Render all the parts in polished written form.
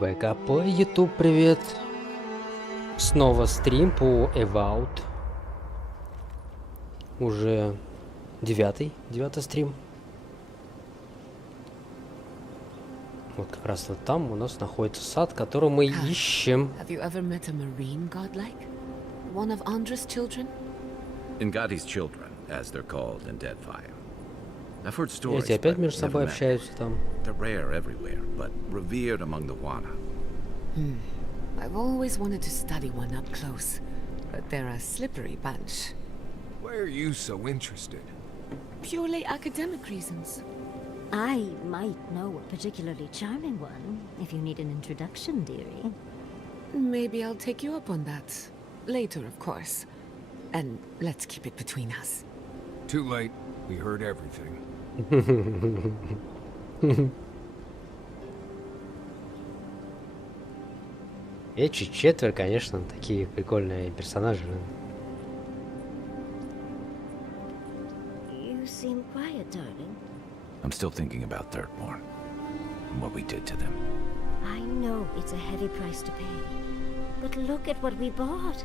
БКП, YouTube, привет. Снова стрим по AVOWED. Уже девятый стрим. Вот как раз вот там у нас находится сад, который мы ищем. Have you ever met a marine godlike? One of Andra's children? Ingati's children, as they're called in Deadfire. I've heard stories, Эти опять but между собой never met. общаются там. They're rare everywhere, but revered among the Wana. I've always wanted to study one up close, but they're a slippery bunch. Why are you so interested? Purely academic reasons. I might know a particularly charming one, if you need an introduction, dearie. Maybe I'll take you up on that. Later, of course. And let's keep it between us. Too late. We heard everything. Эти четверо, конечно, такие прикольные персонажи. You seem quiet, darling. I'm still thinking about Thirdborn and what we did to them. I know it's a heavy price to pay, but look at what we bought.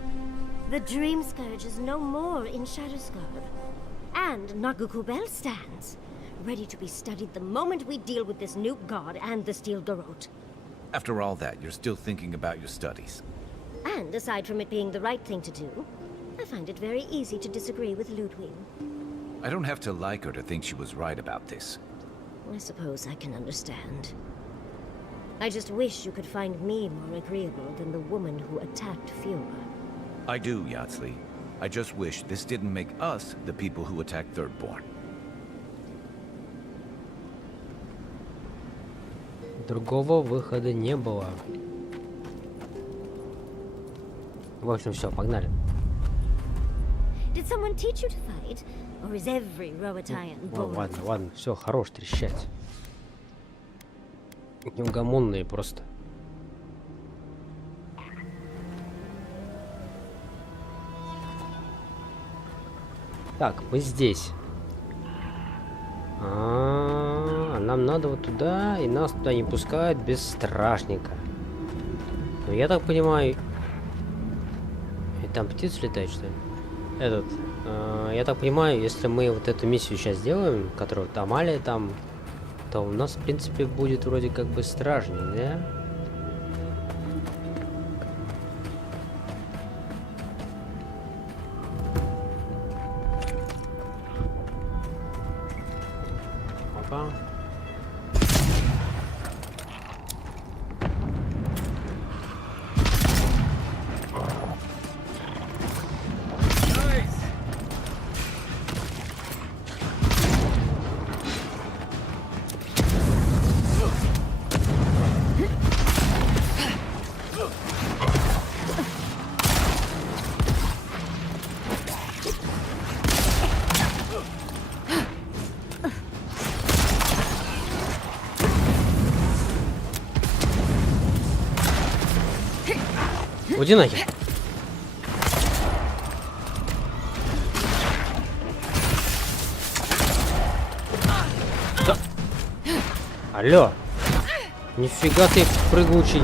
The Dream Scourge is no more in Shadowscarp. And Naguku Bell stands, ready to be studied the moment we deal with this new god and the Steel Garrote. After all that, you're still thinking about your studies. And aside from it being the right thing to do, I find it very easy to disagree with Ludwig. I don't have to like her to think she was right about this. I suppose I can understand. I just wish you could find me more agreeable than the woman who attacked Fiora. I do, Yatsley. I just wish this didn't make us the people who attacked Thirdborn. Другого выхода не было. В общем, все, погнали. Did someone teach you to fight? Or is every Roatian born? Ладно, все, хорош трещать. Неугомонные просто. Так, мы здесь. Нам надо вот туда, и нас туда не пускают без стражника. Но я так понимаю... И там птица летает, что ли? Я так понимаю, если мы вот эту миссию сейчас сделаем, которую Тамалия там, то у нас, в принципе, будет вроде как бы стражник, да? Опа. Уйди нахер. Да. Алло. Нифига ты прыгучий.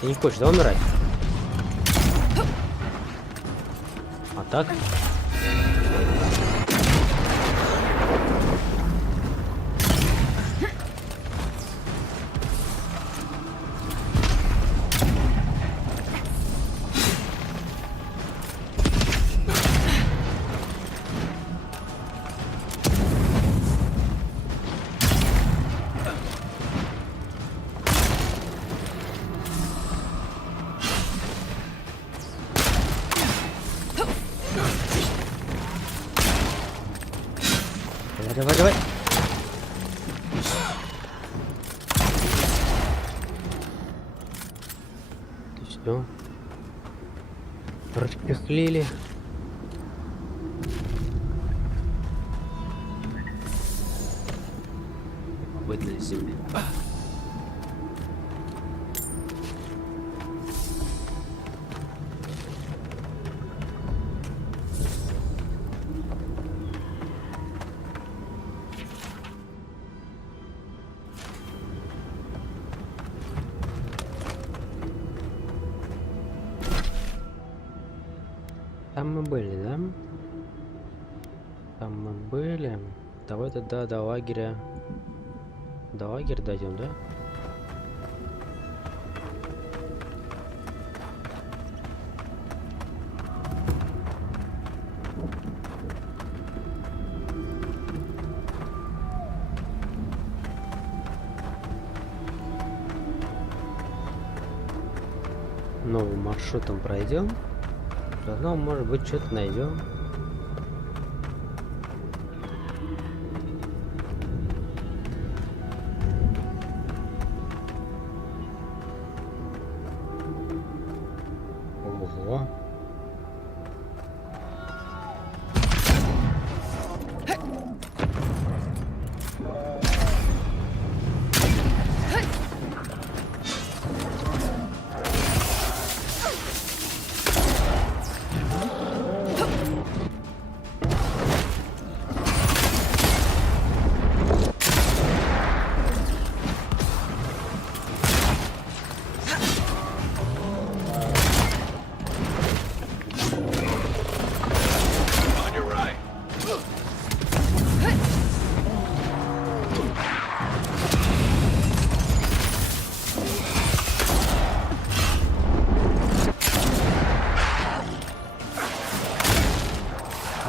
Ты не хочешь, да, умирать? А так? Давай. Все. Расчехлили. Выдали земли. Там мы были, да? Там мы были. Давай тогда до лагеря. До лагеря дойдем, да? Новым маршрутом пройдем. Заодно, может быть, что-то найдем. Ого.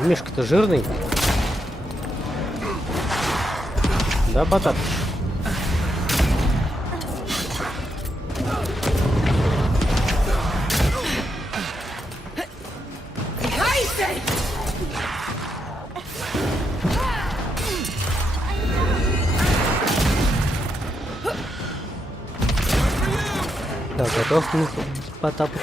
Мишка-то жирный. Да, Потап? Так, готов к Потапу.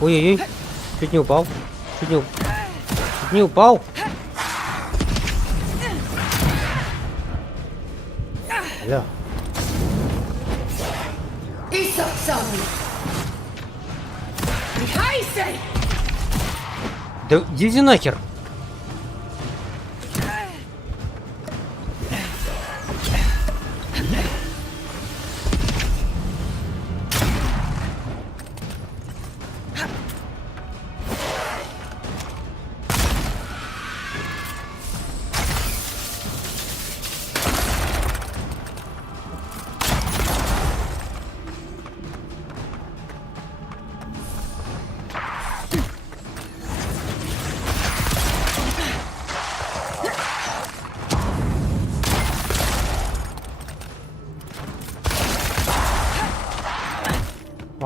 Ой-ой-ой, чуть не упал. Чуть не упал. Алло. Да иди нахер.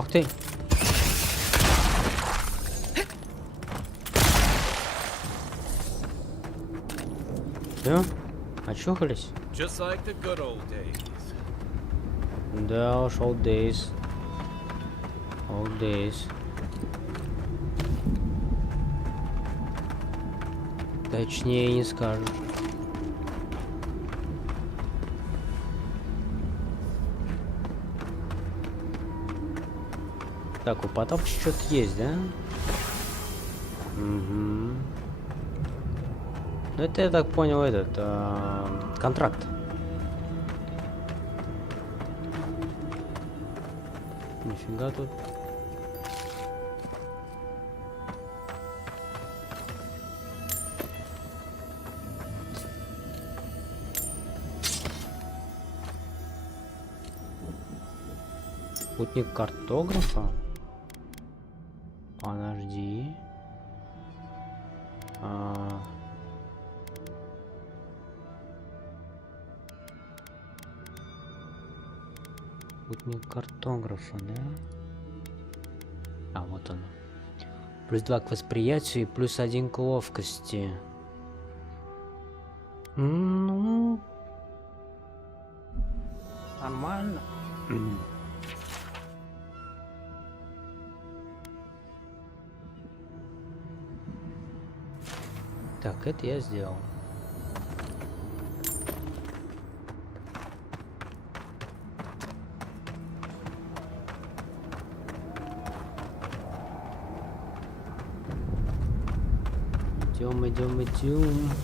Ах ты. Все? Очухались? Just like the good old days. Да уж, old days. Old days. Точнее не скажешь. Так, у Потапыча что-то есть, да? Угу. Ну это, я так понял, этот контракт. Нифига тут. Путник картографа. Подожди. Путник картографа, да? А, вот он. +2 к восприятию и +1 к ловкости. Ну, нормально. Так, это я сделал. Идем.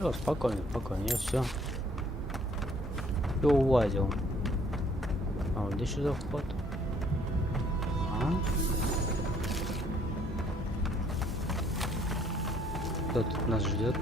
О, спокойно, я все улазил. А вот здесь сюда вход. Кто тут нас ждет?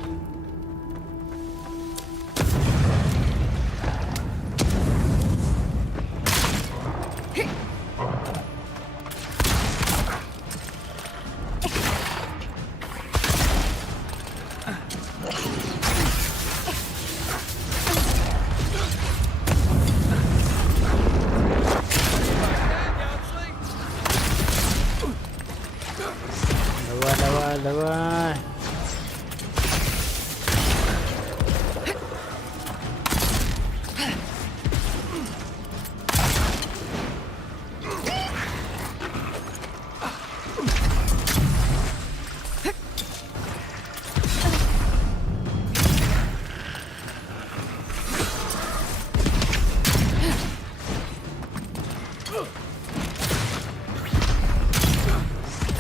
Давай.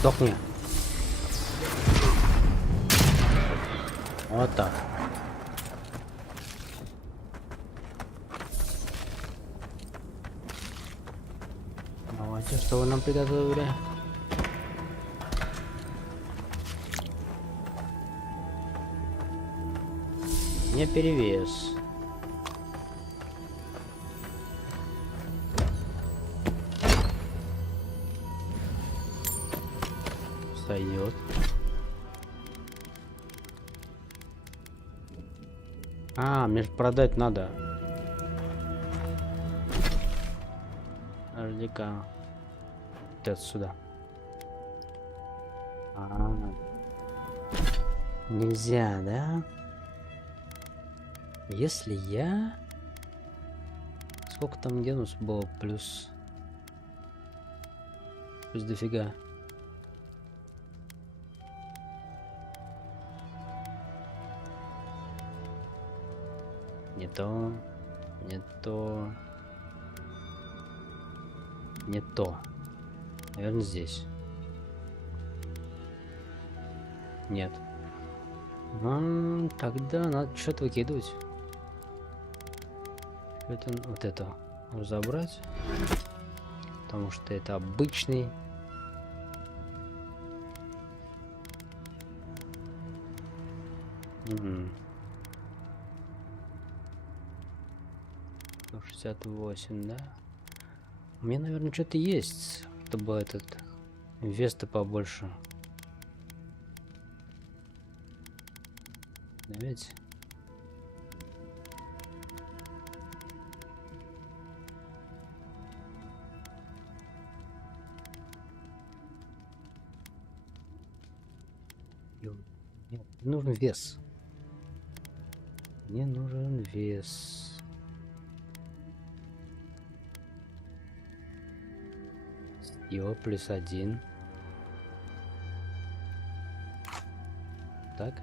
Сдохни. Вот так. Давайте, что вы нам приготовили? Не перевес. Сойдет. Мне же продать надо. Подожди-ка. Вот это сюда. Нельзя, да? Если я... Сколько там генус было? Плюс дофига. Не то. Наверное, здесь. Нет. Тогда надо что-то выкидывать. Вот это разобрать. Потому что это обычный. Угу. 168, да? У меня, наверное, что-то есть, чтобы этот вес-то побольше. Да ведь? Нет, мне нужен вес. Мне нужен вес. Его +1. Так.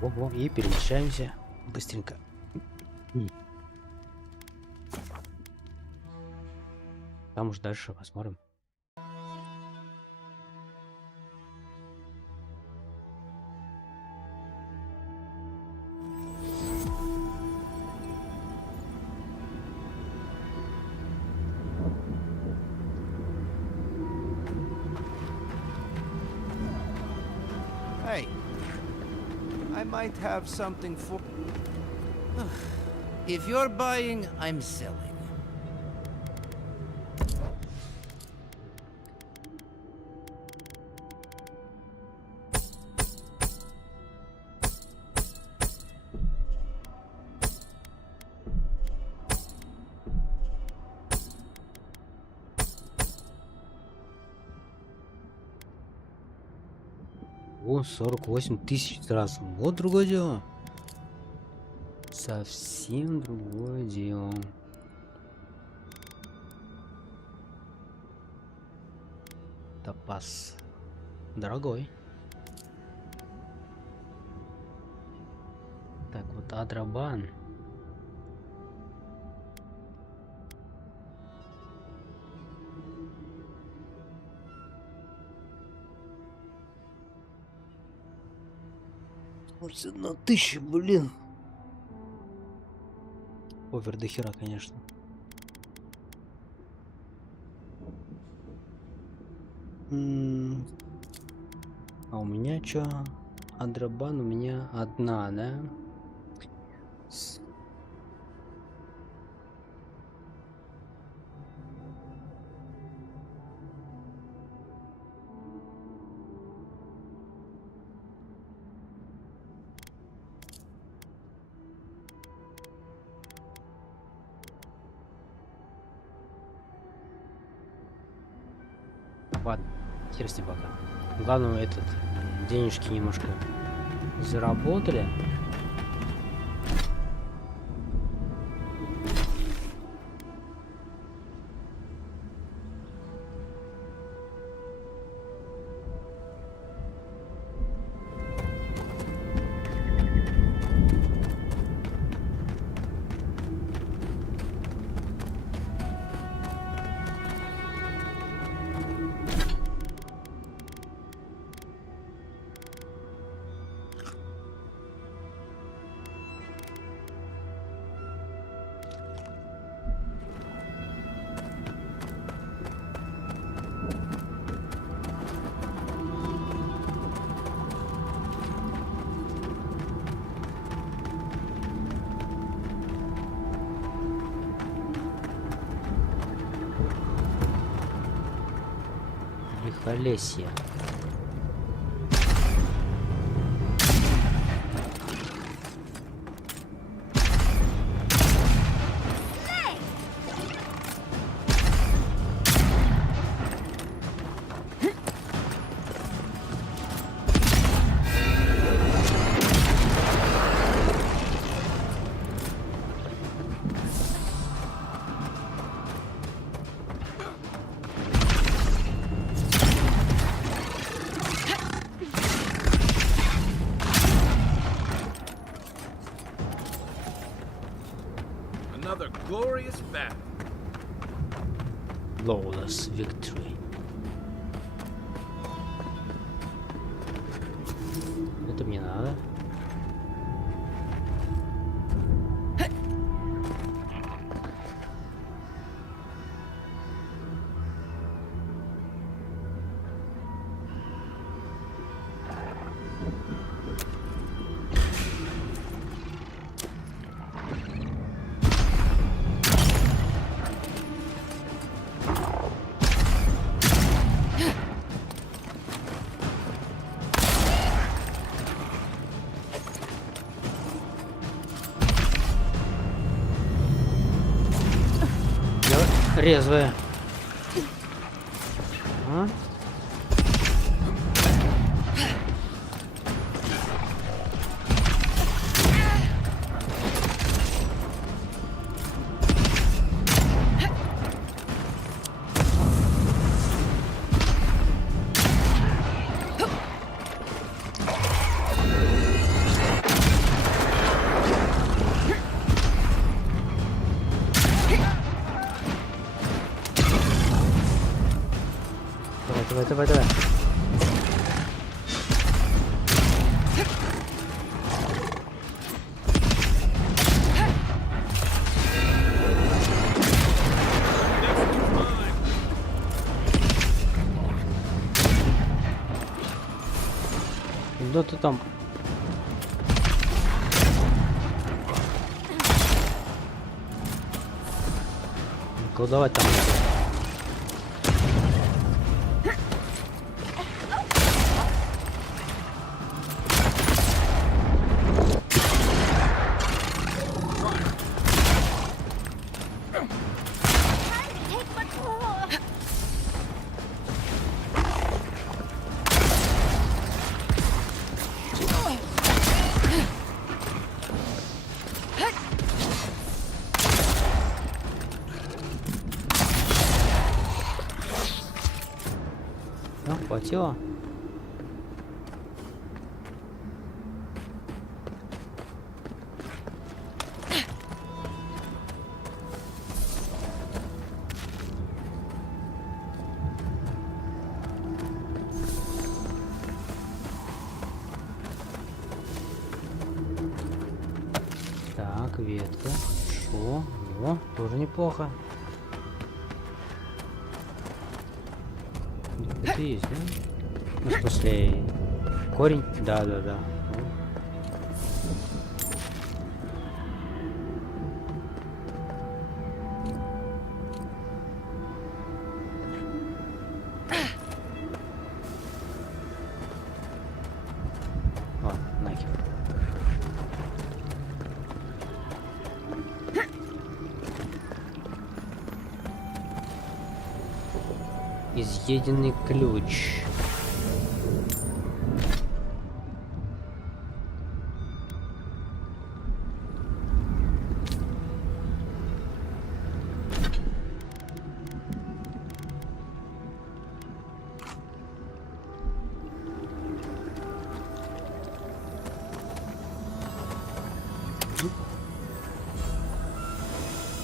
Во. И перемещаемся быстренько. Там уж дальше посмотрим. Hey, I might have something for... If you're buying, I'm selling. О, 48 тысяч сразу. Вот другое дело. Совсем другое дело. Топаз. Дорогой. Так, вот Адрабан. Вот 1000, блин. Овер до хера, конечно. А у меня чё? Адрабан у меня одна, да? Ладно, хер с ним пока. Главное, денежки немножко заработали. Лихолесье. Another glorious battle. Flawless victory. Это мне надо. Резвая. А? Давай. Куда ты там? Колдовать там. Take my claw! Ну, хватило. Так, ветка. Шо? О, тоже неплохо. Это есть, да? Ну, в смысле, корень? Да. О, нахер. Изъеденный ключ.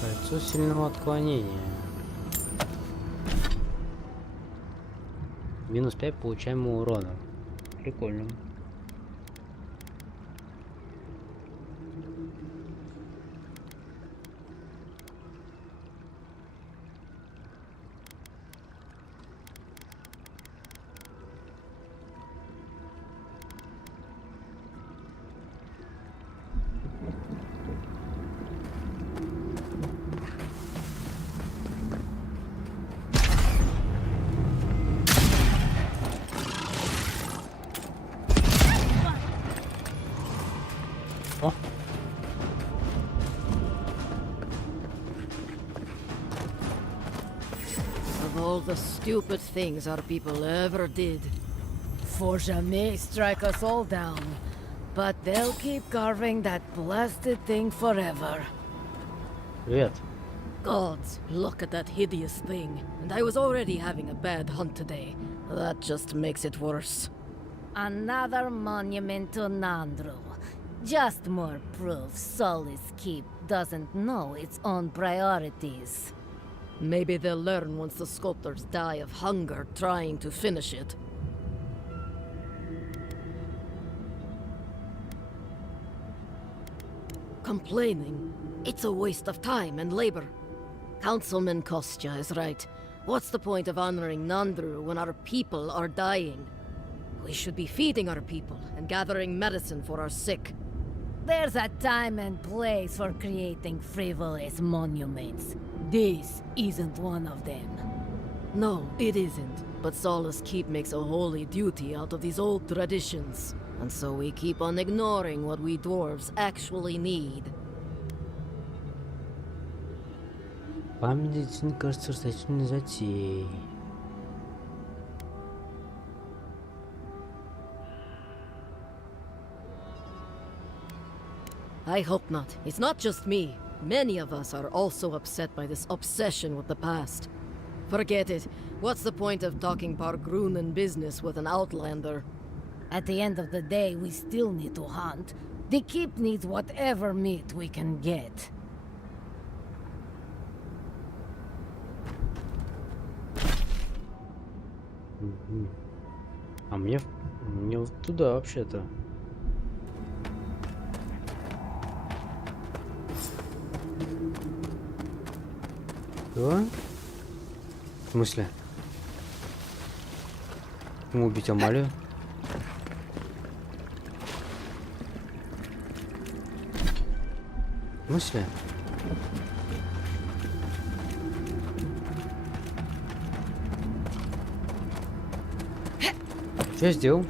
Кольцо сильного отклонения. Минус 5 получаемого урона. Прикольно. О! Of all the stupid things our people ever did, Forja may strike us all down, but they'll keep carving that blasted thing forever. Привет. Gods, look at that hideous thing. And I was already having a bad hunt today. That just makes it worse. Another monument to Nandru. Just more proof Solis Keep doesn't know its own priorities. Maybe they'll learn once the sculptors die of hunger trying to finish it. Complaining? It's a waste of time and labor. Councilman Kostya is right. What's the point of honoring Nandru when our people are dying? We should be feeding our people and gathering medicine for our sick. There's a time and place for creating frivolous monuments. This isn't one of them. No, it isn't. But Solace Keep makes a holy duty out of these old traditions. And so we keep on ignoring what we dwarves actually need. Память, кажется, достаточно затеей. I hope not. It's not just me. Many of us are also upset by this obsession with the past. Forget it. What's the point of talking Pargrunen business with an outlander? At the end of the day, we still need to hunt. The keep needs whatever meat we can get. А мне вот туда вообще-то. Что? В смысле? Ему убить Амалию? В смысле? Что я сделал?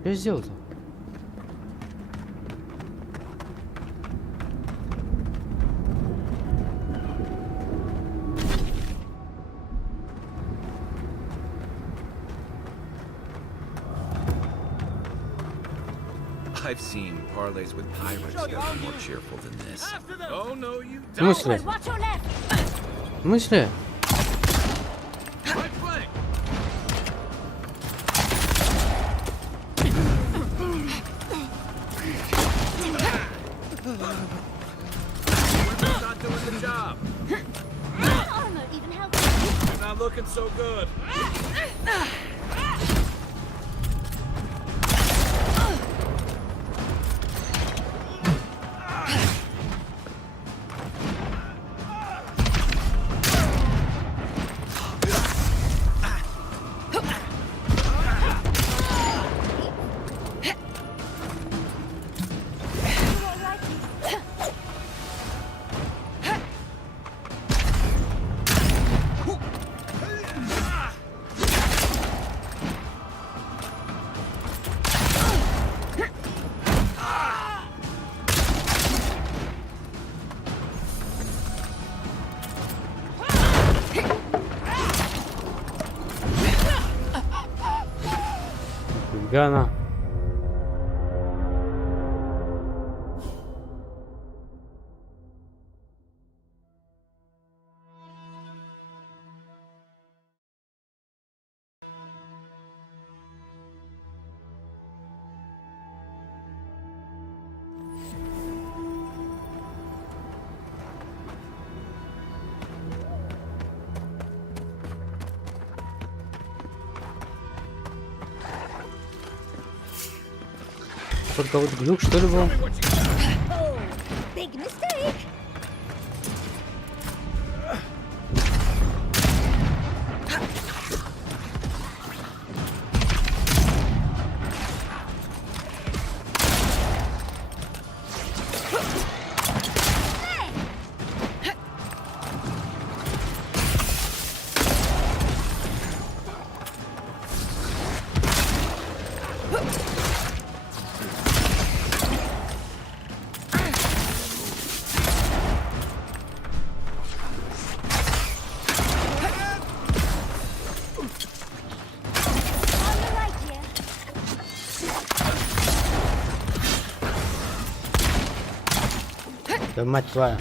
Что я сделал-то? I've seen parlays with pirates that are more cheerful than this. Oh no, you В смысле? Watch your left! В смысле? Right flank! We're not doing the job. Armor even helps. You're not looking so good. Гана. Только вот глюк, что ли, был? Big mistake. Да мать твою.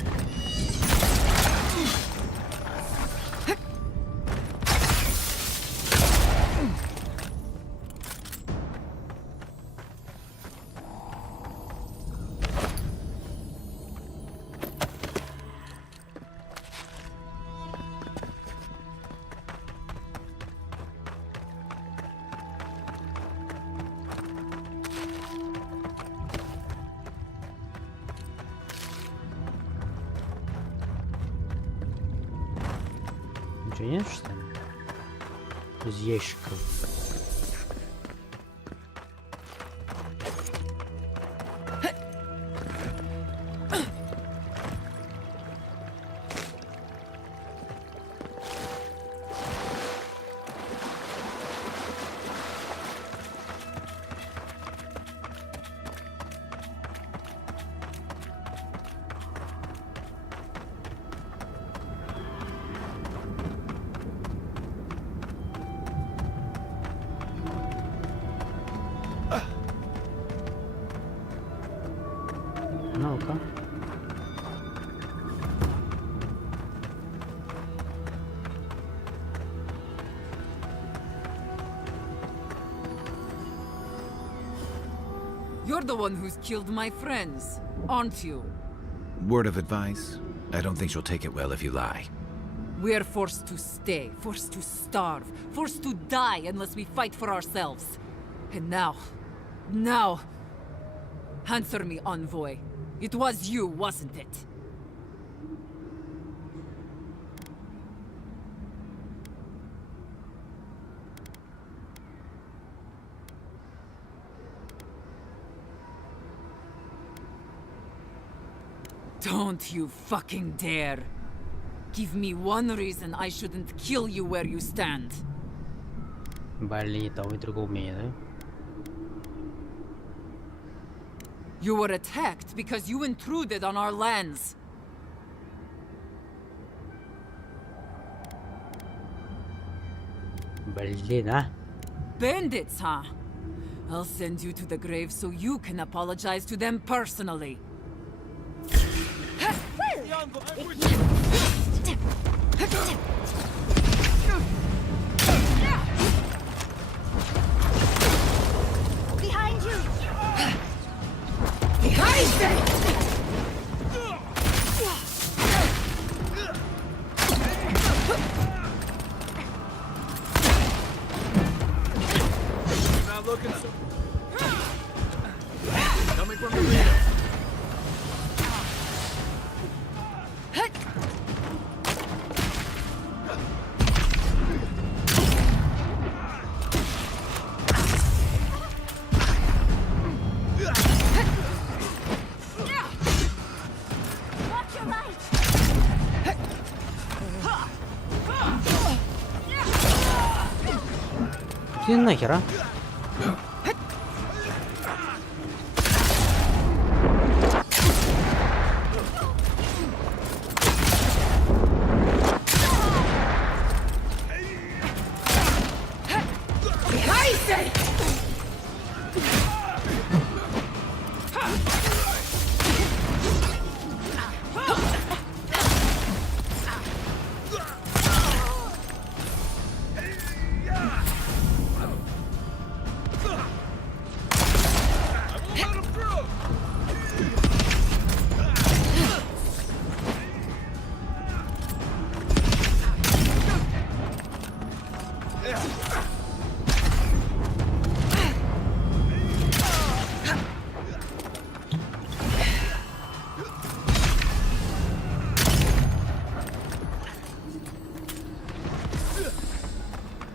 Ничего нет, что ли? Из ящиков. Ну-ка. You're the one who's killed my friends, aren't you? Word of advice? I don't think she'll take it well if you lie. We're forced to stay, forced to starve, forced to die unless we fight for ourselves. And now... Answer me, envoy. It was you, wasn't it? Don't you fucking dare. Give me one reason I shouldn't kill you where you stand. Блин, того и другого умеет, да? You were attacked because you intruded on our lands. Блин, а? Bandits, huh? I'll send you to the grave so you can apologize to them personally. Behind you! Behind them! Not looking so. Coming from the rear. Watch your right! Иди нахер, а?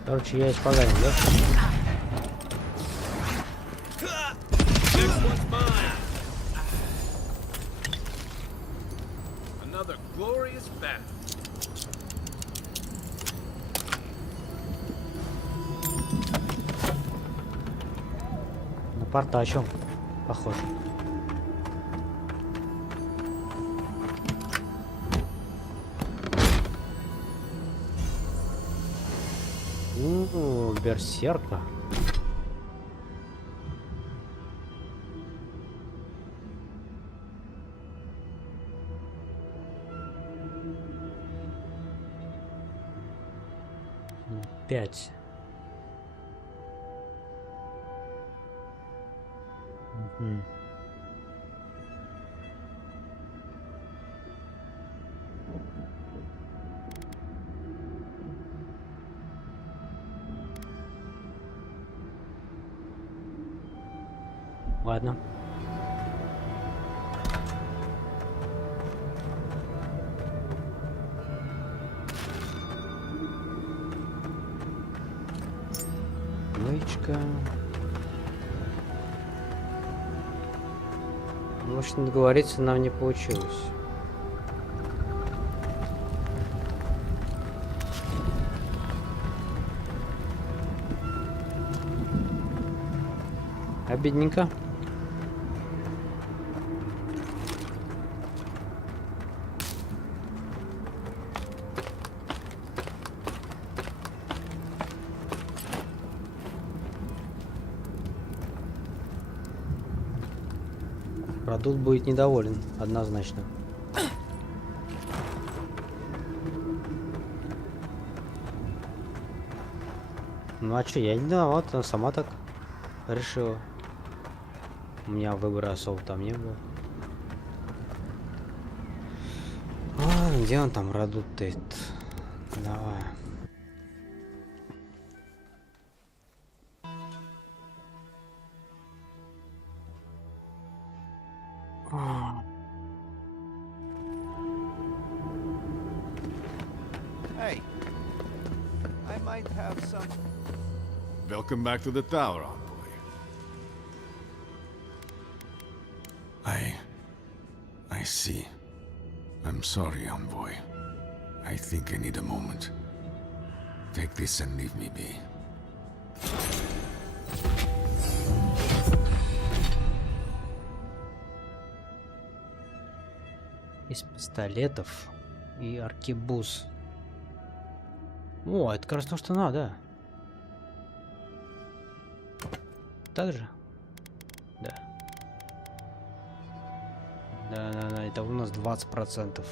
Короче, я исполняю, да? Next one's mine. Another glorious battle. Напортачил. Похоже. Берсерка. Пять. Мгм. Ладно. Лычка. В общем, договориться нам не получилось. Обидненько. Продукт будет недоволен, однозначно. Ну а чё, я не виноват, она сама так решила. У меня выбора особо там не было. А, где он там продукт-то? Давай. Hey, I might have some. Welcome back to the tower, envoy. I see. I'm sorry, Envoy. I think I need a moment. Take this and leave me be. Из пистолетов и аркебуз. О, это как раз то, что надо. Так же? Да. Да, это у нас 20%.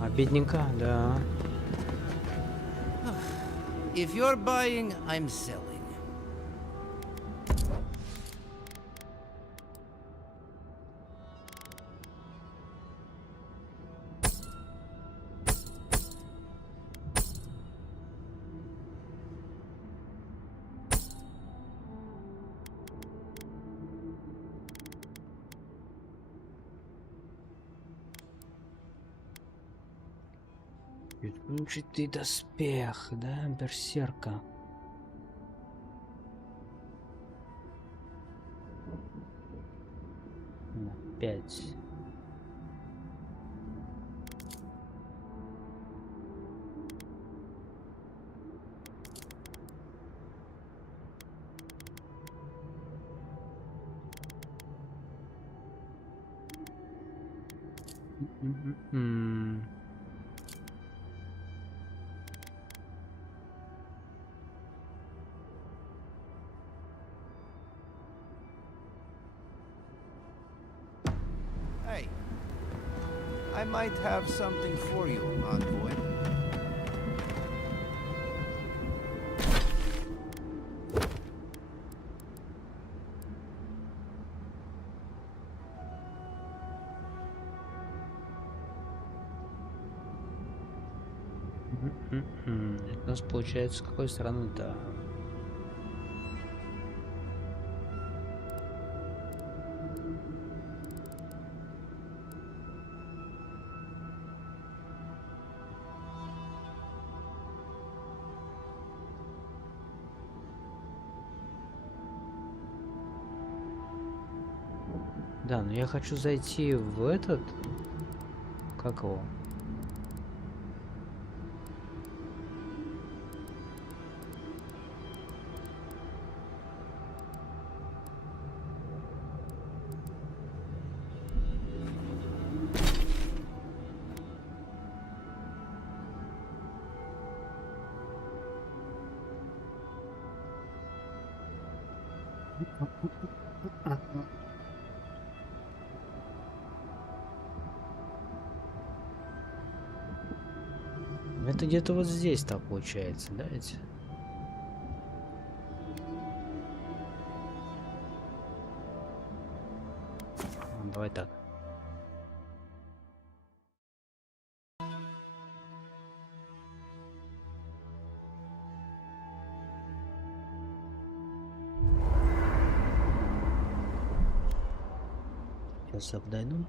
Обидненько, да. If you're buying, I'm selling. Чешуйчатый доспех, да, берсерка. На 5. Hey, I might have something for you, Envoy. Это у нас получается с какой стороны, да. Да, но я хочу зайти в этот... Как его? Это где-то вот здесь-то получается, да, ведь? Давай так. Сейчас обдойду.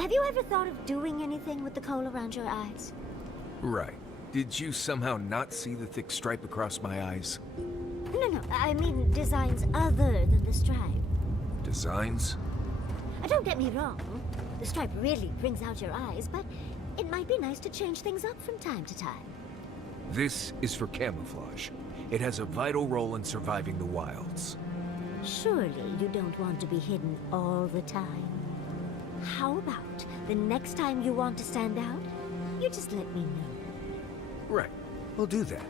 Have you ever thought of doing anything with the coal around your eyes? Right. Did you somehow not see the thick stripe across my eyes? No, I mean designs other than the stripe. Designs? Don't get me wrong. The stripe really brings out your eyes, but it might be nice to change things up from time to time. This is for camouflage. It has a vital role in surviving the wilds. Surely you don't want to be hidden all the time. How about the next time you want to stand out, you just let me know. Right. We'll do that.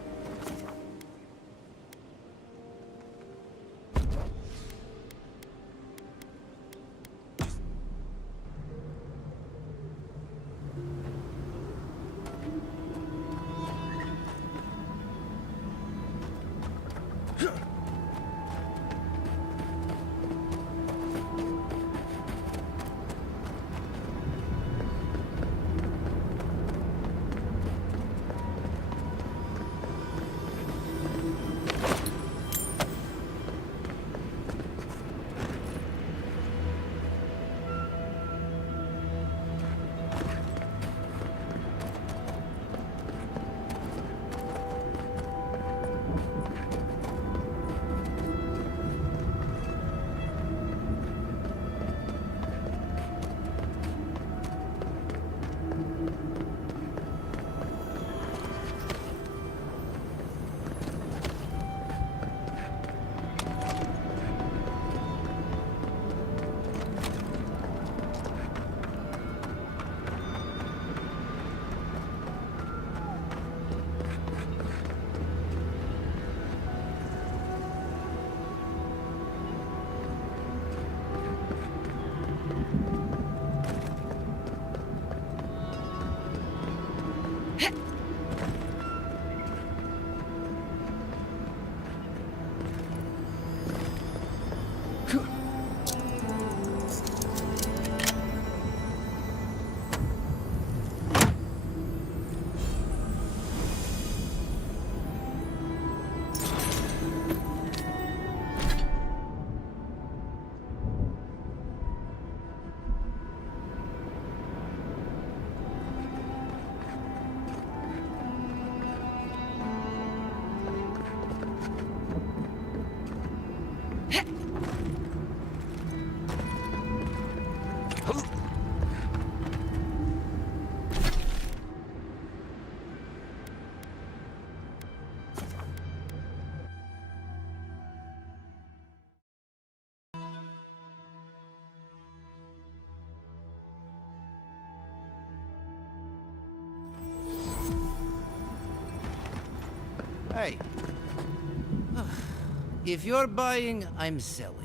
Hey. If you're buying, I'm selling.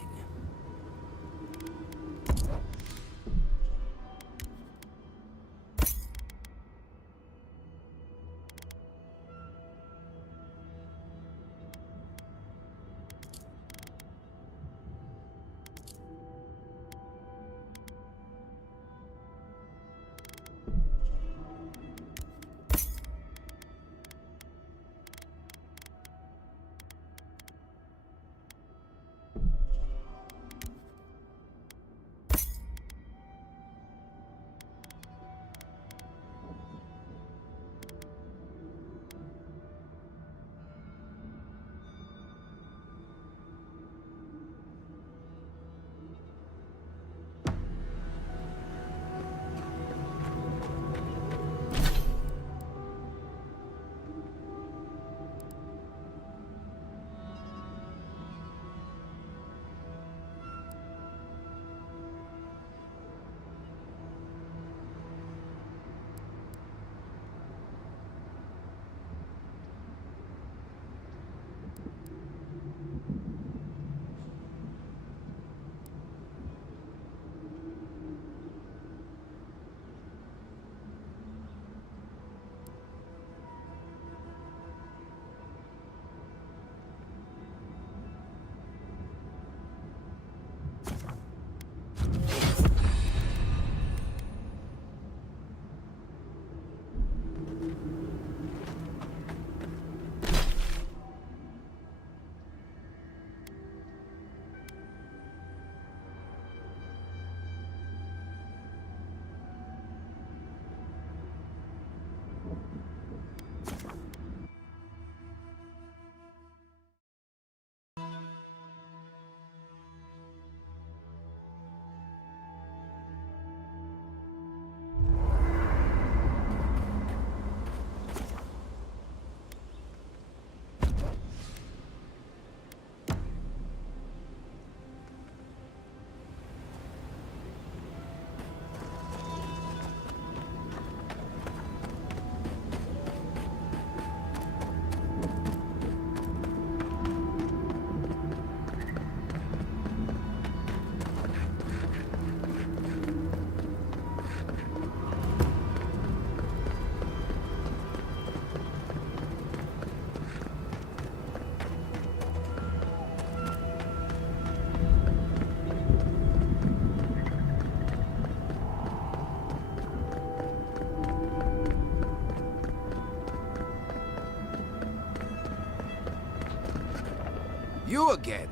You again?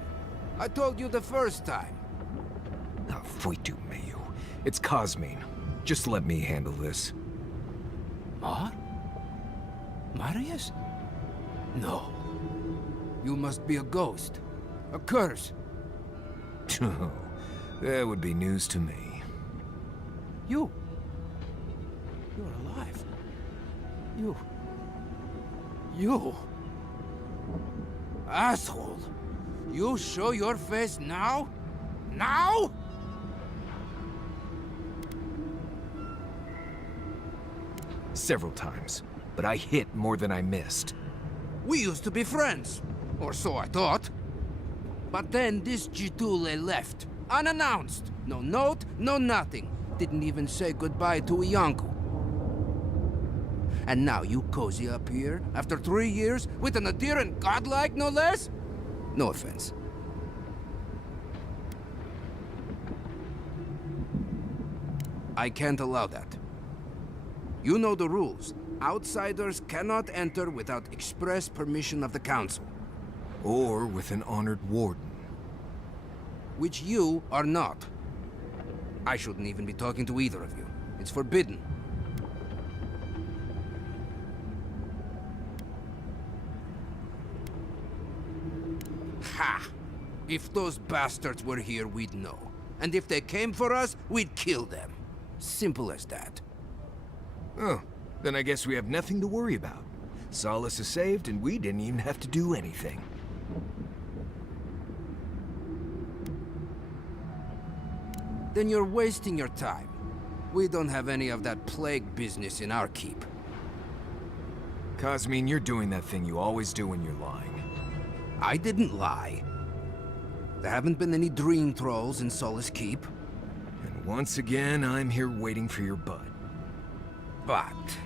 I told you the first time. Ah, Fuitu Mayu. It's Cosmine. Just let me handle this. Marius? No. You must be a ghost. A curse. Oh, that would be news to me. You're alive. You... Asshole! You show your face now? Now? Several times, but I hit more than I missed. We used to be friends. Or so I thought. But then this Jitule left. Unannounced. No note, no nothing. Didn't even say goodbye to Iancu. And now you cozy up here, after 3 years, with an adherent godlike, no less? No offense. I can't allow that. You know the rules. Outsiders cannot enter without express permission of the Council. Or with an honored warden. Which you are not. I shouldn't even be talking to either of you. It's forbidden. Ha! If those bastards were here, we'd know. And if they came for us, we'd kill them. Simple as that. Oh, then I guess we have nothing to worry about. Solace is saved, and we didn't even have to do anything. Then you're wasting your time. We don't have any of that plague business in our keep. Cosmine, you're doing that thing you always do when you're lying. I didn't lie. There haven't been any dream trolls in Solace Keep. And once again, I'm here waiting for your butt. But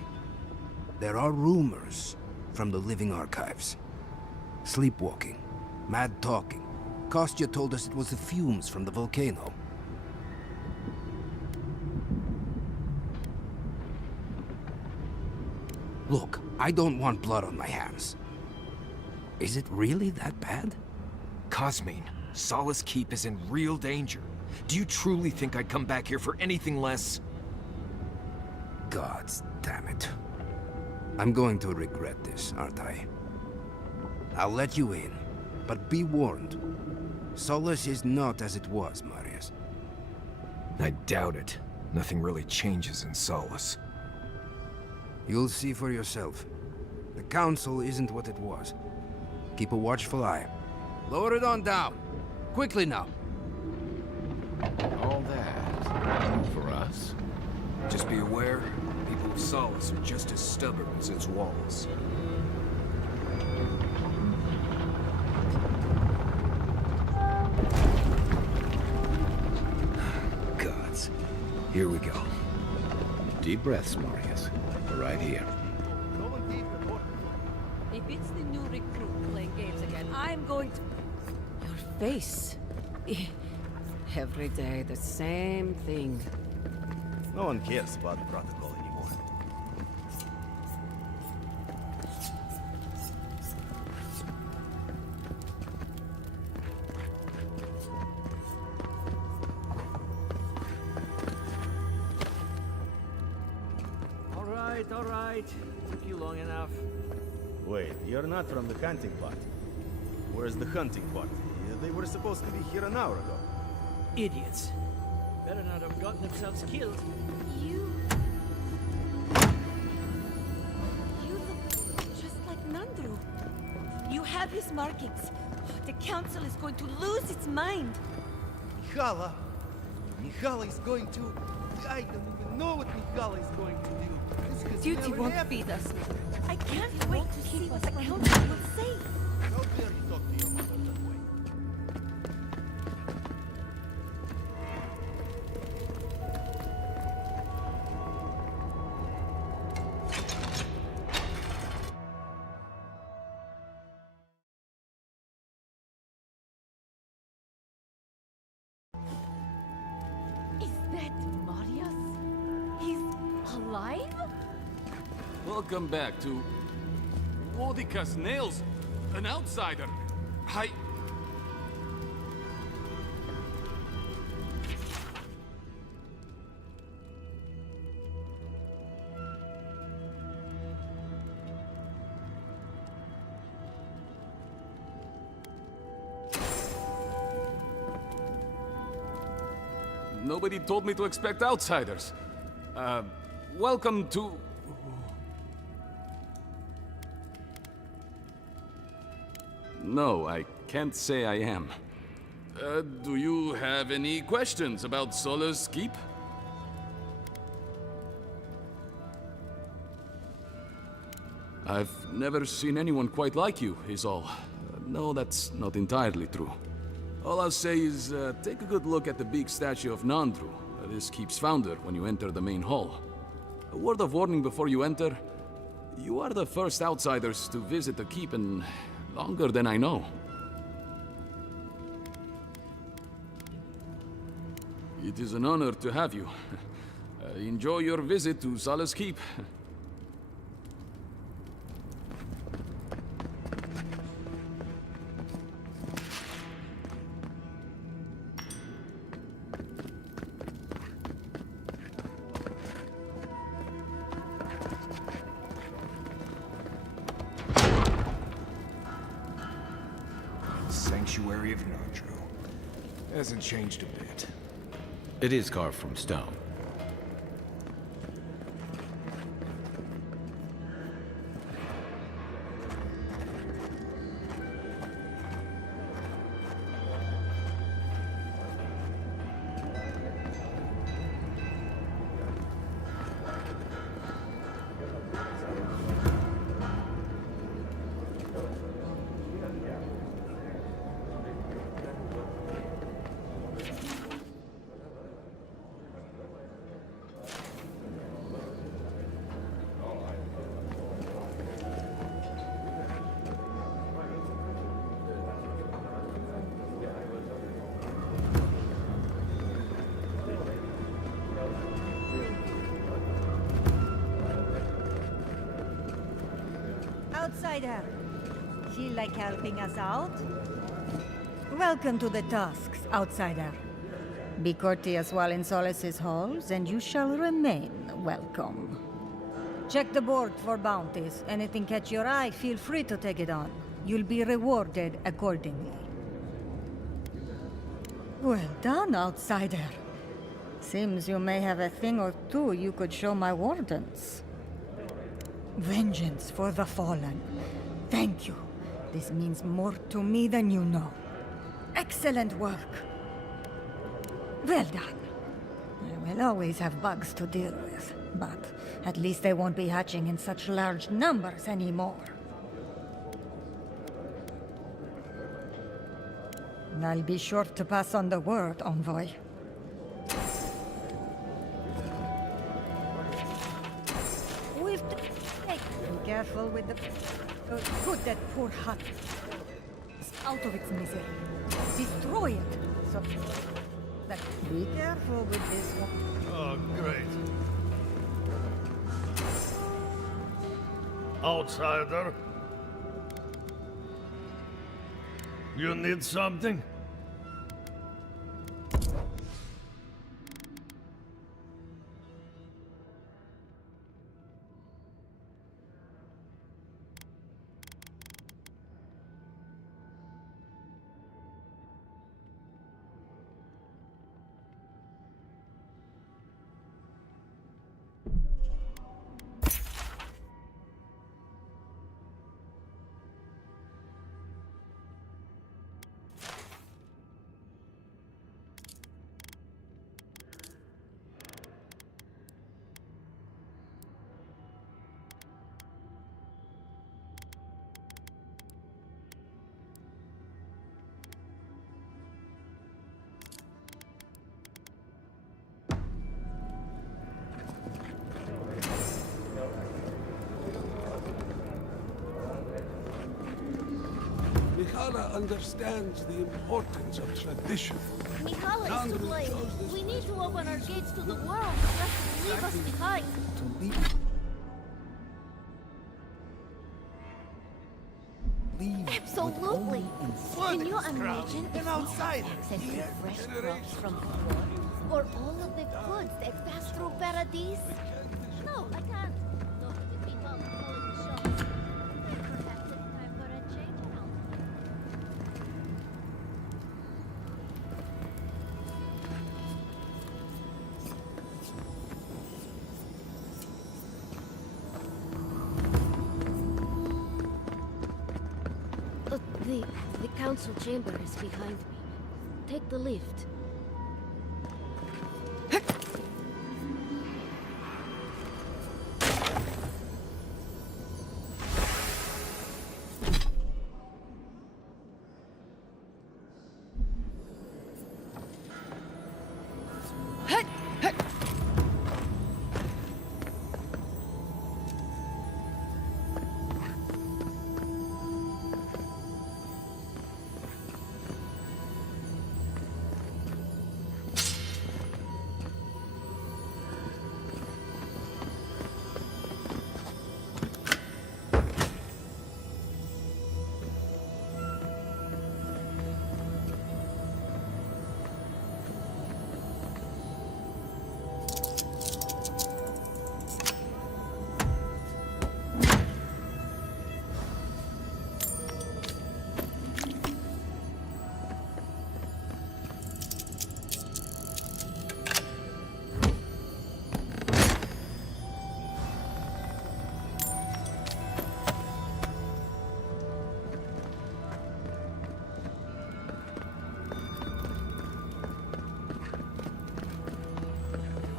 there are rumors from the living archives. Sleepwalking, mad talking. Kostya told us it was the fumes from the volcano. Look, I don't want blood on my hands. Is it really that bad? Cosmine, Solace Keep is in real danger. Do you truly think I'd come back here for anything less? Gods damn it. I'm going to regret this, aren't I? I'll let you in, but be warned. Solace is not as it was, Marius. I doubt it. Nothing really changes in Solace. You'll see for yourself. The Council isn't what it was. Keep a watchful eye. Lower it on down. Quickly now. All that for us? Just be aware, people of Solace are just as stubborn as its walls. Gods. Here we go. Deep breaths, Marius. We're right here. If it's the new recruit playing games again, I'm going to... Your face. Every day, the same thing. No one cares about protocol anymore. All right. Took you long enough. Wait, you're not from the hunting party. Where's the hunting party? They were supposed to be here an hour ago. Idiots. Better not have gotten themselves killed. You look just like Nandru. You have his markings. The council is going to lose its mind. Mihala is going to... I don't even know what Mihala is going to do. Duty won't feed us. I can't wait to see what the council will say. How dare you talk to your mother that way? Is that Marius? He's alive? Welcome back to Wodika's nails. An outsider. Nobody told me to expect outsiders. Welcome to... No, I can't say I am. Do you have any questions about Sola's Keep? I've never seen anyone quite like you, is all. No, that's not entirely true. All I'll say is, take a good look at the big statue of Nandru, this keep's founder, when you enter the main hall. A word of warning before you enter. You are the first outsiders to visit the keep in longer than I know. It is an honor to have you. Enjoy your visit to Sola's Keep. Sanctuary of Nandru. Hasn't changed a bit. It is carved from stone. Outsider. She like helping us out? Welcome to the Tusks, outsider. Be courteous while in Solace's halls, and you shall remain welcome. Check the board for bounties. Anything catch your eye, feel free to take it on. You'll be rewarded accordingly. Well done, outsider. Seems you may have a thing or two you could show my wardens. Vengeance for the fallen. Thank you. This means more to me than you know. Excellent work. Well done. I will always have bugs to deal with, but at least they won't be hatching in such large numbers anymore. I'll be sure to pass on the word, Envoy. Be careful with the... put that poor hut out of its misery. Destroy it. So... But be careful with this one. Oh, great. Outsider? You need something? Mikhala understands the importance of tradition. Mikhala is to blame. We need to open our gates to the world. Just leave us behind. Absolutely. Can you imagine if we had access to fresh crops from the forest, or all of the goods that pass through Paradise? No, I can't. No, if we don't follow the show, perhaps it's time for a change now. The council chamber is behind me. Take the lift.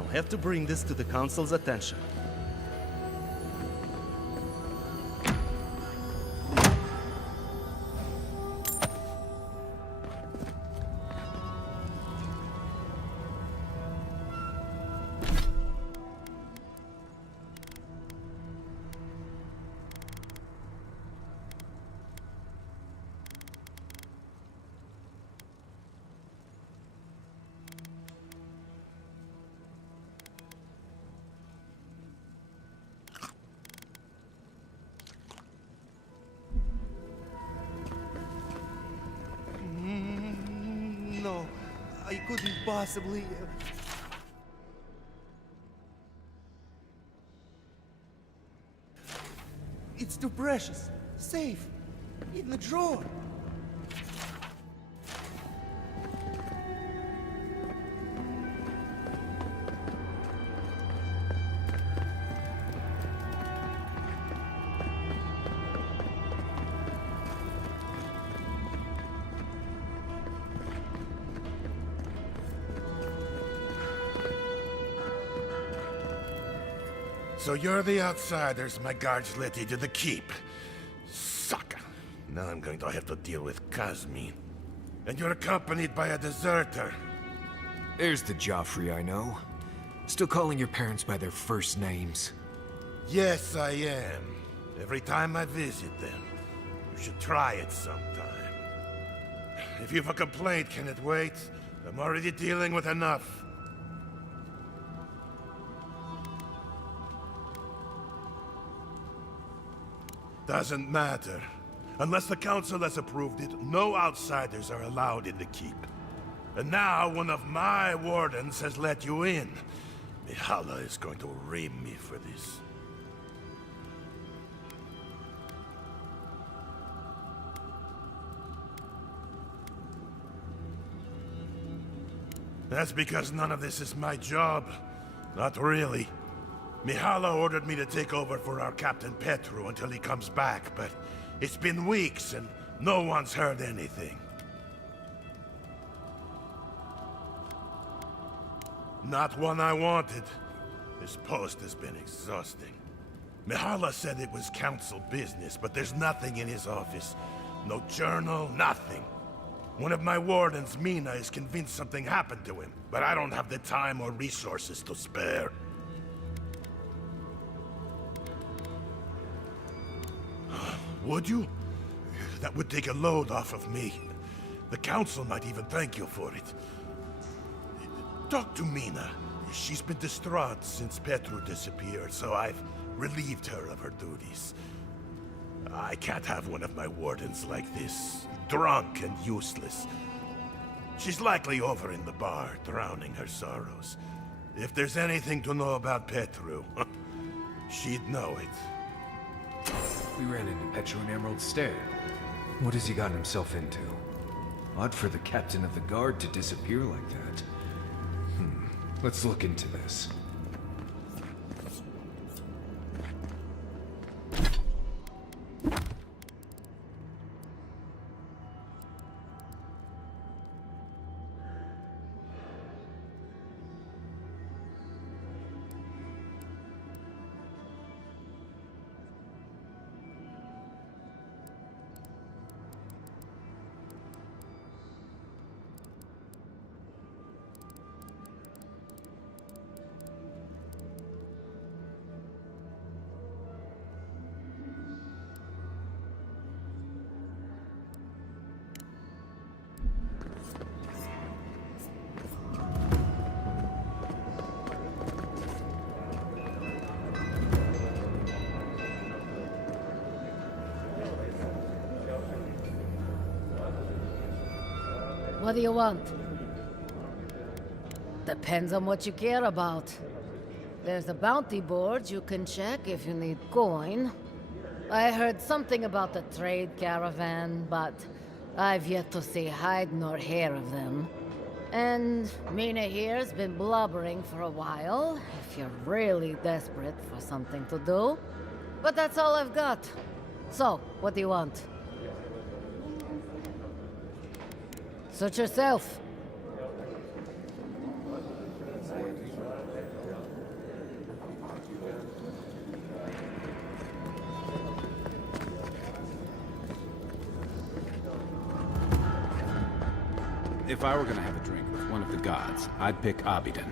I'll have to bring this to the council's attention. No, I couldn't possibly. It's too precious. Safe. In the drawer. So you're the outsiders my guards let you to the keep. Sucker. Now I'm going to have to deal with Kazmin. And you're accompanied by a deserter. There's the Joffrey I know. Still calling your parents by their first names. Yes, I am. Every time I visit them. You should try it sometime. If you've a complaint, can it wait? I'm already dealing with enough. Doesn't matter. Unless the council has approved it, no outsiders are allowed in the keep. And now one of my wardens has let you in. Mihala is going to ream me for this. That's because none of this is my job. Not really. Mihala ordered me to take over for our Captain Petru until he comes back, but it's been weeks and no one's heard anything. Not one I wanted. This post has been exhausting. Mihala said it was council business, but there's nothing in his office. No journal, nothing. One of my wardens, Mina, is convinced something happened to him, but I don't have the time or resources to spare. Would you? That would take a load off of me. The council might even thank you for it. Talk to Mina. She's been distraught since Petru disappeared, so I've relieved her of her duties. I can't have one of my wardens like this, drunk and useless. She's likely over in the bar, drowning her sorrows. If there's anything to know about Petru, she'd know it. We ran into Petru and Emerald Stair. What has he gotten himself into? Odd for the captain of the guard to disappear like that. Let's look into this. What do you want? Depends on what you care about. There's a bounty board you can check if you need coin. I heard something about the trade caravan, but I've yet to see hide nor hair of them. And Mina here's been blubbering for a while, if you're really desperate for something to do. But that's all I've got. So, what do you want? Suit yourself. If I were gonna have a drink with one of the gods, I'd pick Abidin.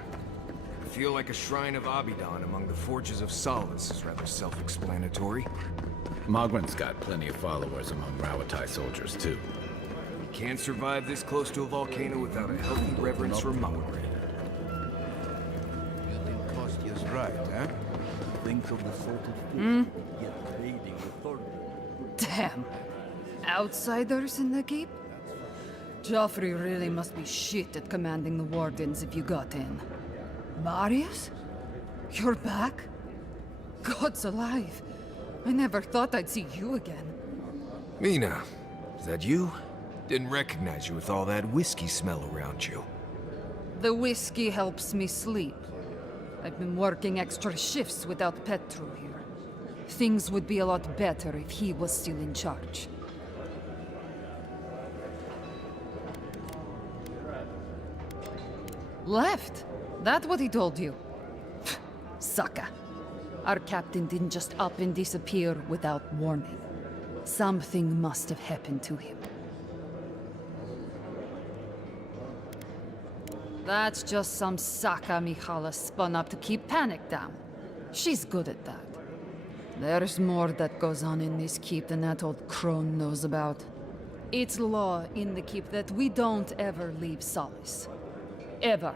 I feel like a shrine of Abidan among the Forges of Solace is rather self-explanatory. Mogren's got plenty of followers among Rawatai soldiers, too. You can't survive this close to a volcano without a healthy reverence for Mogren. Kostya's right, huh? Think of the sort of people yet raiding authority. Damn. Outsiders in the keep? Joffrey really must be shit at commanding the wardens if you got in. Marius? You're back? God's alive. I never thought I'd see you again. Mina, is that you? Didn't recognize you with all that whiskey smell around you. The whiskey helps me sleep. I've been working extra shifts without Petru here. Things would be a lot better if he was still in charge. Left? That what he told you? Sucker. Our captain didn't just up and disappear without warning. Something must have happened to him. That's just some Saka Michala spun up to keep panic down. She's good at that. There's more that goes on in this keep than that old crone knows about. It's law in the keep that we don't ever leave Solace. Ever.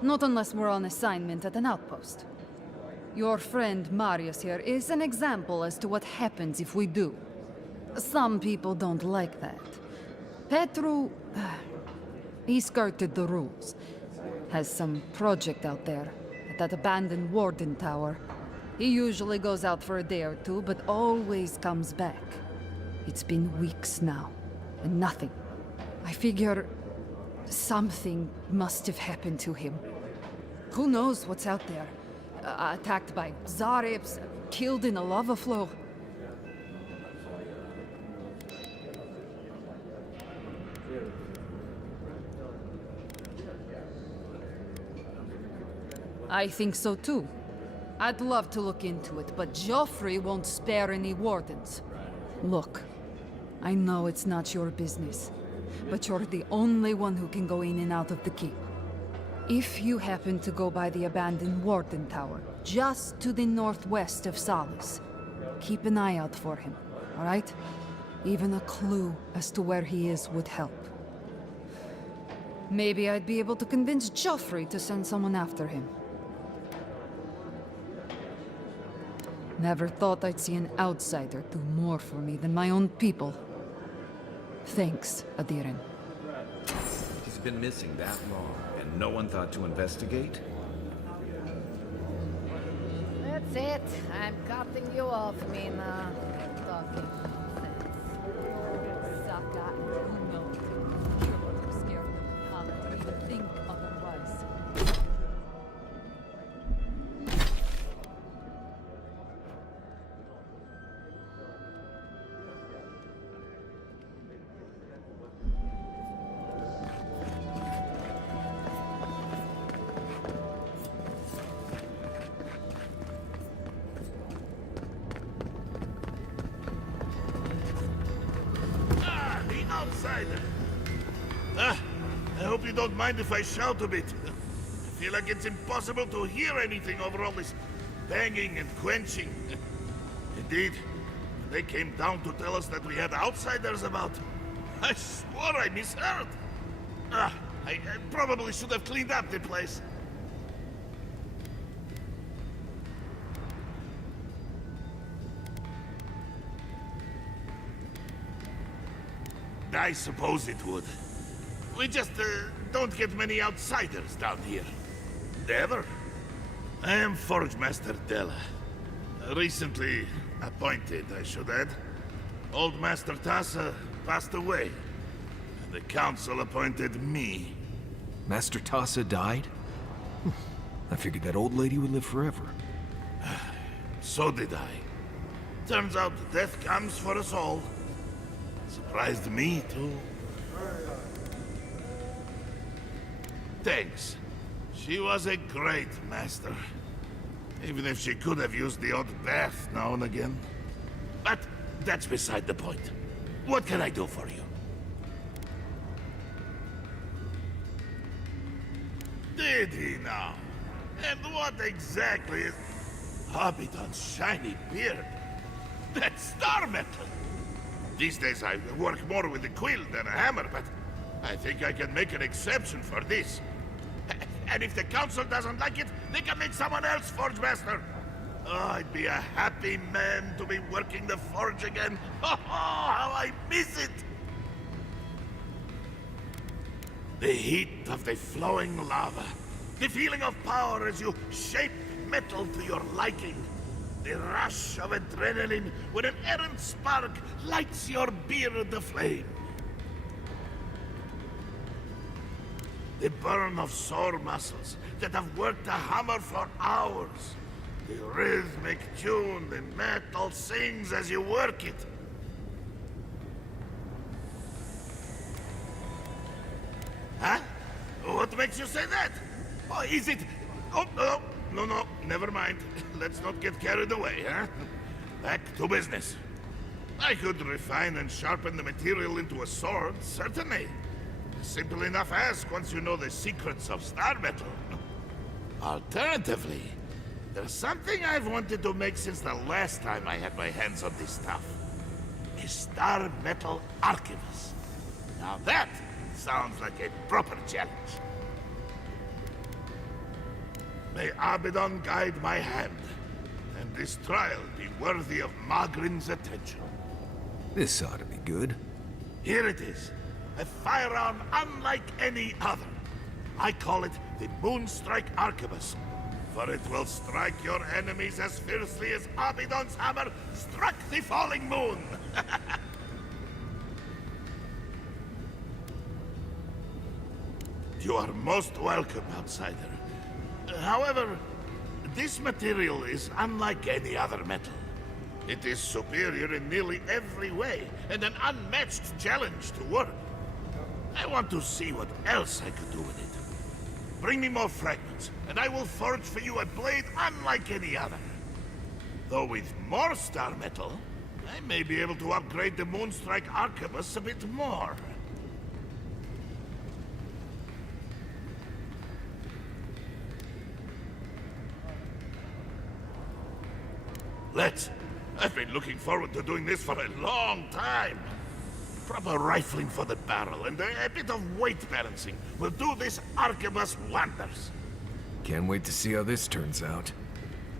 Not unless we're on assignment at an outpost. Your friend Marius here is an example as to what happens if we do. Some people don't like that. Petru... he skirted the rules. Has some project out there, at that abandoned warden tower. He usually goes out for a day or two, but always comes back. It's been weeks now, and nothing. I figure... something must have happened to him. Who knows what's out there? Attacked by Zaribs, killed in a lava flow. I think so too. I'd love to look into it, but Joffrey won't spare any wardens. Look, I know it's not your business, but you're the only one who can go in and out of the keep. If you happen to go by the abandoned warden tower, just to the northwest of Solace, keep an eye out for him, all right? Even a clue as to where he is would help. Maybe I'd be able to convince Joffrey to send someone after him. Never thought I'd see an outsider do more for me than my own people. Thanks, Adiren. He's been missing that long, and no one thought to investigate? That's it. I'm cutting you off, Mina. Talking nonsense. Saka, you know it. You're scared of Michala to even think otherwise. Outsider. I hope you don't mind if I shout a bit. I feel like it's impossible to hear anything over all this banging and quenching. Indeed, when they came down to tell us that we had outsiders about, I swore I misheard. I probably should have cleaned up the place. I suppose it would. We just don't get many outsiders down here. Ever? I am Forge Master Della. Recently appointed, I should add. Old Master Tassa passed away, and the council appointed me. Master Tassa died? I figured that old lady would live forever. So did I. Turns out death comes for us all. Surprised me, too. Thanks. She was a great master. Even if she could have used the odd bath now and again. But that's beside the point. What can I do for you? Did he now? And what exactly is... Hobbiton's shiny beard? That's star metal! These days I work more with a quill than a hammer, but I think I can make an exception for this. And if the council doesn't like it, they can make someone else Forge Master. Oh, I'd be a happy man to be working the forge again. Oh, how I miss it! The heat of the flowing lava. The feeling of power as you shape metal to your liking. The rush of adrenaline when an errant spark lights your beard aflame. The burn of sore muscles that have worked a hammer for hours. The rhythmic tune the metal sings as you work it. Huh? What makes you say that? Oh, is it... Oh, no, never mind. Let's not get carried away, huh? Back to business. I could refine and sharpen the material into a sword, certainly. Simple enough ask once you know the secrets of star metal. Alternatively, there's something I've wanted to make since the last time I had my hands on this stuff. A star metal archivist. Now that sounds like a proper challenge. May Abaddon guide my hand, and this trial be worthy of Magrin's attention. This ought to be good. Here it is. A firearm unlike any other. I call it the Moonstrike Arquebus, for it will strike your enemies as fiercely as Abaddon's hammer struck the falling moon. You are most welcome, outsider. However, this material is unlike any other metal. It is superior in nearly every way, and an unmatched challenge to work. I want to see what else I could do with it. Bring me more fragments, and I will forge for you a blade unlike any other. Though with more star metal, I may be able to upgrade the Moonstrike Arquebus a bit more. Let's. I've been looking forward to doing this for a long time. Proper rifling for the barrel and a bit of weight balancing will do this arquebus wonders. Can't wait to see how this turns out.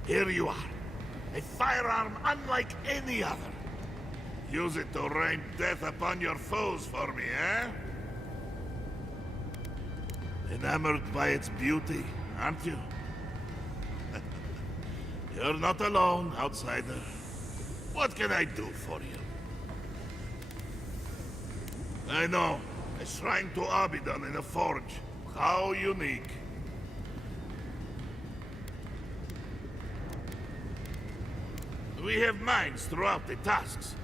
Here you are. A firearm unlike any other. Use it to rain death upon your foes for me, eh? Enamored by its beauty, aren't you? You're not alone, outsider. What can I do for you? I know. A shrine to Abaddon in a forge. How unique. We have mines throughout the tasks,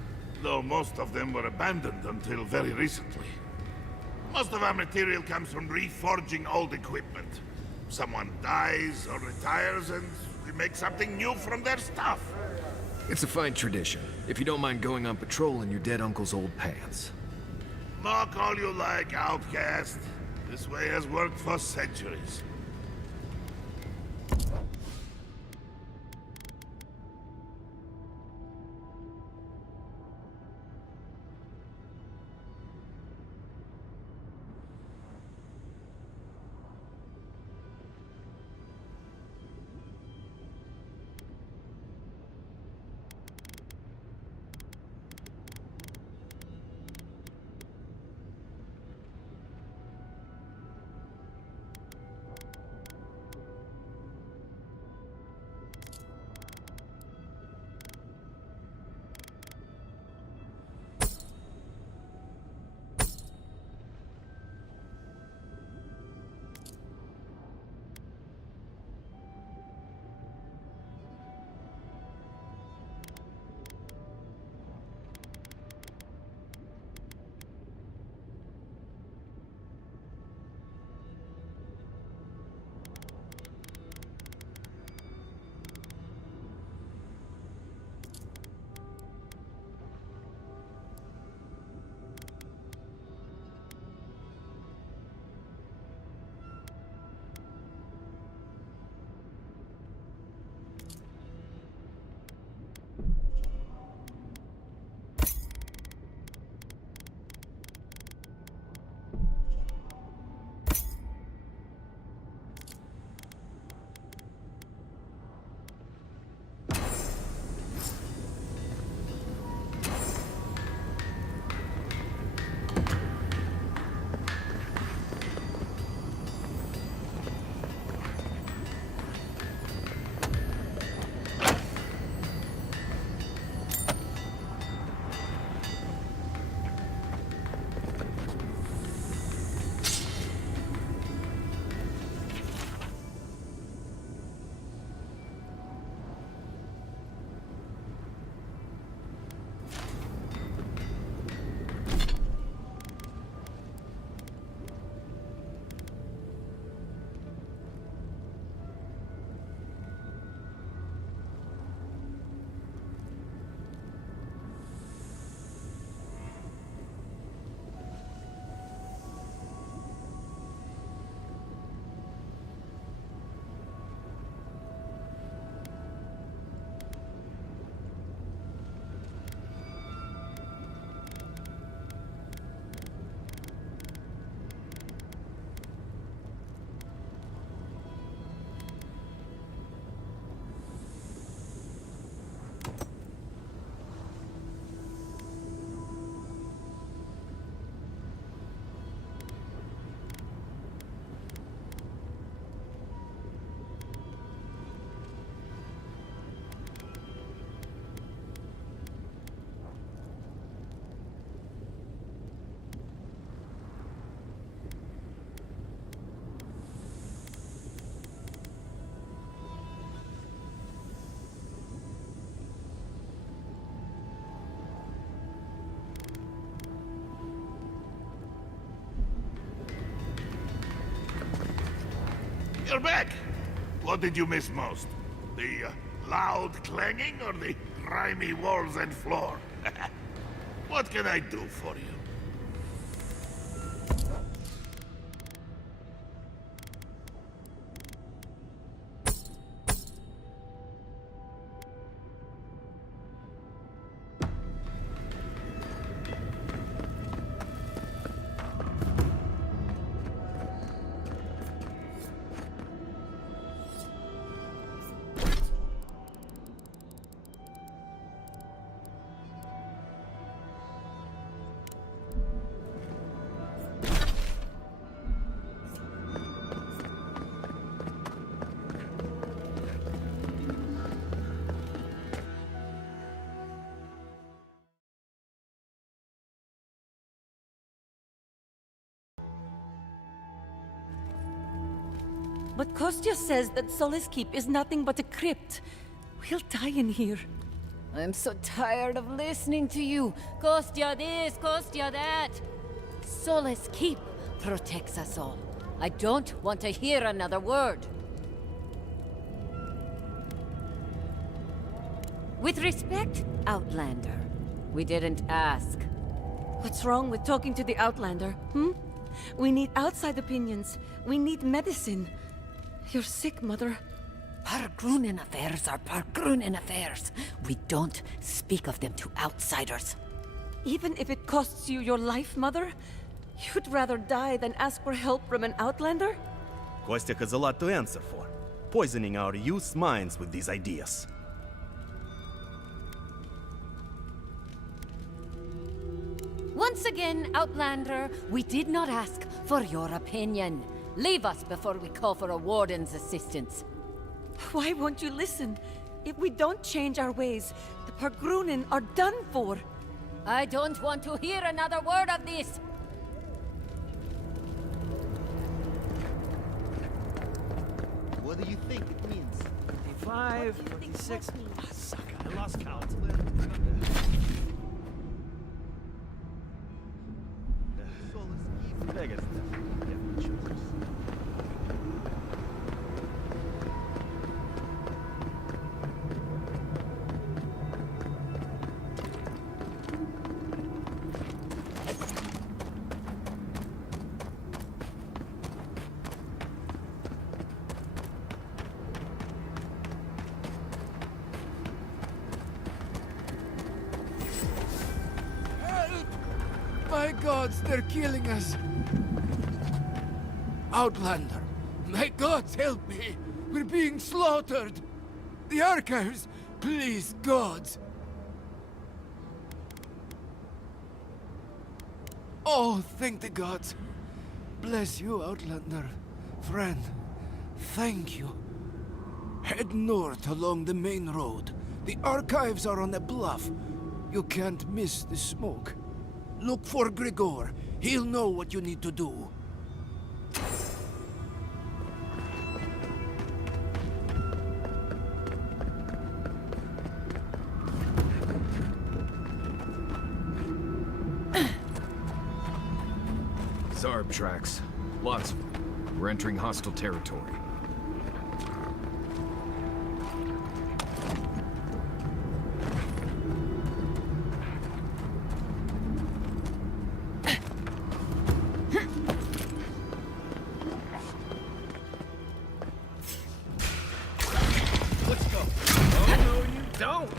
though most of them were abandoned until very recently. Most of our material comes from reforging old equipment. Someone dies or retires and we make something new from their stuff. It's a fine tradition, if you don't mind going on patrol in your dead uncle's old pants. Mock all you like, outcast. This way has worked for centuries. You're back! What did you miss most? The loud clanging or the grimy walls and floor? What can I do for you? But Kostya says that Solace Keep is nothing but a crypt. We'll die in here. I'm so tired of listening to you. Kostya this, Kostya that. Solace Keep protects us all. I don't want to hear another word. With respect, Outlander, we didn't ask. What's wrong with talking to the Outlander, hmm? We need outside opinions. We need medicine. You're sick, Mother. Pargrunen affairs are Pargrunen affairs. We don't speak of them to outsiders. Even if it costs you your life, Mother? You'd rather die than ask for help from an Outlander? Kostya has a lot to answer for, poisoning our youth's minds with these ideas. Once again, Outlander, we did not ask for your opinion. Leave us before we call for a warden's assistance. Why won't you listen? If we don't change our ways, the Pargrunen are done for. I don't want to hear another word of this. What do you think it means? 25, 26. Ah, sucker, I lost count. Vegas. My gods, they're killing us! Outlander, my gods, help me! We're being slaughtered! The archives, please, gods! Oh, thank the gods! Bless you, Outlander. Friend, thank you. Head north along the main road. The archives are on a bluff. You can't miss the smoke. Look for Grigor. He'll know what you need to do. Zarb tracks. Lots of them. We're entering hostile territory. Let's go. Oh, no, you don't.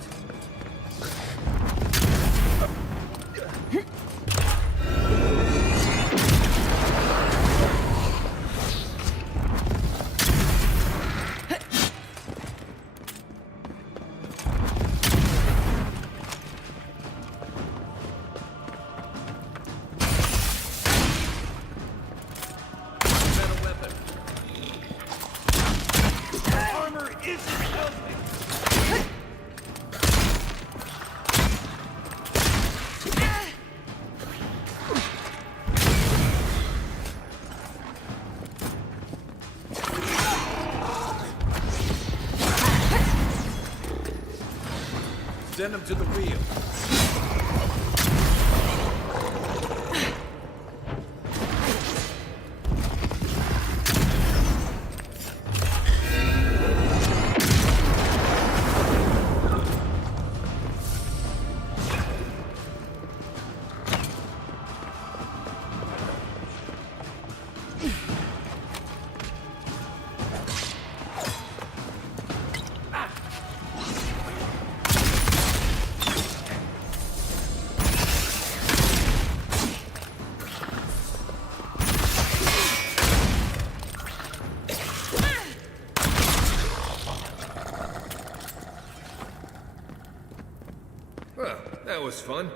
Send him to the wheel. Well, that was fun.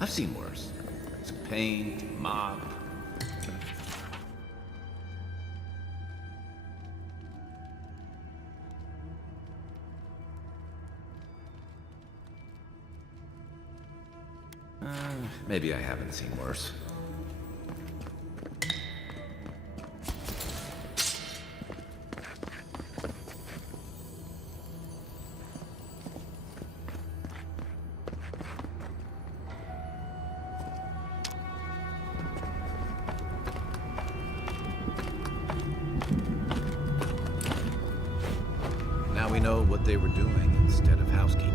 I've seen worse. Some paint, mop. Maybe I haven't seen worse. Now we know what they were doing instead of housekeeping.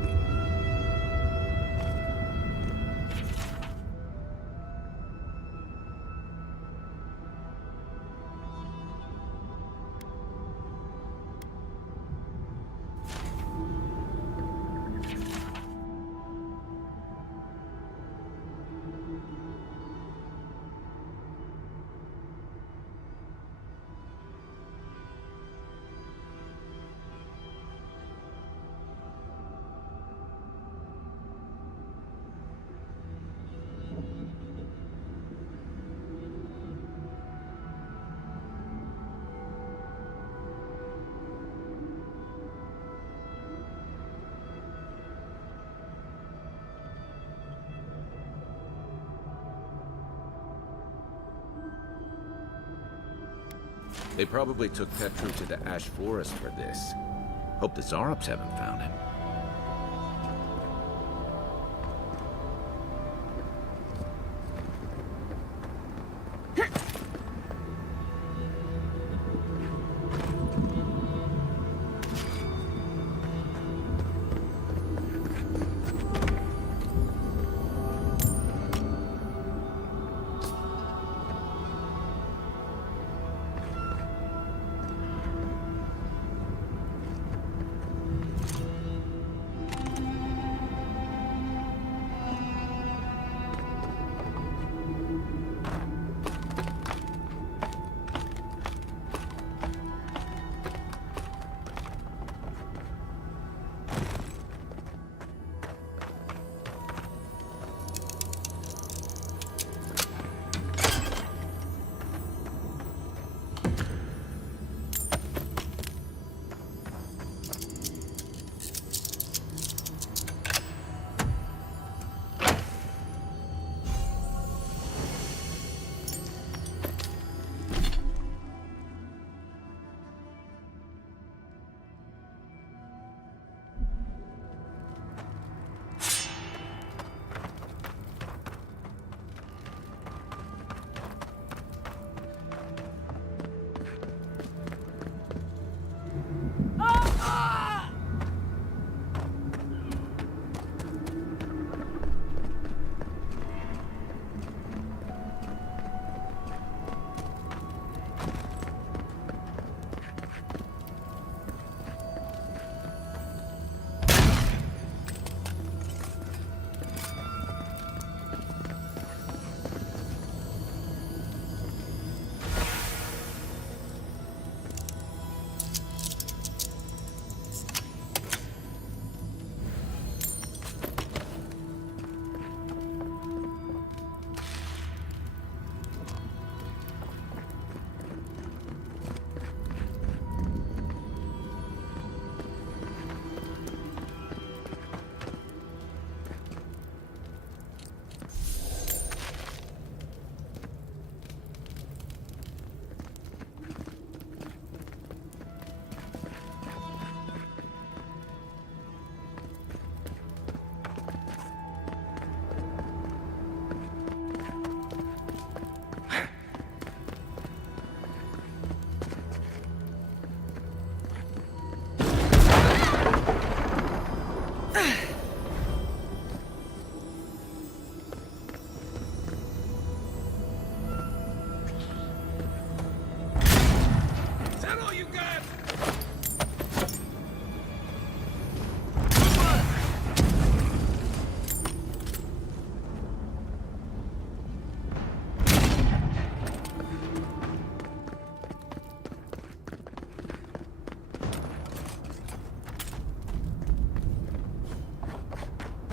They probably took Petru to the Ash Forest for this. Hope the Zarops haven't found him.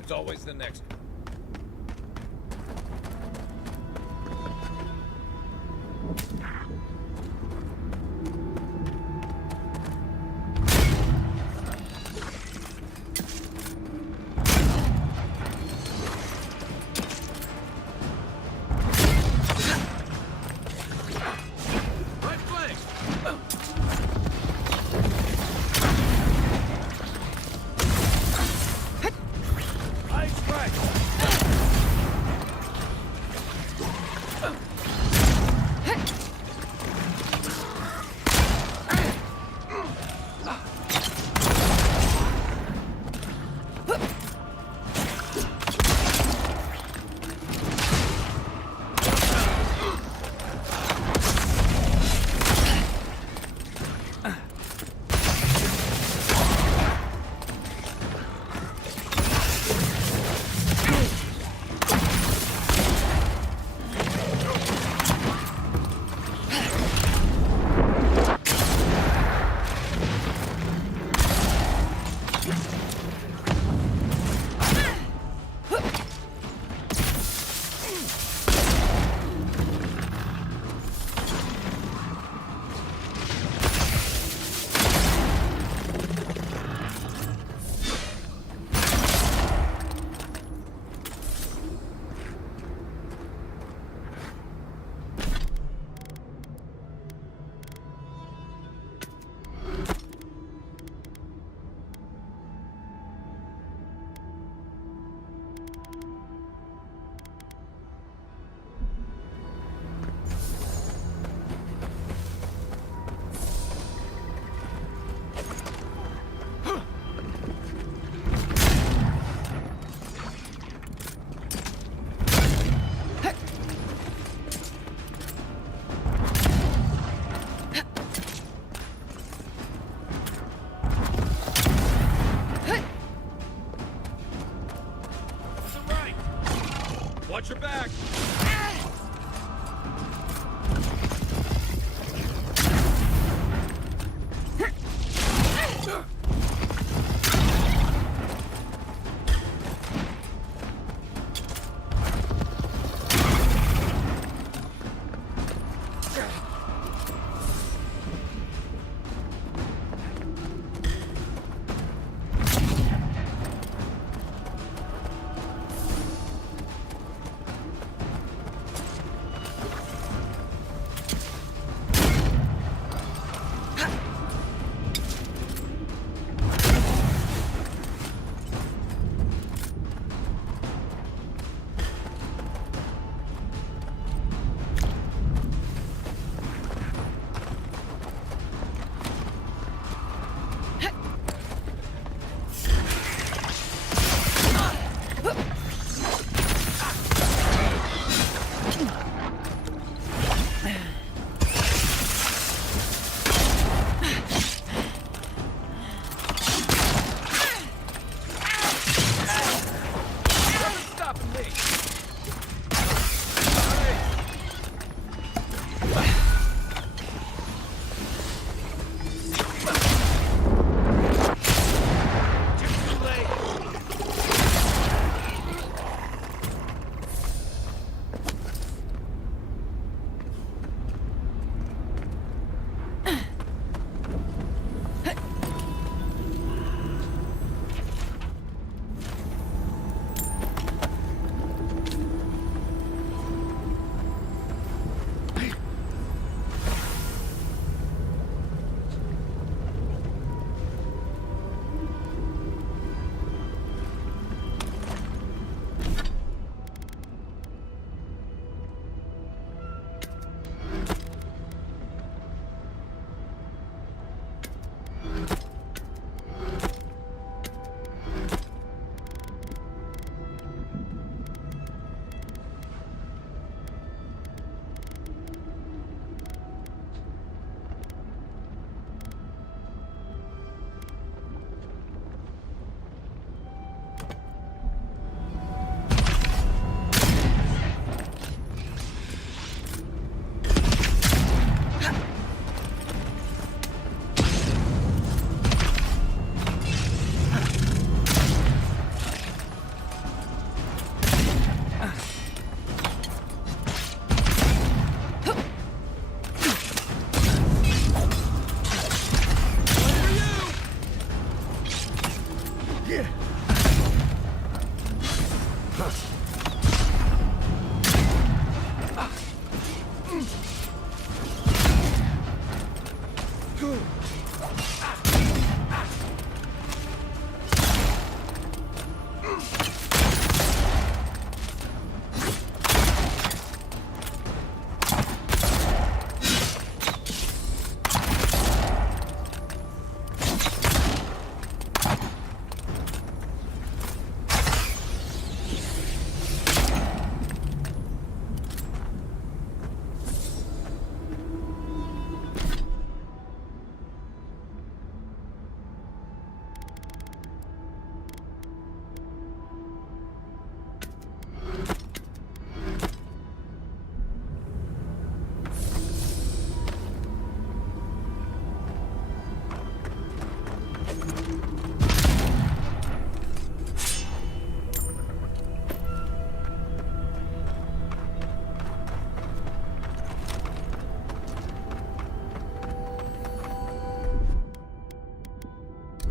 one's always the next one. I strike!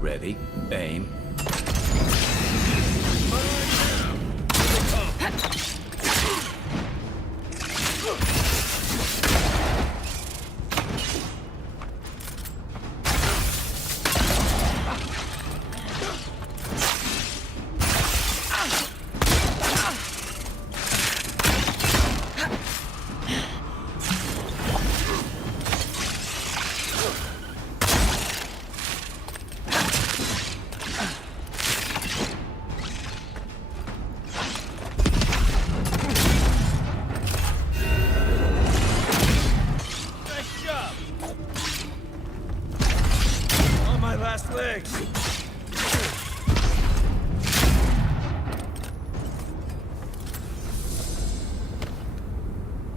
Ready, aim.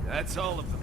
That's all of them.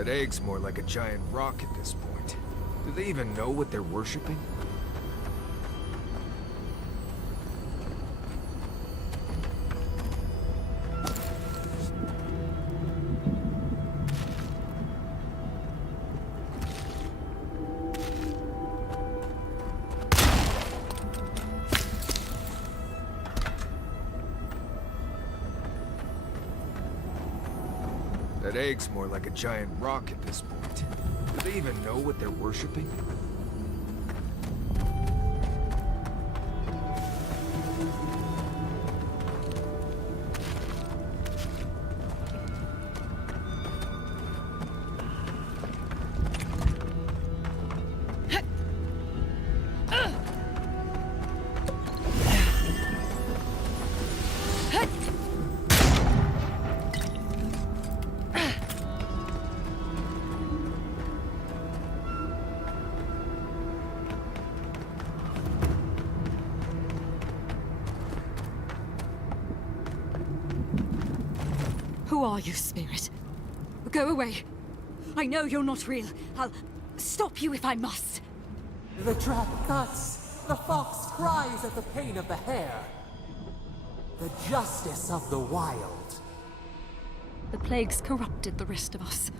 That egg's more like a giant rock at this point. Do they even know what they're worshipping? That egg's more like a giant rock at this point. Do they even know what they're worshipping? Who are you, spirit? Go away. I know you're not real. I'll stop you if I must. The trap cuts. The fox cries at the pain of the hare. The justice of the wild. The plagues corrupted the rest of us.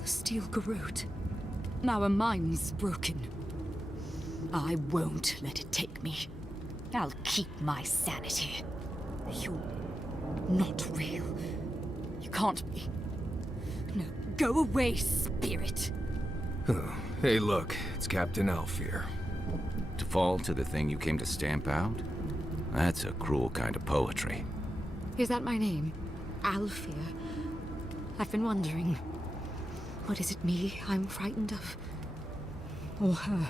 The steel corrode. Our minds broken. I won't let it take me. I'll keep my sanity. You're not real. You can't be. No, go away, spirit. Oh, hey, look, it's Captain Alf here. To fall to the thing you came to stamp out? That's a cruel kind of poetry. Is that my name? Alfia. I've been wondering. What is it me I'm frightened of? Or her?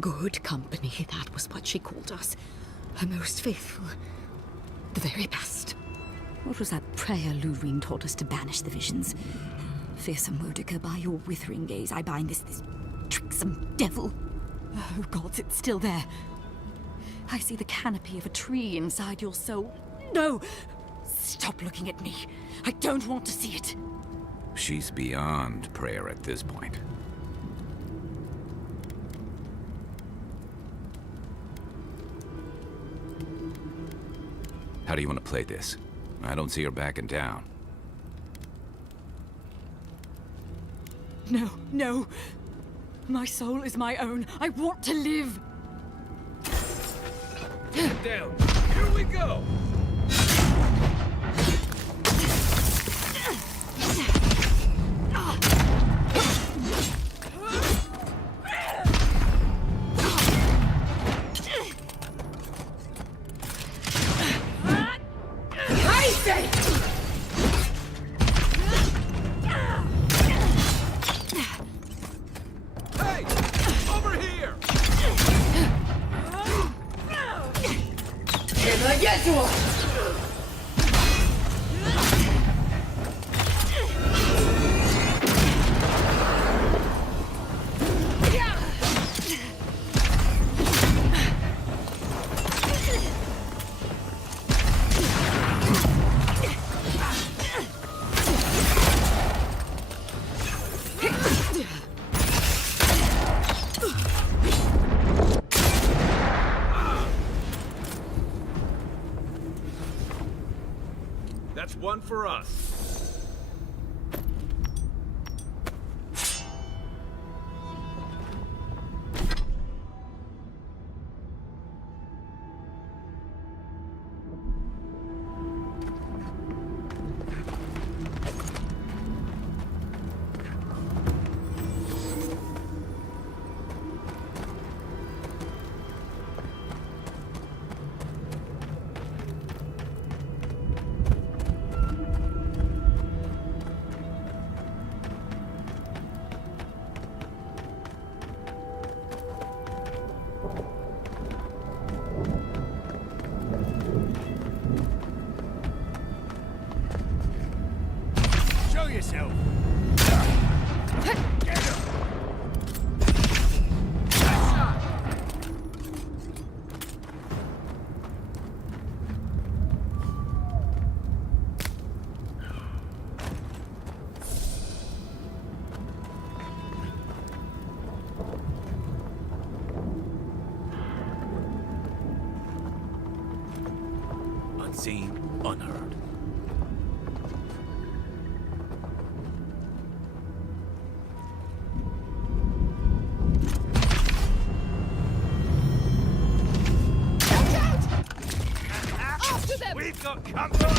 Good company, that was what she called us. Her most faithful. The very best. What was that prayer Lurine taught us to banish the visions? Fearsome Mordecai, by your withering gaze, I bind this tricksome devil. Oh, gods, it's still there. I see the canopy of a tree inside your soul. No! Stop looking at me. I don't want to see it. She's beyond prayer at this point. How do you want to play this? I don't see her backing down. No, no. My soul is my own. I want to live. Get down. Here we go. That's one for us. Show yourself. Unseen, unheard. We've got company!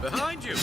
Behind you!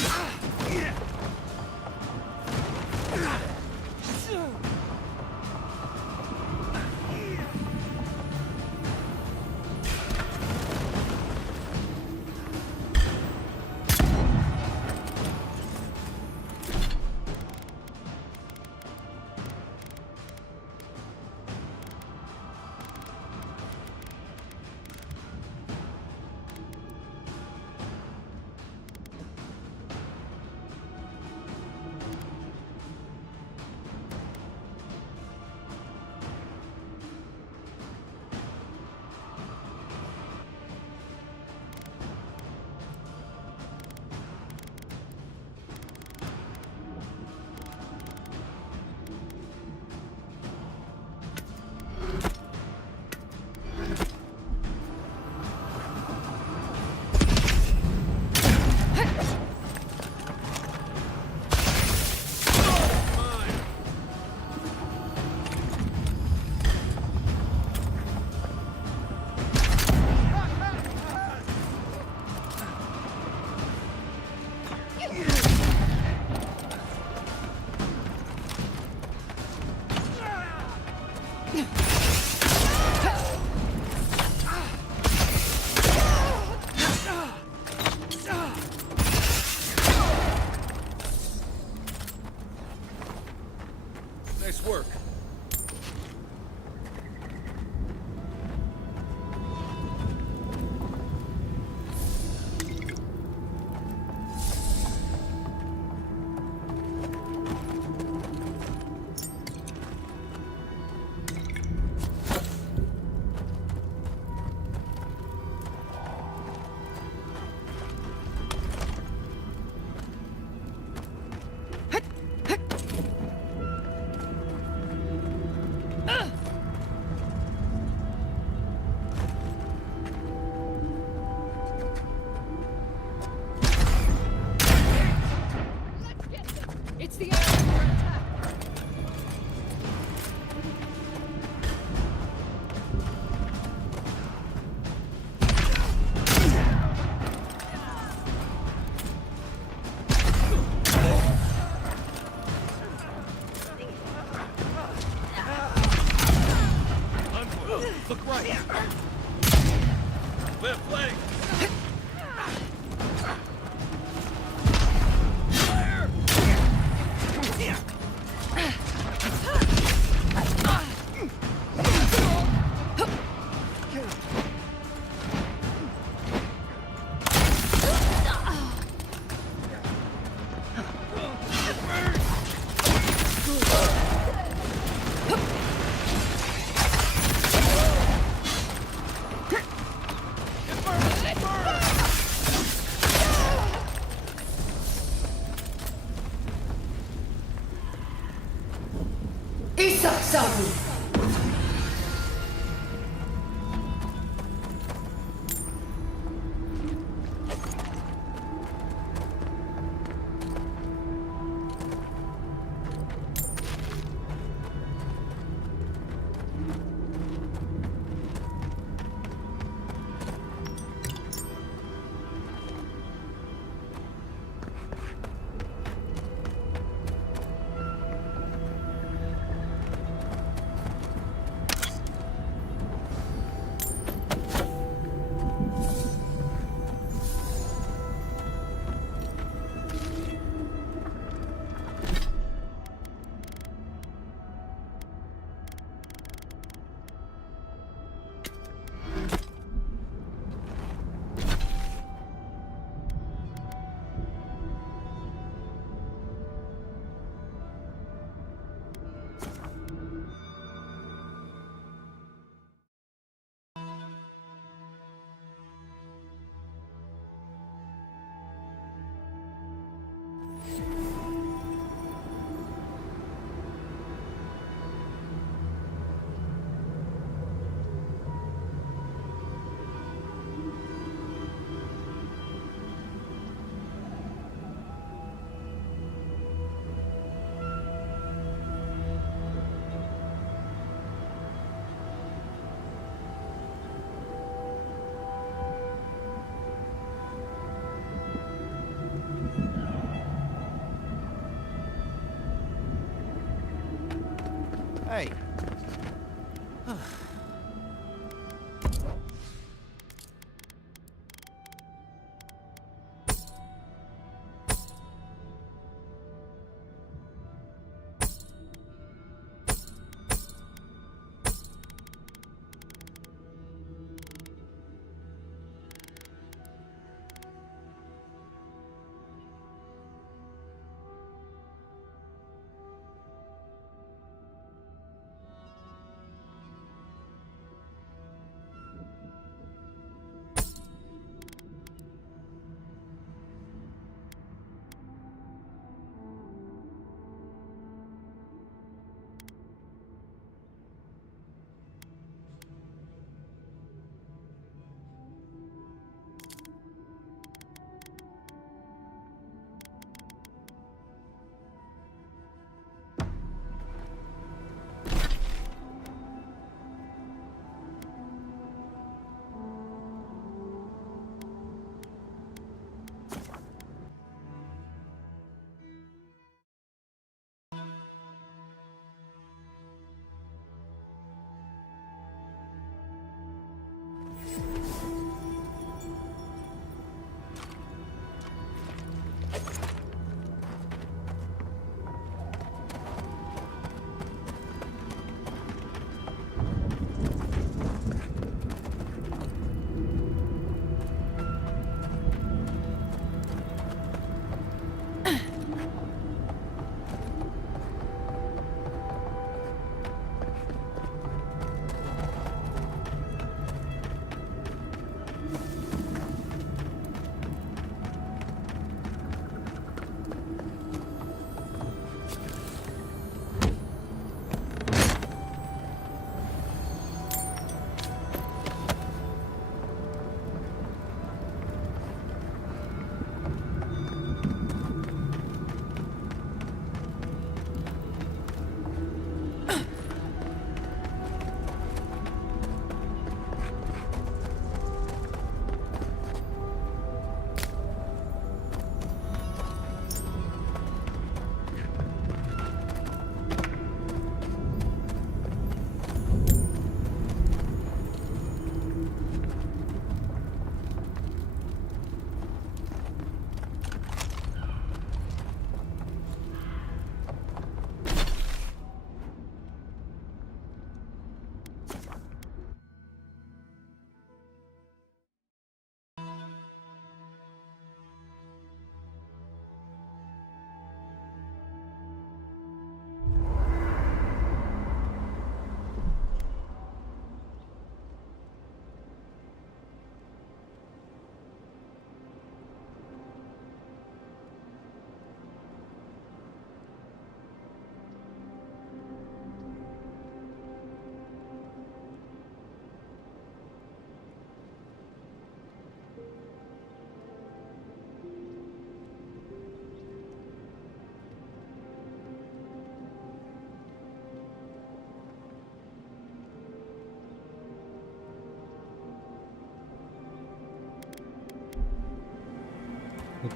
Nice work. It's the area for attack. Look right. Left leg. Hey.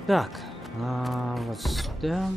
Так, вот сюда.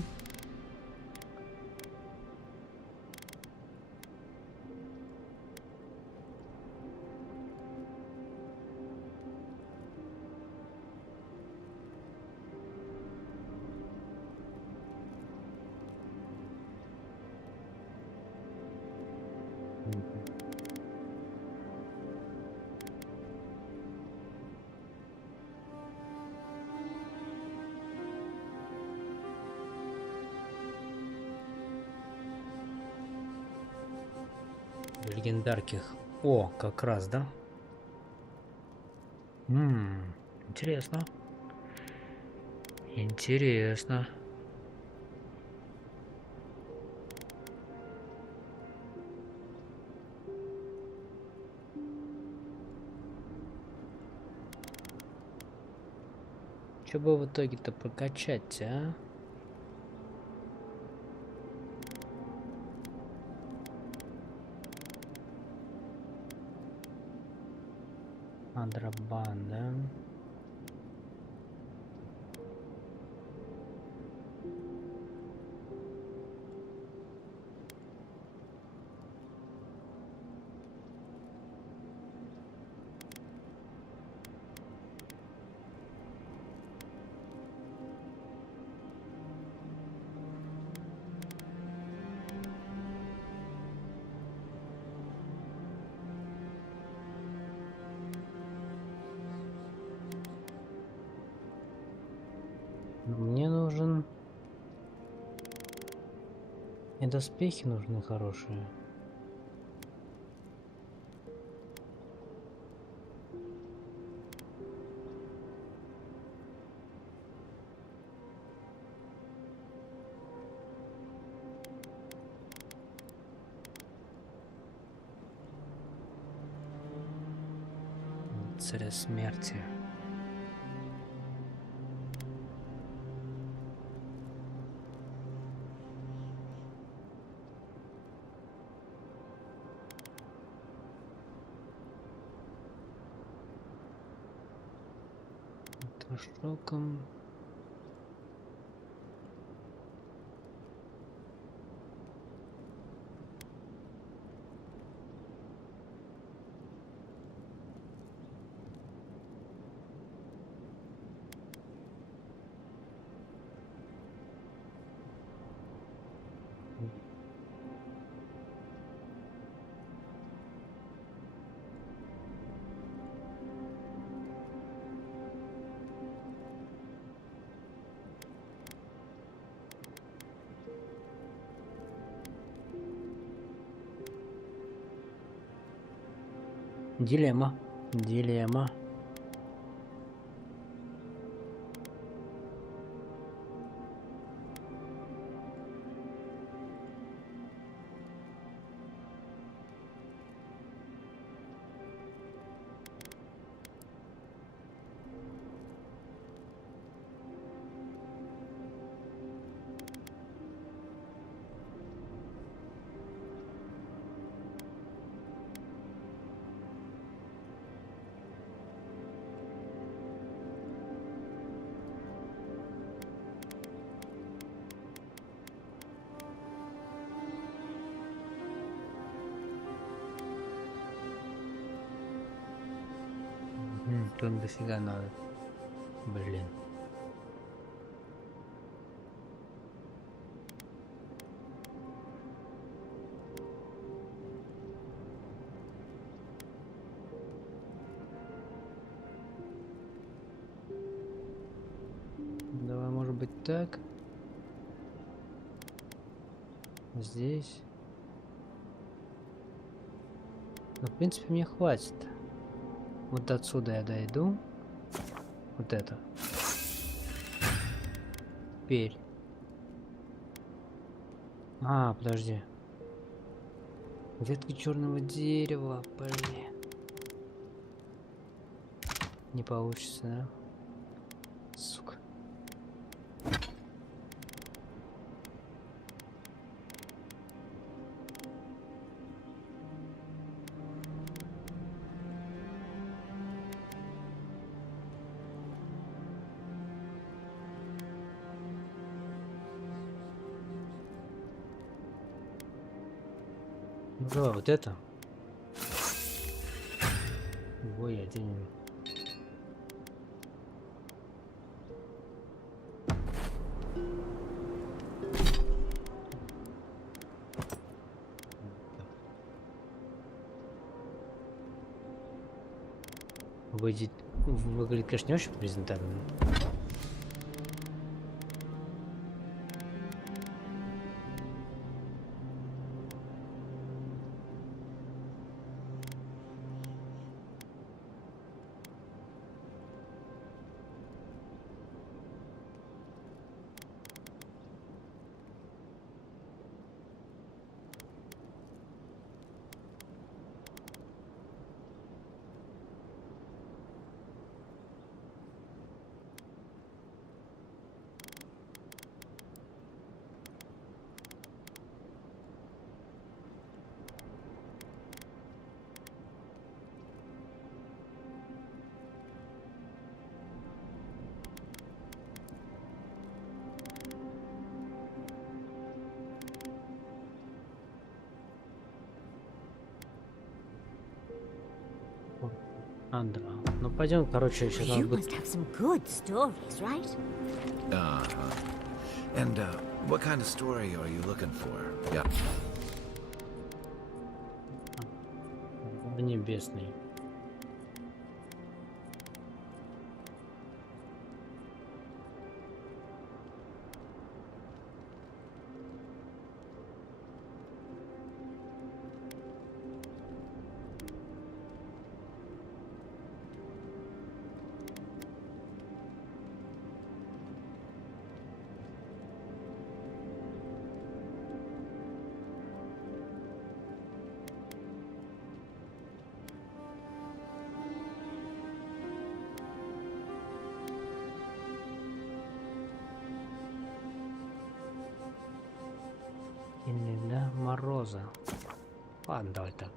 Легендарских. О, как раз, да? Интересно. Интересно. Что бы в итоге-то прокачать, а? Андрабан, да? Мне нужен... И доспехи нужны хорошие. Царя смерти. Шоком. Дилемма. Дилемма. Тут дофига надо. Блин. Давай, может быть, так. Здесь. Но, в принципе, мне хватит. Вот отсюда я дойду. Вот это. Теперь. А, подожди. Ветки черного дерева, блин. Не получится, да? Сука. Ну давай вот это. Ой, один. Выглядит, конечно, не очень презентабельно. А, да. Ну пойдем, короче, сейчас You надо must have some good stories, right? And, what kind of story are you looking for? Yeah. Небесный. Иногда мороза. Ладно, давай так.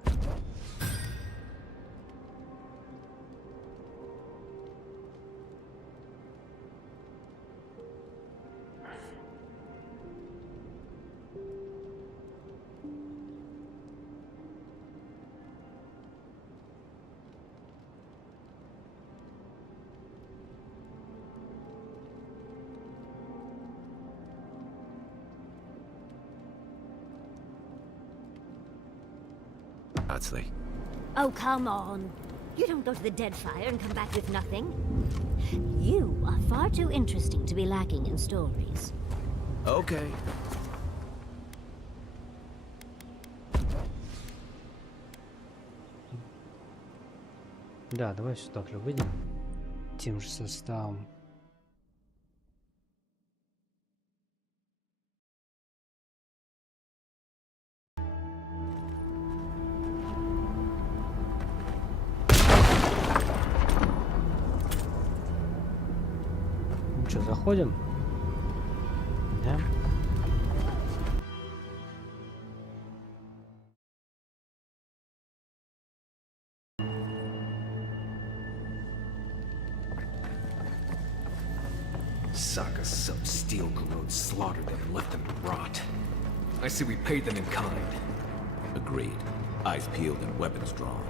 Atsley. Oh, come on. You don't go to the Deadfire and come back with nothing. You are far too interesting to be lacking in stories. Okay. Да, давай сюда же выйдем. Тем же составом. Ну что, заходим? Да. Saga sub-steel corrode slaughtered them and left them to rot. I say we paid them in kind. Agreed. Eyes peeled and weapons drawn.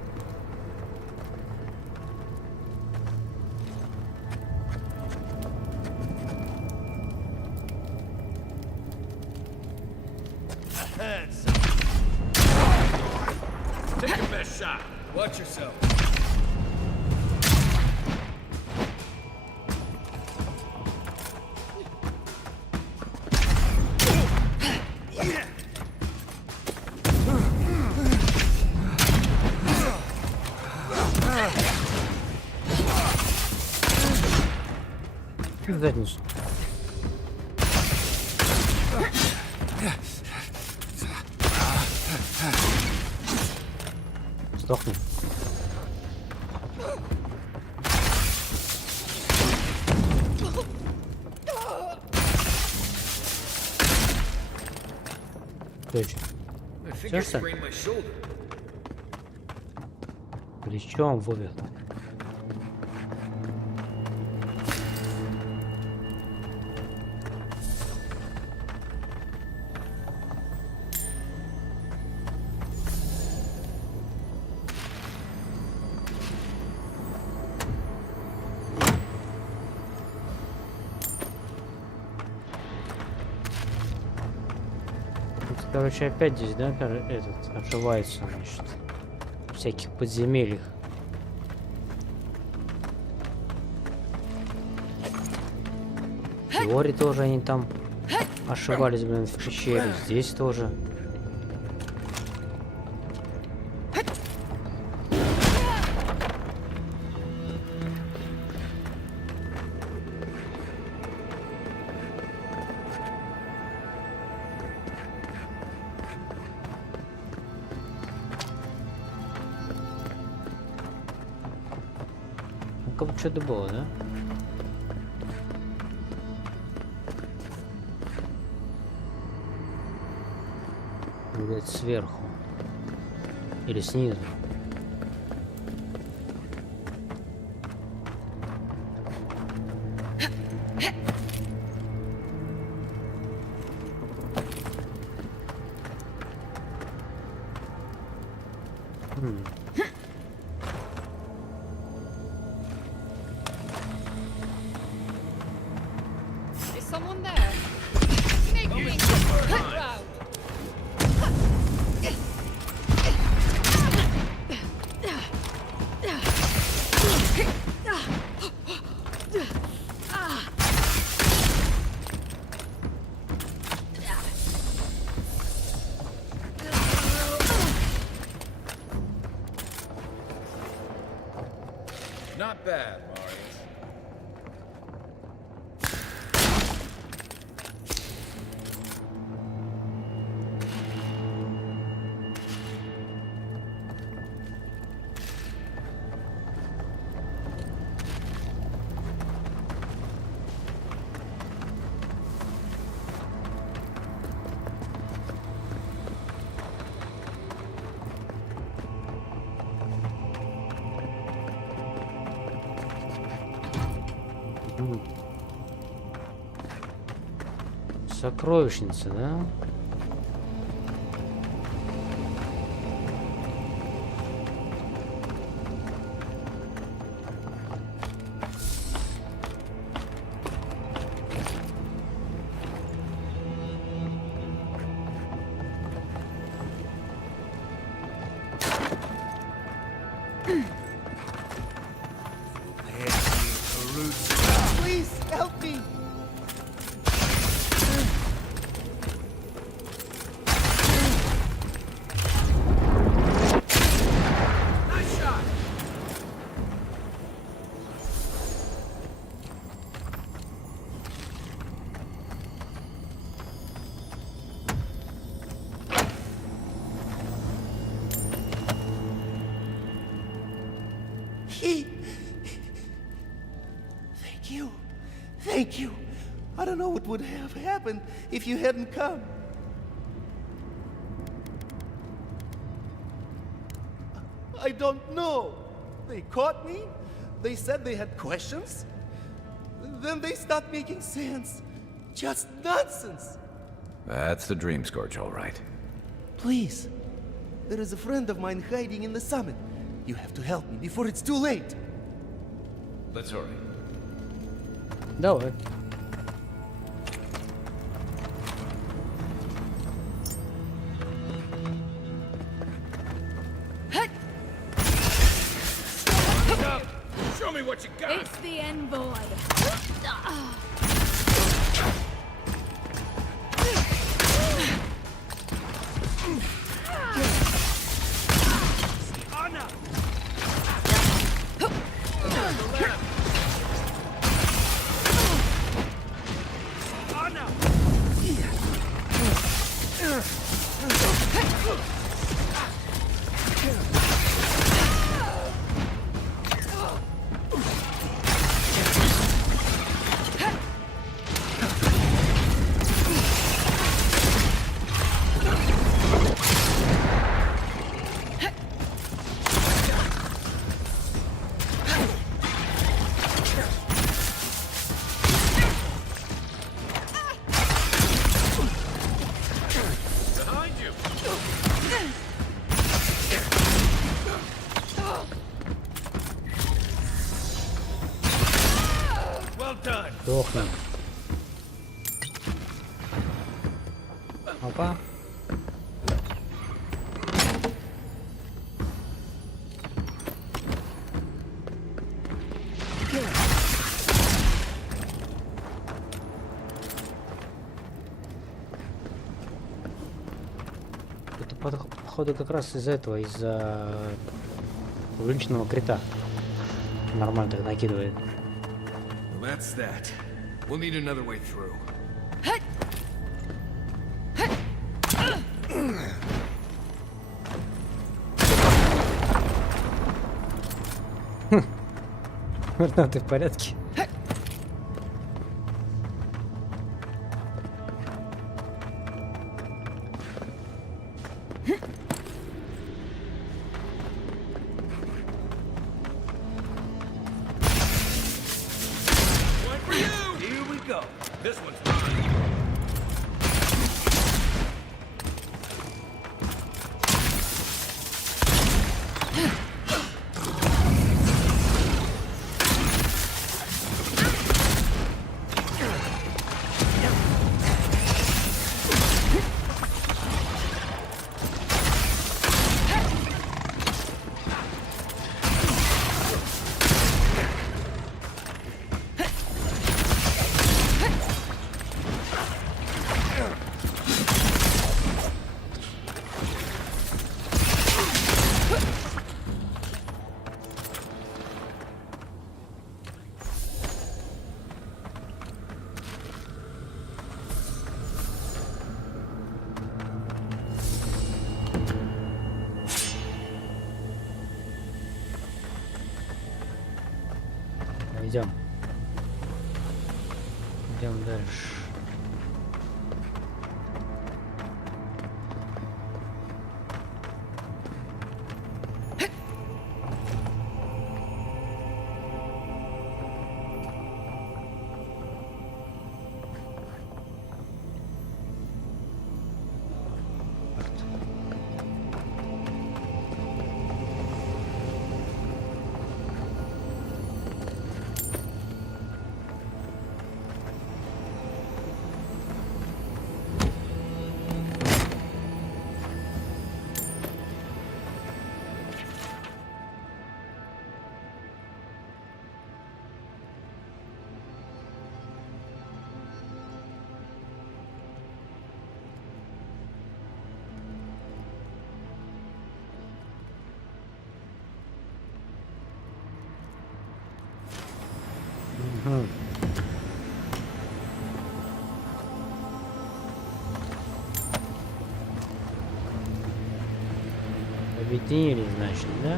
Ahead, take your best shot. Watch yourself. В задницу. Сдохни. Точно. Все что? Плечом вывел. Короче, опять здесь, да, этот ошивается, значит, в всяких подземельях. В теории тоже они там ошивались, блин, в пещере. Здесь тоже. Как бы что-то было, да? Видать, сверху. Или снизу. Is someone there? Snake ring! Round! Not bad, Marius. Сокровищница, да? Please help me! Nice shot! key. Thank you. Thank you. I don't know what would have happened if you hadn't come. I don't know. They caught me. They said they had questions. Then they stopped making sense. Just nonsense. That's the Dream Scourge, all right. Please. There is a friend of mine hiding in the summit. You have to help me before it's too late. Let's hurry. Давай. Show me what you got. It's the envoy. Anna! Сдохни. Опа. Это походу как раз из этого, из-за увеличенного крита. Нормально так накидывает. That's that. We'll need another way through. Марта, ты в порядке? This one's mine. Идем. Идем дальше. Объединились, значит, да?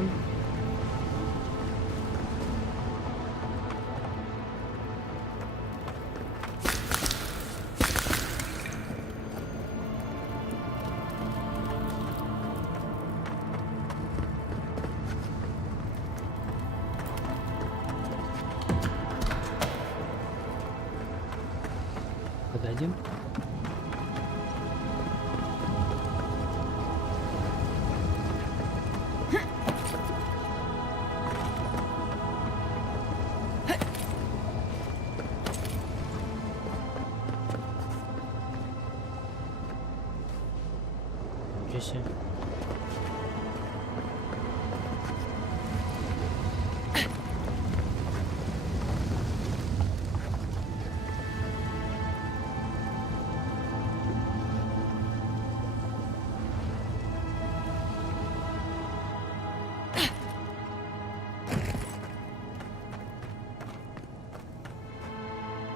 видим. Ничего себе.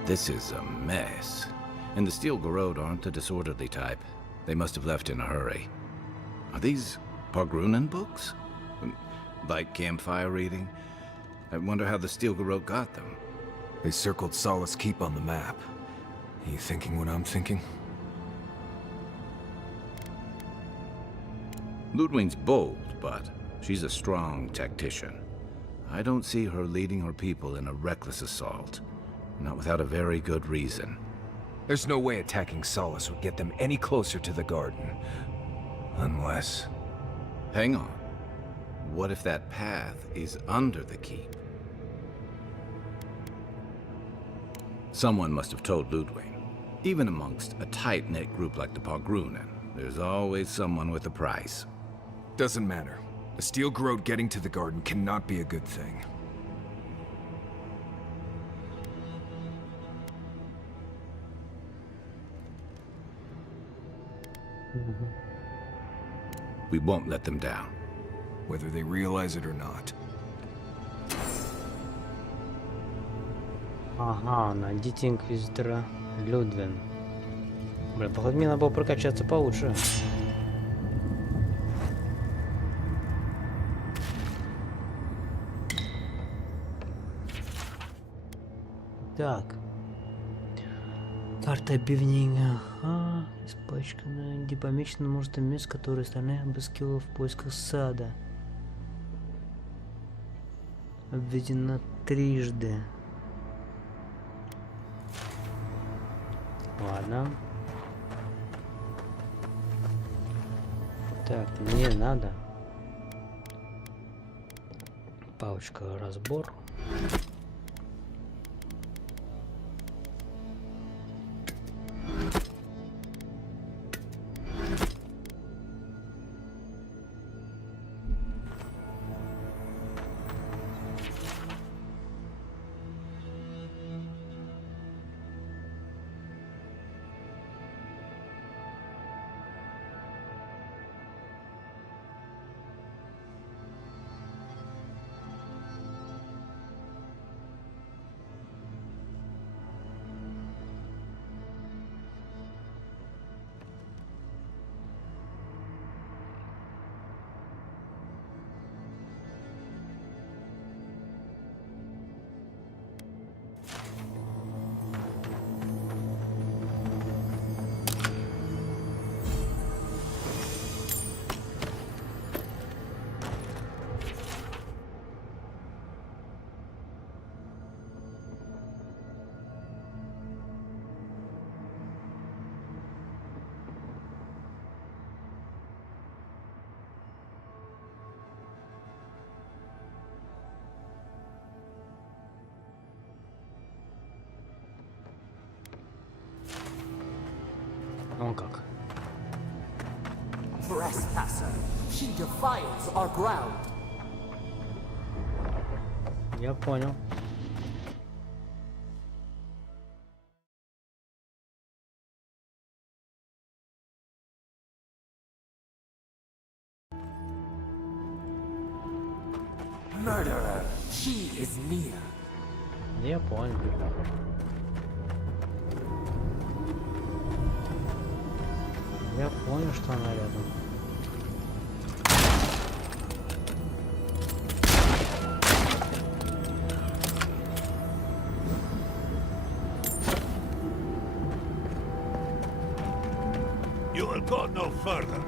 This is a mess. And the Steel Garrod aren't the disorderly type. They must have left in a hurry. Are these Pargrunen books? Like campfire reading? I wonder how the Steel Garrod got them. They circled Solace Keep on the map. Are you thinking what I'm thinking? Ludwig's bold, but she's a strong tactician. I don't see her leading her people in a reckless assault. Not without a very good reason. There's no way attacking Solace would get them any closer to the garden. Unless... Hang on. What if that path is under the keep? Someone must have told Ludwig. Even amongst a tight-knit group like the Pargrunen, there's always someone with a price. Doesn't matter. The Steel Garrod getting to the garden cannot be a good thing. We won't let them down. Whether they realize it or not. Ага, найдите инквизитора Людвин. Блин, походу мне надо было прокачаться получше. Так. Карта объявления. Ага, испачканная. Где помечено множество мест, которые остальные обыскивали в поисках сада. Обведена трижды. Ладно. Так, мне надо. Палочка разбор. Вон как. Trespasser. She defiles our ground. Я понял. Murderer. She is near. Я понял. Я понял, что она рядом. You will go no further.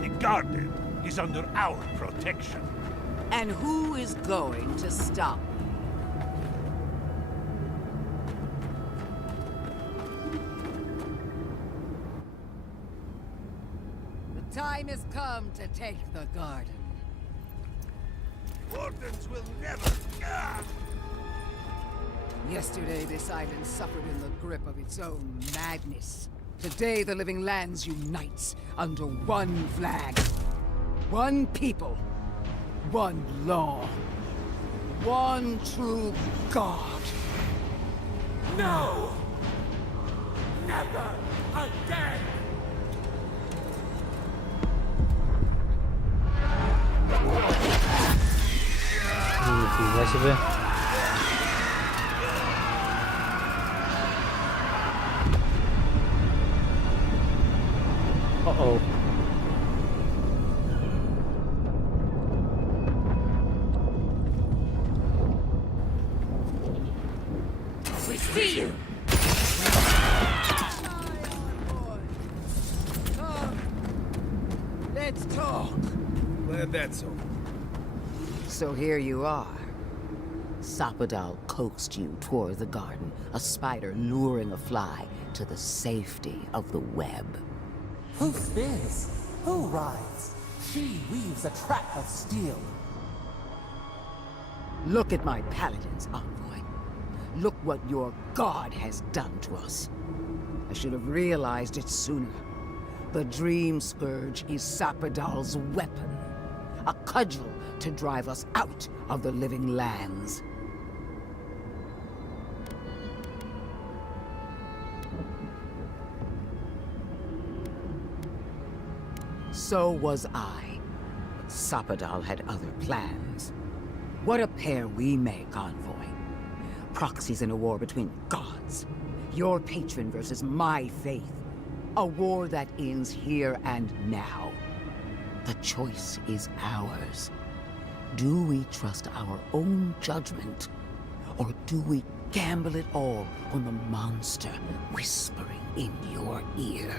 The garden is under our protection. And who is going to stop? time has come to take the garden. Wardens will never... Yesterday, this island suffered in the grip of its own madness. Today, the living lands unites under one flag. One people. One law. One true God. No! Never again! Нифига себе. О-оу. We see you! Let's talk. Glad that's over. So here you are. Sapadal coaxed you toward the garden, a spider luring a fly to the safety of the web. Who spins? Who rides? She weaves a trap of steel. Look at my paladins, envoy. Look what your god has done to us. I should have realized it sooner. The Dream Scourge is Sapadal's weapon. A cudgel to drive us out of the living lands. So was I. But Sapadal had other plans. What a pair we make, envoy. Proxies in a war between gods. Your patron versus my faith. A war that ends here and now. The choice is ours. Do we trust our own judgment? Or do we gamble it all on the monster whispering in your ear?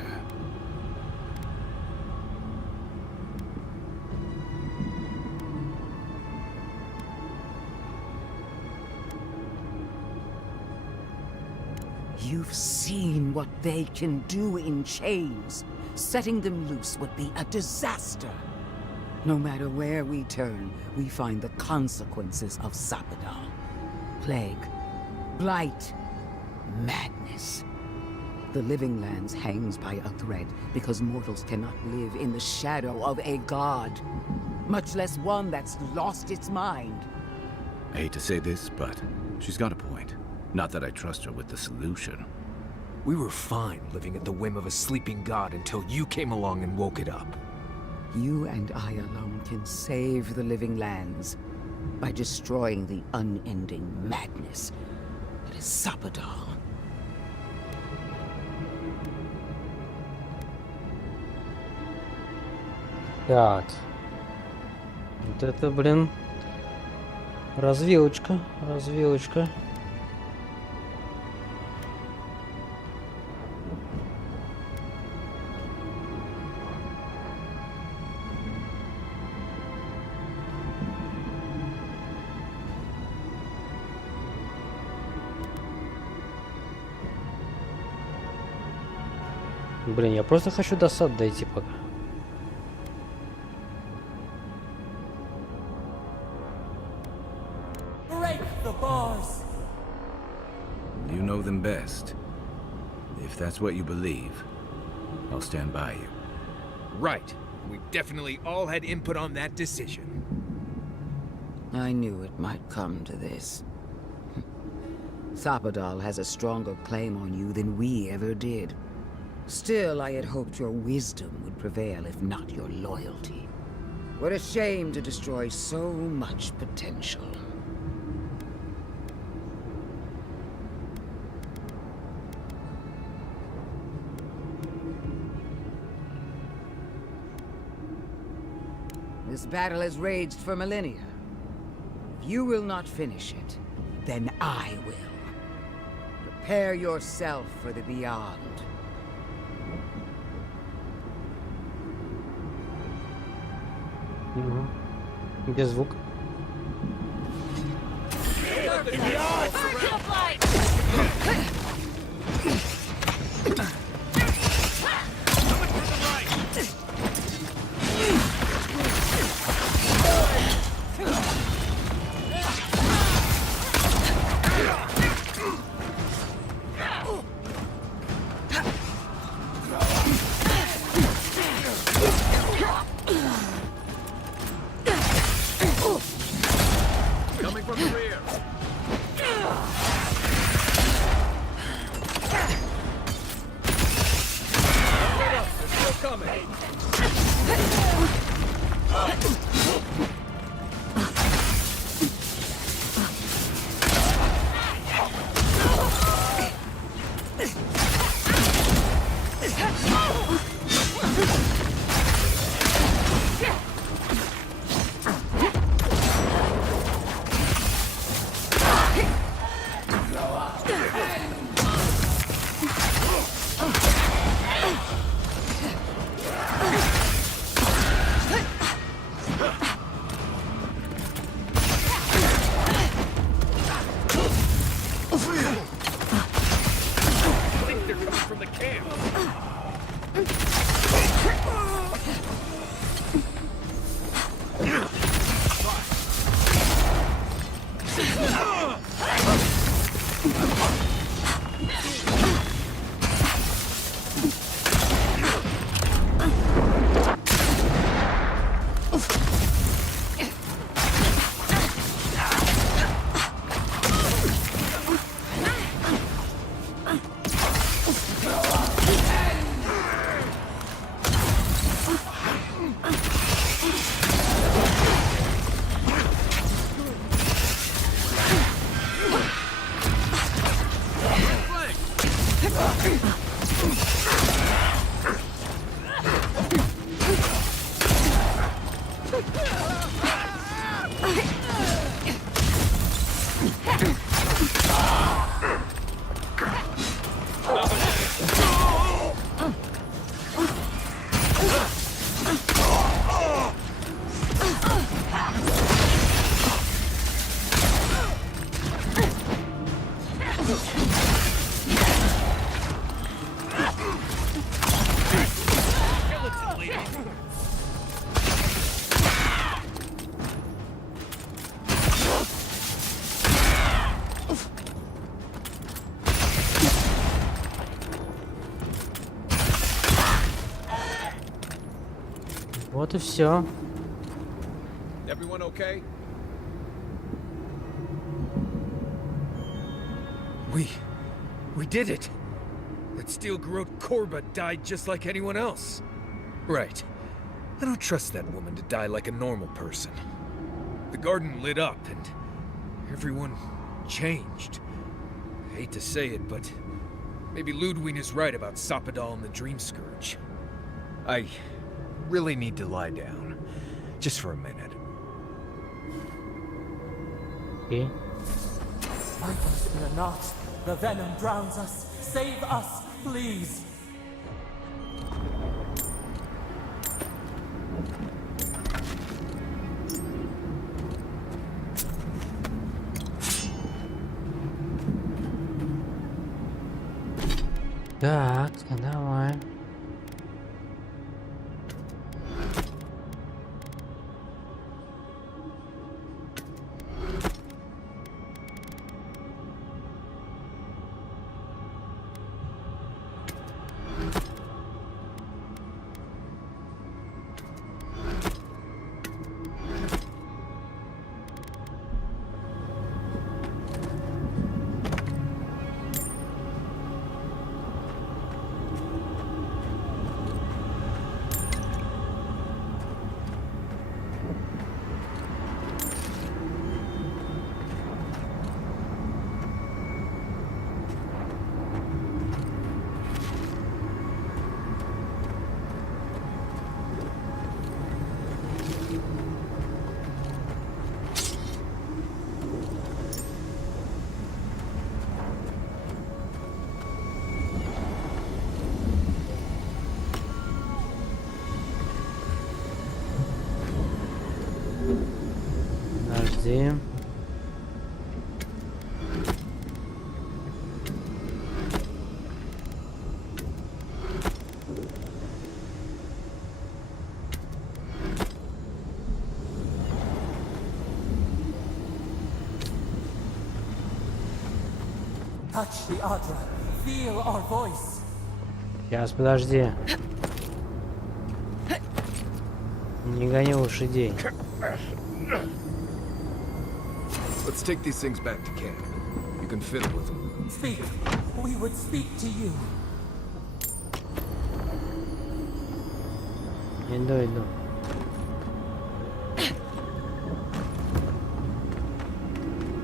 You've seen what they can do in chains. Setting them loose would be a disaster. No matter where we turn, we find the consequences of Sapadal. Plague, blight, madness. The living lands hangs by a thread because mortals cannot live in the shadow of a god. Much less one that's lost its mind. I hate to say this, but she's got a point. Not that I trust her with the solution. We were fine living at the whim of a sleeping god until you came along and woke it up. You and I alone can save the living lands by destroying the unending madness that is Sapadal. Так. Вот это, блин, развилочка, развилочка. Блин, я просто хочу до сада дойти пока. Break the bars! You know them best. If that's what you believe, I'll stand by you. Right. We definitely all had input on that decision. I knew it might come to this. Sapadal has a stronger claim on you than we ever did. Still, I had hoped your wisdom would prevail, if not your loyalty. What a shame to destroy so much potential. This battle has raged for millennia. If you will not finish it, then I will. Prepare yourself for the beyond. Где звук? from the rear. They're still coming. Вот и все. Everyone okay? We did it! That steel garrote Korba died just like anyone else. Right. I don't trust that woman to die like a normal person. The garden lit up and everyone changed. I hate to say it, but maybe Ludwig is right about Sapadal and the Dream Scourge. I really need to lie down. Just for a minute. Okay. Fight us, fear not. The venom drowns us. Save us, please. Так, давай. Подожди. Touch the Adra. Feel our voice. Сейчас, подожди. Не гони лошадей. Let's take these things back to camp. You can fiddle with them. Speak. We would speak to you. Иду.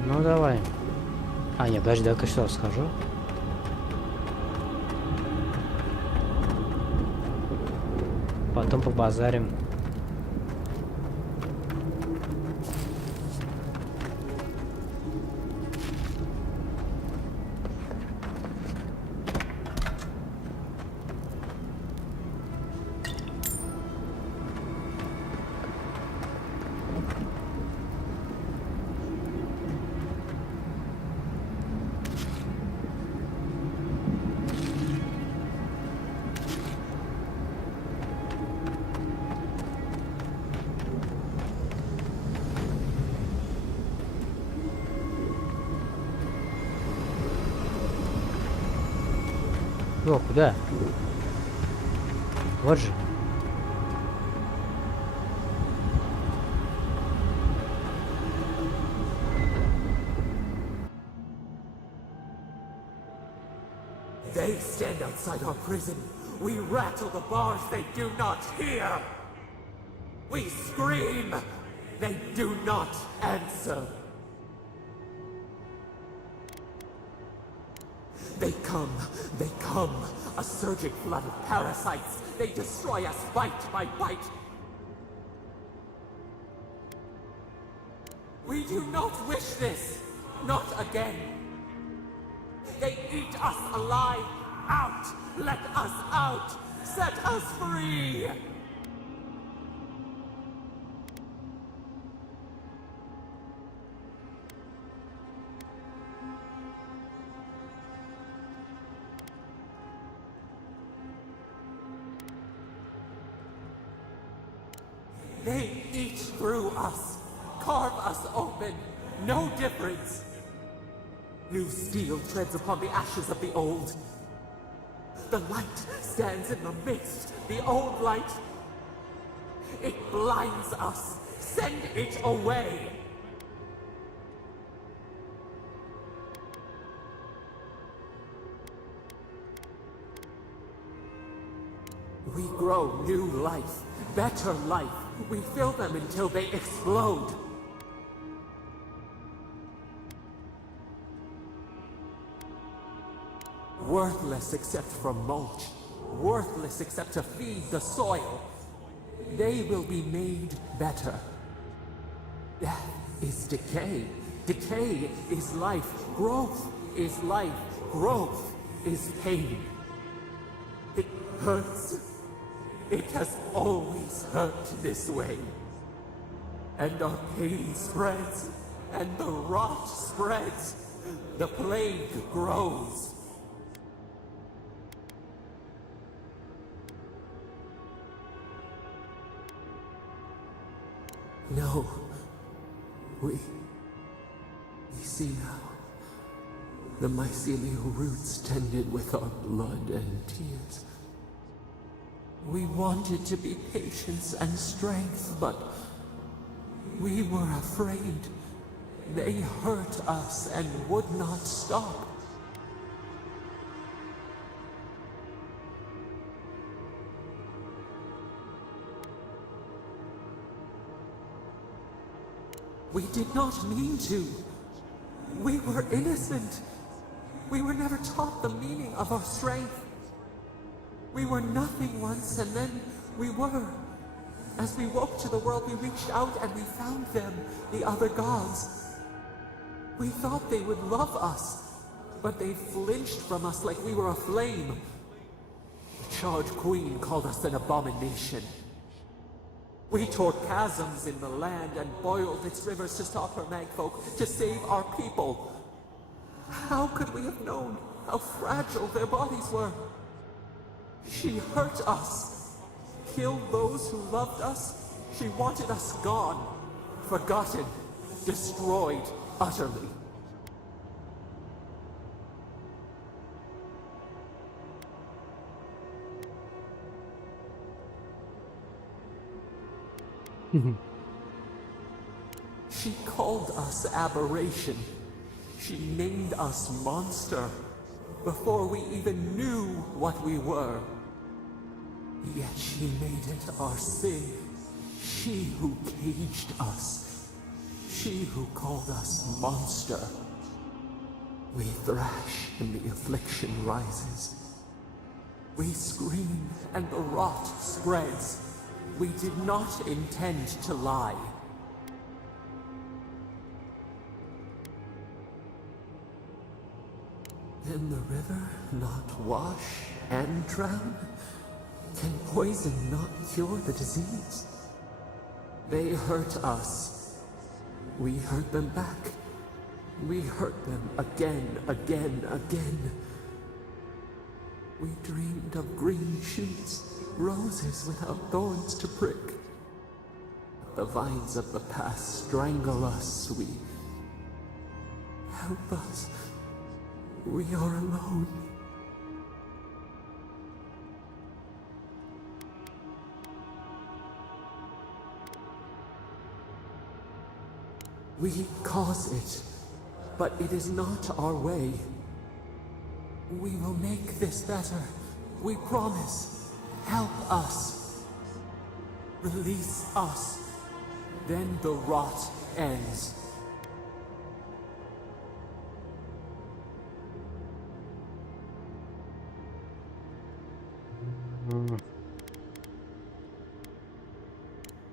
Ну давай. А, нет, подожди, дай-ка сюда схожу. Потом побазарим. О, куда? Вот же. They stand outside our prison. We rattle the bars, they do not hear. We scream, they do not answer. They come, a surging flood of parasites. They destroy us bite by bite. We do not wish this, not again. They eat us alive. Out! Let us out! Set us free! They eat through us, carve us open, no difference. New steel treads upon the ashes of the old. The light stands in the midst, the old light. It blinds us. Send it away. We grow new life, better life. We fill them until they explode. Worthless except for mulch. Worthless except to feed the soil. They will be made better. Death is decay. Decay is life. Growth is life. Growth is pain. It hurts. It has always hurt this way. And our pain spreads, and the rot spreads. The plague grows. No. We see now. The mycelial roots tended with our blood and tears. We wanted to be patience and strength, but we were afraid. They hurt us and would not stop. We did not mean to. We were innocent. We were never taught the meaning of our strength. We were nothing once, and then we were. As we woke to the world, we reached out and we found them, the other gods. We thought they would love us, but they flinched from us like we were a flame. The charred queen called us an abomination. We tore chasms in the land and boiled its rivers to stop her magfolk, to save our people. How could we have known how fragile their bodies were? She hurt us, killed those who loved us. She wanted us gone, forgotten, destroyed utterly. She called us aberration. She named us monster before we even knew what we were. Yet she made it our sin. She who caged us. She who called us monster. We thrash and the affliction rises. We scream and the rot spreads. We did not intend to lie. Can the river not wash and drown? Can poison not cure the disease? They hurt us. We hurt them back. We hurt them again, again. We dreamed of green shoots, roses without thorns to prick. The vines of the past strangle us. Help us. We are alone. We cause it, but it is not our way. We will make this better. We promise. Help us. Release us. Then the rot ends.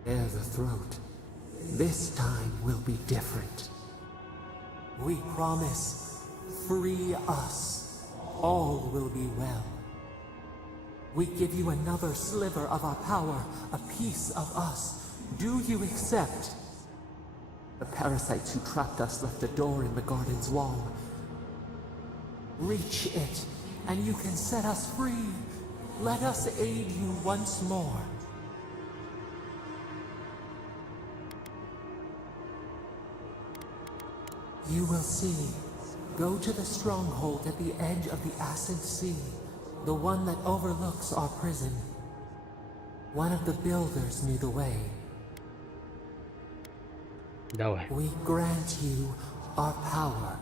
Bare the throat. This time will be different. We promise. Free us. All will be well. We give you another sliver of our power, a piece of us. Do you accept? The parasites who trapped us left a door in the garden's wall. Reach it, and you can set us free. Let us aid you once more. You will see. Go to the stronghold at the edge of the Acid Sea, the one that overlooks our prison. One of the builders knew the way. Давай. We grant you our power.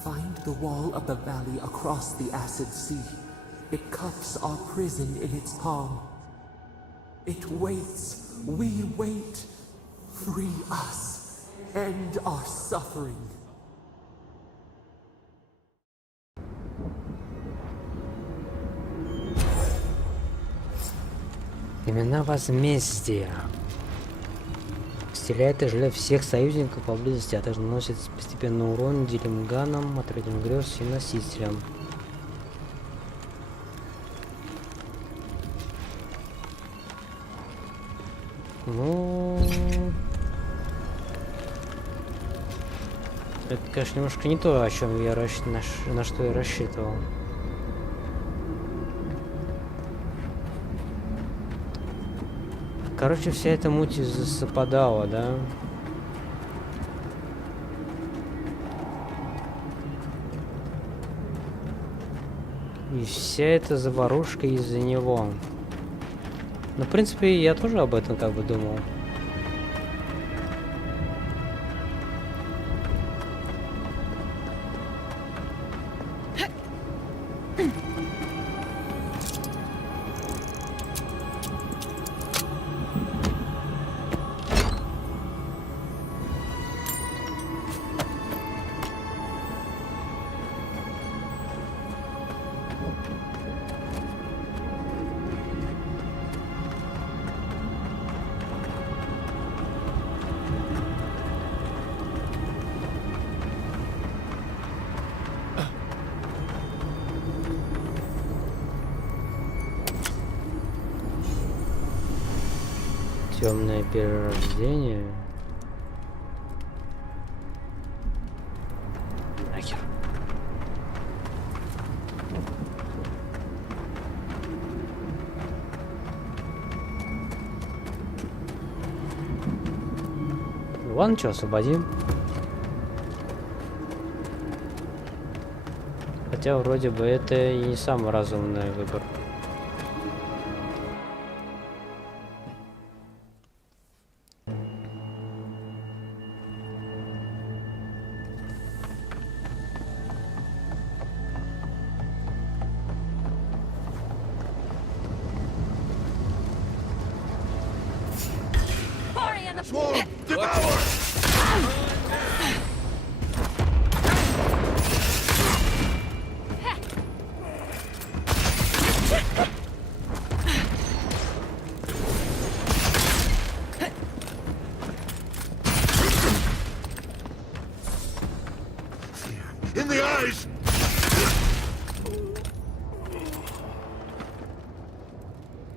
Find the wall of the valley across the Acid Sea. It cups our prison in its palm. It waits. We wait. Free us. End our suffering. Имена возмездия. Стреляет и жалеет всех союзников поблизости, а также наносит постепенный урон делимганам, отрядям грез и носителям. Ну... Это, конечно, немножко не то, о чем я на что я рассчитывал. Короче, вся эта муть западала, да? И вся эта заварушка из-за него. Ну, в принципе, я тоже об этом как бы думал. Темное перерождение. Нахер. Ладно, что, освободим. Хотя вроде бы это и не самый разумный выбор. Swarm, devour! In the eyes!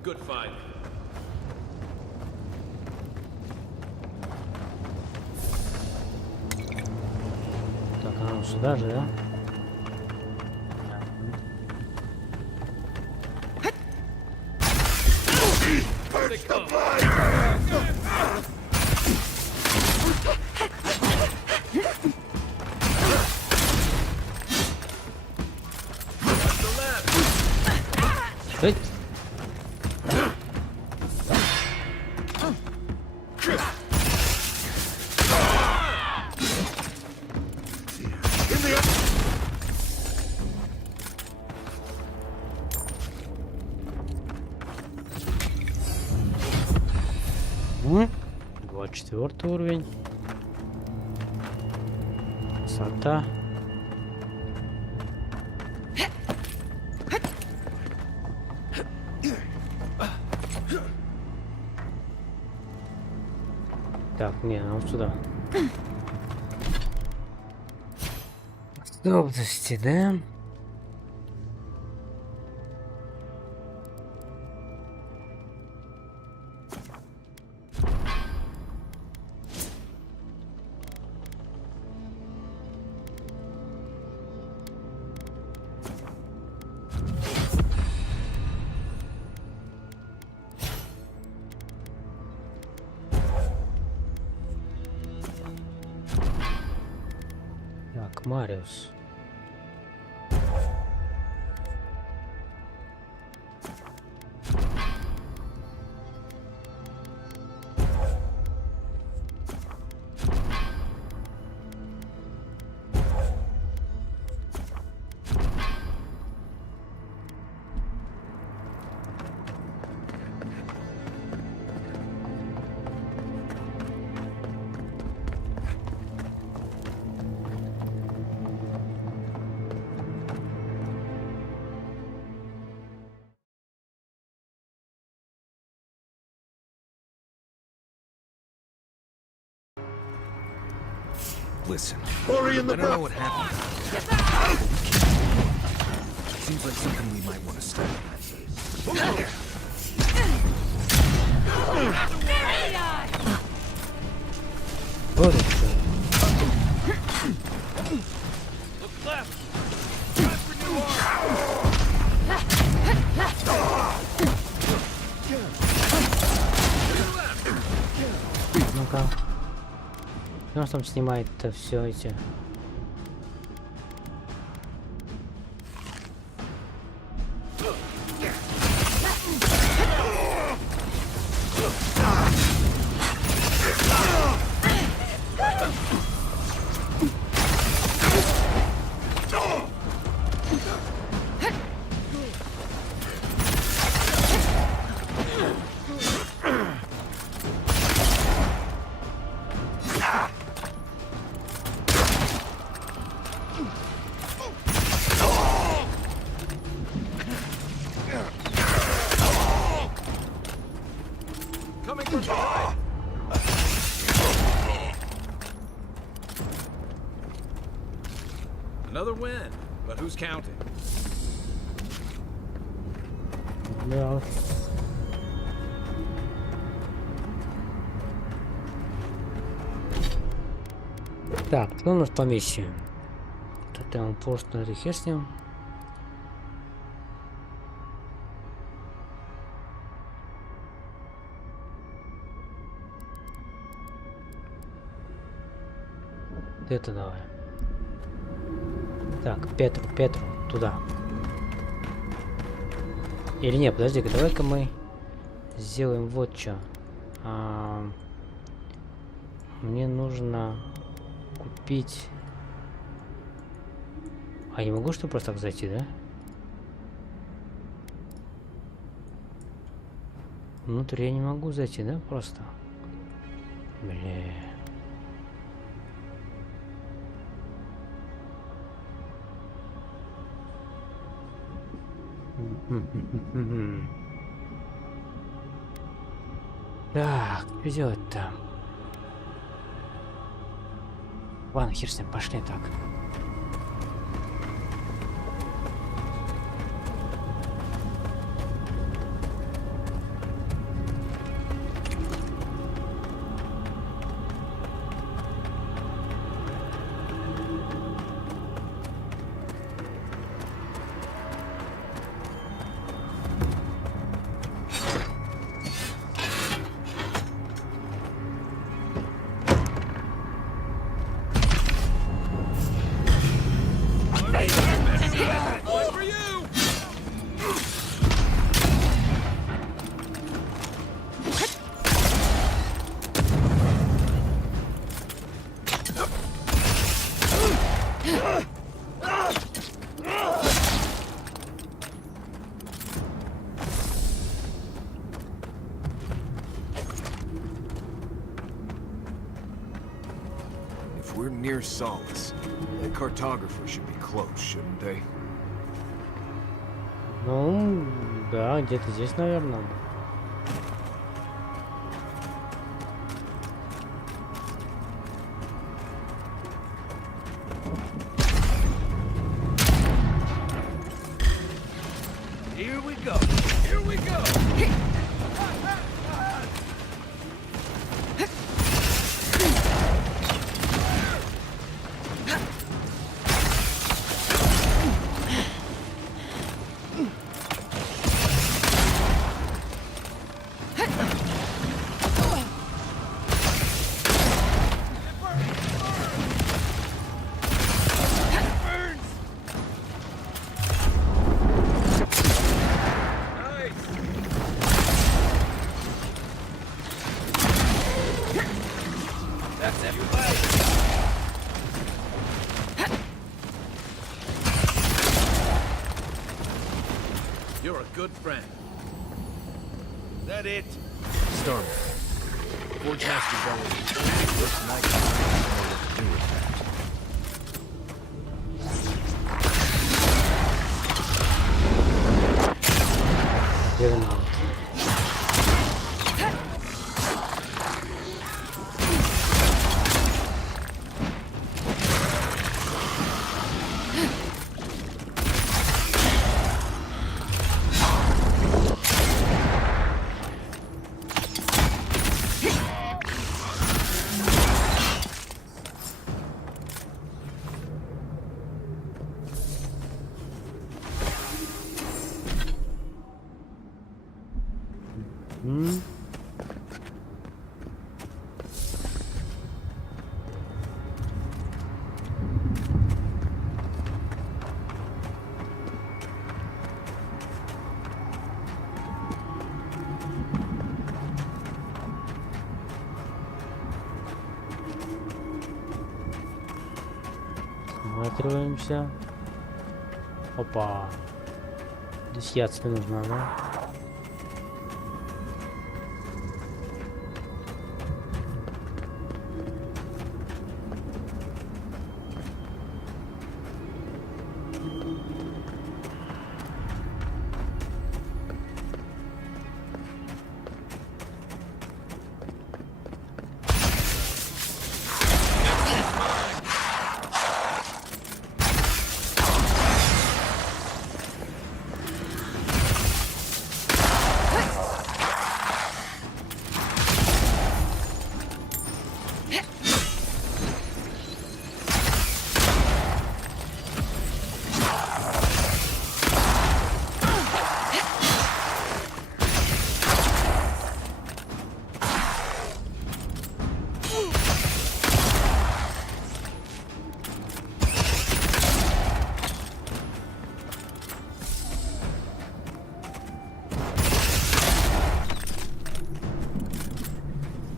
Good fight. Так, а сюда же, да? Эй! М? 24 уровень. Красота. Так, не, ну вот сюда. Способности, да? Так, Мариус. Listen, Hurry in the I don't know back. what happened. Seems like something we might want to stop. Вот это что. Look left. Drive for new Ну-ка. Что он там снимает-то все эти? Coming from behind. Another win, but who's counting? Да. Так, что у нас по миссии? Это он просто хер с ним. Это давай. Так, Петру, туда. Или нет, подожди-ка, давай-ка мы сделаем вот что. Мне нужно купить... А не могу что просто так зайти, да? Внутрь я не могу зайти, да, просто? Бля. Так, что делать-то? Ладно, хер с ним, пошли так. One for you! If we're near Solace, the cartographers should be close, shouldn't they? Ну, да, где-то здесь, наверное. Here we go. Here we go. That's everybody. You're a good friend. Is that it? Storm. Forge Master Bellows. Looks like I don't know what to do with that. Верно. Осматриваемся. Опа. Здесь ядство нужно, да?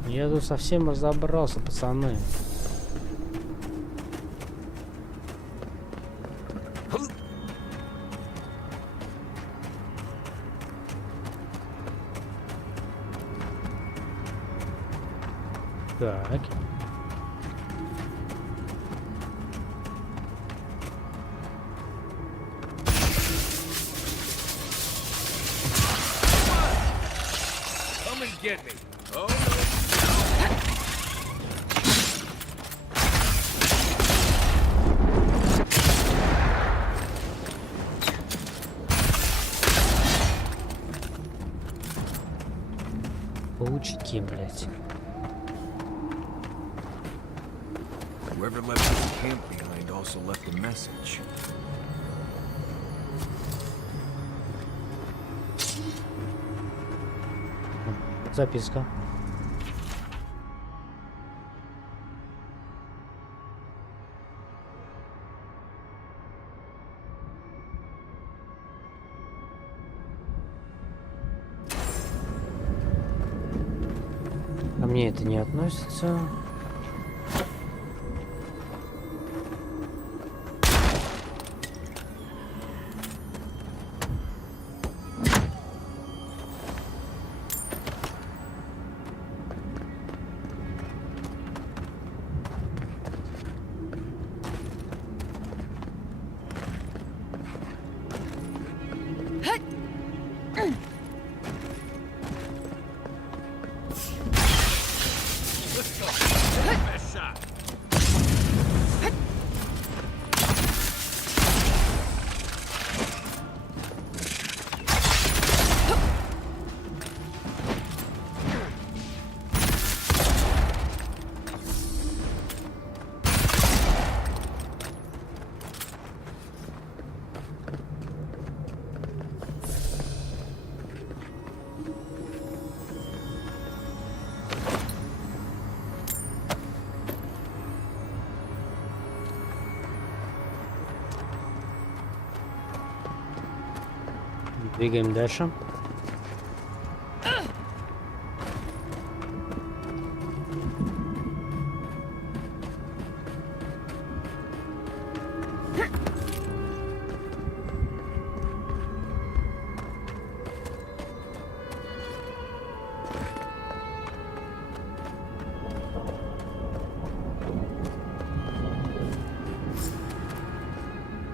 Я тут совсем разобрался, пацаны. Так. Come and get me. Oh, Паучки, блядь. Whoever left this camp behind also left a message. Записка. Ко мне это не относится. Best shot. Двигаем дальше.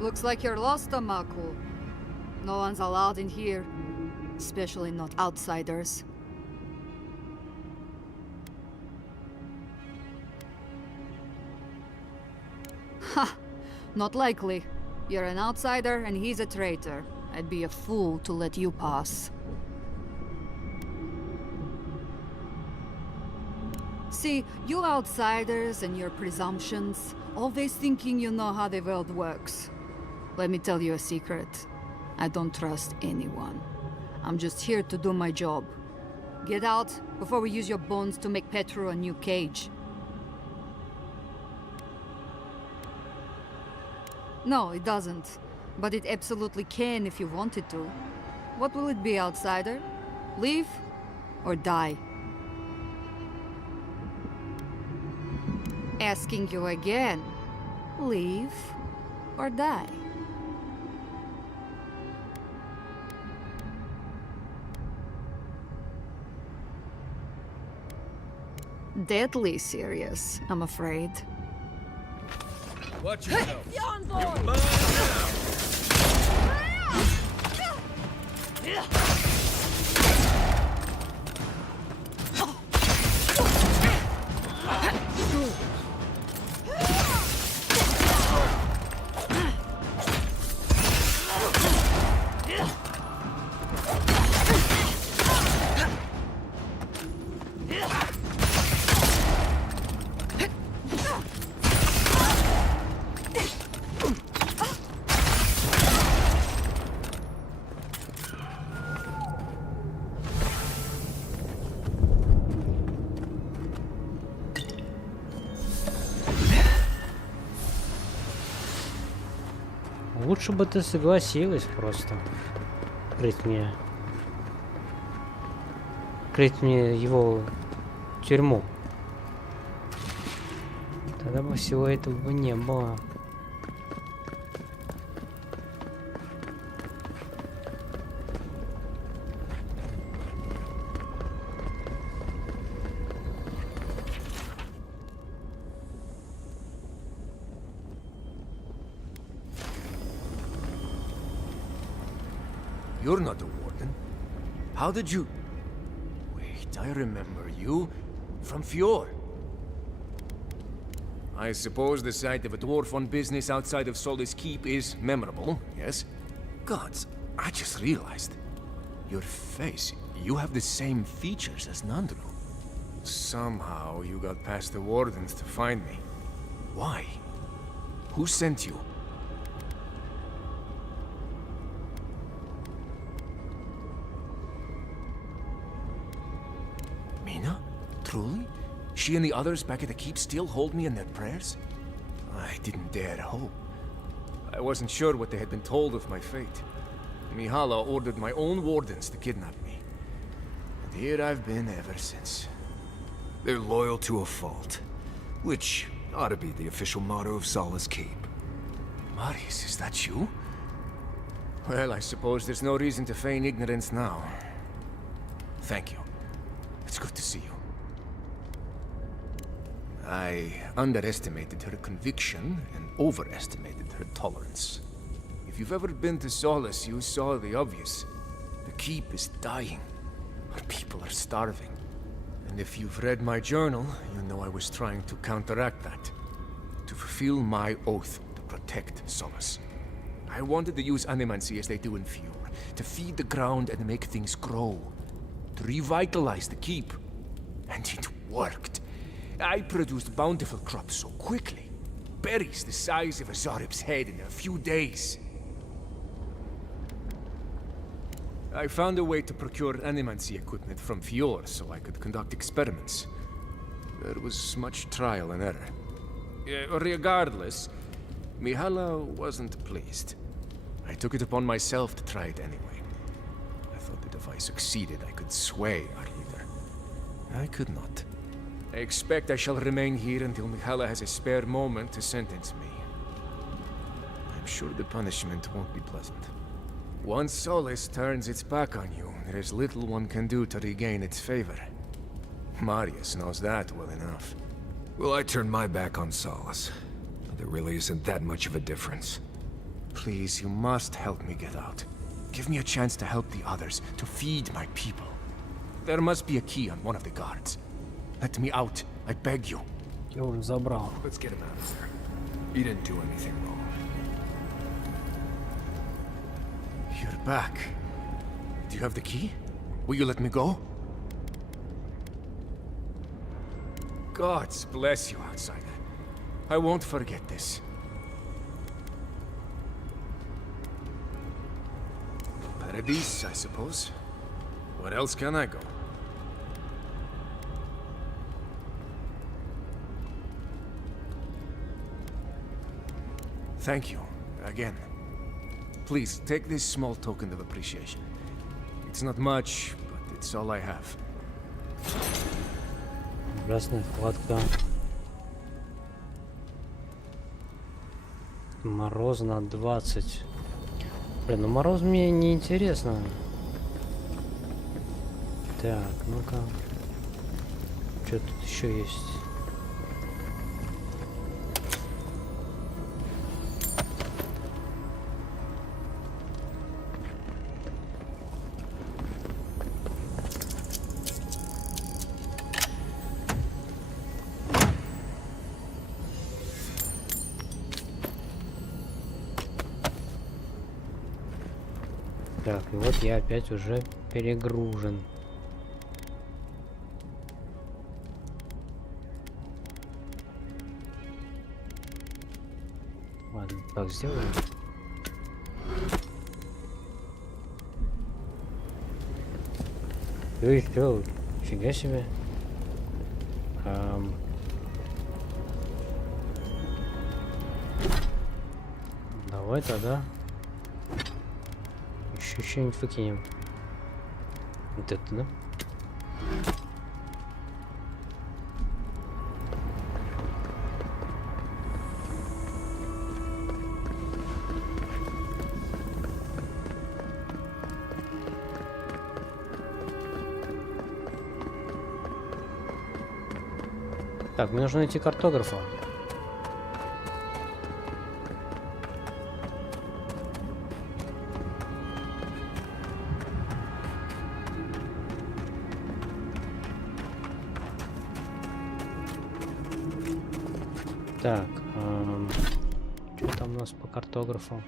Looks like you're lost, Amaku. No one's allowed in here, especially not outsiders. Ha! Not likely. You're an outsider and he's a traitor. I'd be a fool to let you pass. See, you outsiders and your presumptions, always thinking you know how the world works. Let me tell you a secret. I don't trust anyone. I'm just here to do my job. Get out before we use your bones to make Petru a new cage. No, it doesn't. But it absolutely can if you wanted to. What will it be, outsider? Leave or die? Asking you again. Leave or die? Deadly serious, I'm afraid. Watch yourself. Лучше бы ты согласилась просто крыть мне его тюрьму. Тогда бы всего этого бы не было. You're not a warden. How did you... Wait, I remember you. From Fjord. I suppose the sight of a dwarf on business outside of Solace Keep is memorable, yes? Gods, I just realized. Your face, you have the same features as Nandru. Somehow you got past the wardens to find me. Why? Who sent you? Mina? Truly? She and the others back at the keep still hold me in their prayers? I didn't dare hope. I wasn't sure what they had been told of my fate. Mihala ordered my own wardens to kidnap me. And here I've been ever since. They're loyal to a fault, which ought to be the official motto of Solace Keep. Marius, is that you? Well, I suppose there's no reason to feign ignorance now. Thank you. It's good to see you. I underestimated her conviction and overestimated her tolerance. If you've ever been to Solace, you saw the obvious. The keep is dying. Our people are starving. And if you've read my journal, you know I was trying to counteract that. To fulfill my oath to protect Solace. I wanted to use animancy as they do in Fjord. To feed the ground and make things grow. To revitalize the keep. And it worked. I produced bountiful crops so quickly. Berries the size of a Zarib's head in a few days. I found a way to procure animancy equipment from Fjord so I could conduct experiments. There was much trial and error. Regardless, Mihala wasn't pleased. I took it upon myself to try it anyway. I thought that if I succeeded, I could sway our leader. I could not. I expect I shall remain here until Mihala has a spare moment to sentence me. I'm sure the punishment won't be pleasant. Once Solace turns its back on you, there is little one can do to regain its favor. Marius knows that well enough. Well, I turned my back on Solace. There really isn't that much of a difference. Please, you must help me get out. Give me a chance to help the others, to feed my people. There must be a key on one of the guards. Let me out, I beg you. Let's get him out of there. He didn't do anything wrong. You're back. Do you have the key? Will you let me go? Gods bless you, outsider. I won't forget this. Paradise, I suppose. Where else can I go? Thank you, again. Please, take this small token of appreciation. It's not much, but it's all I have. Красная вкладка. Мороз на 20. Блин, ну мороз мне не интересно. Так, ну-ка. Что тут еще есть? Так, и вот я опять уже перегружен. Ладно, так сделаем. Ой, чё, фига себе. Давай тогда. Еще что-нибудь выкинем. Вот это, да? Так, мне нужно найти картографа. Так, что там у нас по картографу?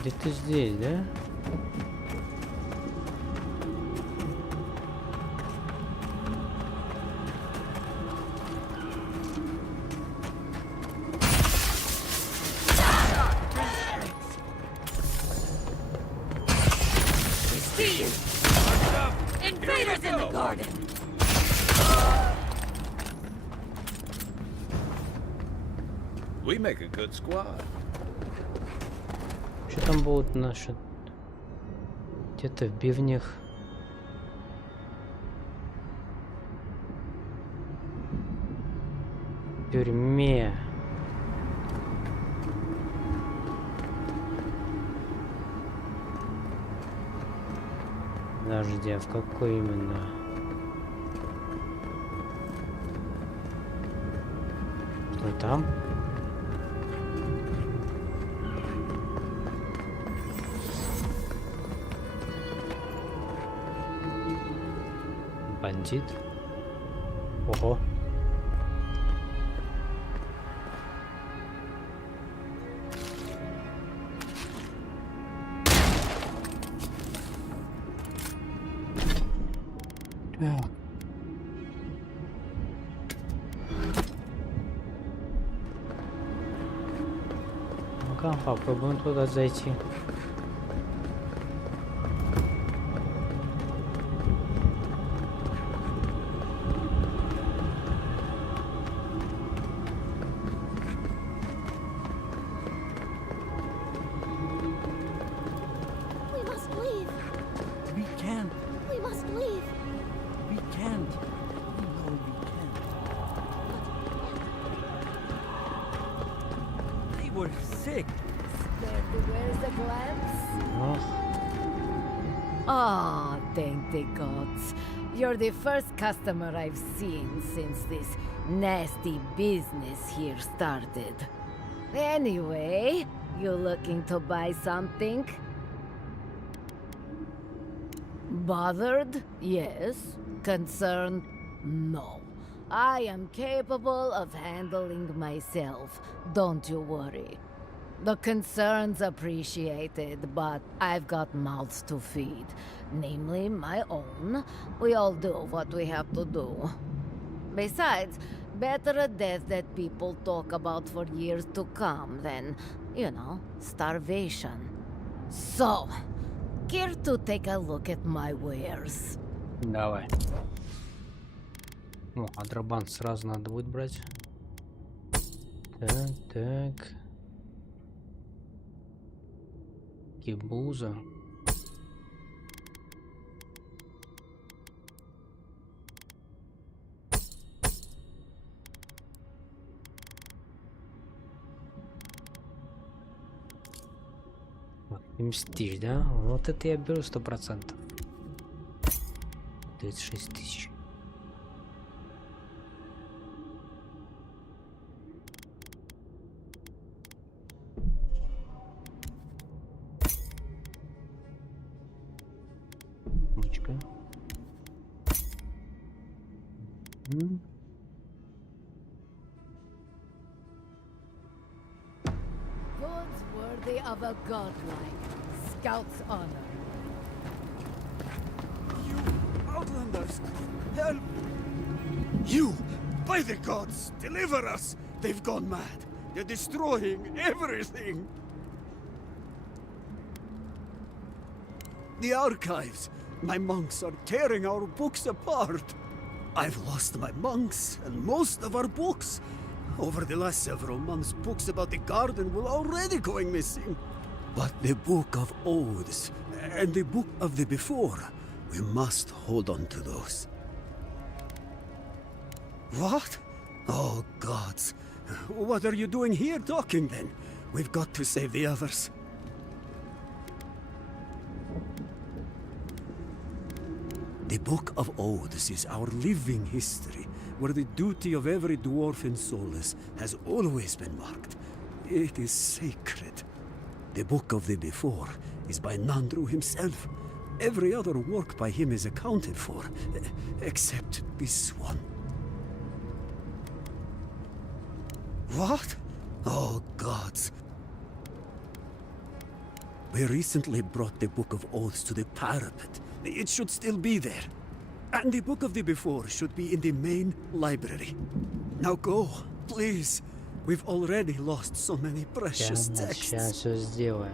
Где-то здесь, да? Invaders in the garden! We make a good squad. Что там будут наши? Где-то в бивнях. В тюрьме. Подожди, а в какой именно? Что там? Бандит? Ого. Ну-ка, попробуем туда зайти. We must leave. We can't. We must leave. We can't. We know we can't. They were sick. Scared to wear the glance? Ох. Ah, thank the gods. You're the first customer I've seen since this nasty business here started. Anyway, you looking to buy something? Bothered? Yes. Concerned? No. I am capable of handling myself. Don't you worry. The concern's appreciated, but I've got mouths to feed. Namely, my own. We all do what we have to do. Besides, better a death that people talk about for years to come than, you know, starvation. So, care to take a look at my wares? Давай. О, а дробан сразу надо будет брать. Так, так. Кибуза. Вот, и мстишь, да? Вот это я беру 100%. 36 тысяч. Ручка. Goods worthy of a godlike. Scout's honor. Outlanders! Help! You! By the gods! Deliver us! They've gone mad! They're destroying everything! The archives! My monks are tearing our books apart! I've lost my monks and most of our books! Over the last several months, books about the garden were already going missing. But the Book of Oaths and the Book of the Before, we must hold on to those. What? Oh, gods. What are you doing here talking then? We've got to save the others. The Book of Oaths is our living history, where the duty of every dwarf in Solus has always been marked. It is sacred. The Book of the Before is by Nandru himself, Every other work by him is accounted for, except this one. What? Oh, gods. We recently brought the Book of Oaths to the parapet. It should still be there. And the Book of the Before should be in the main library. Now go, please. We've already lost so many precious texts. Сейчас все сделаем.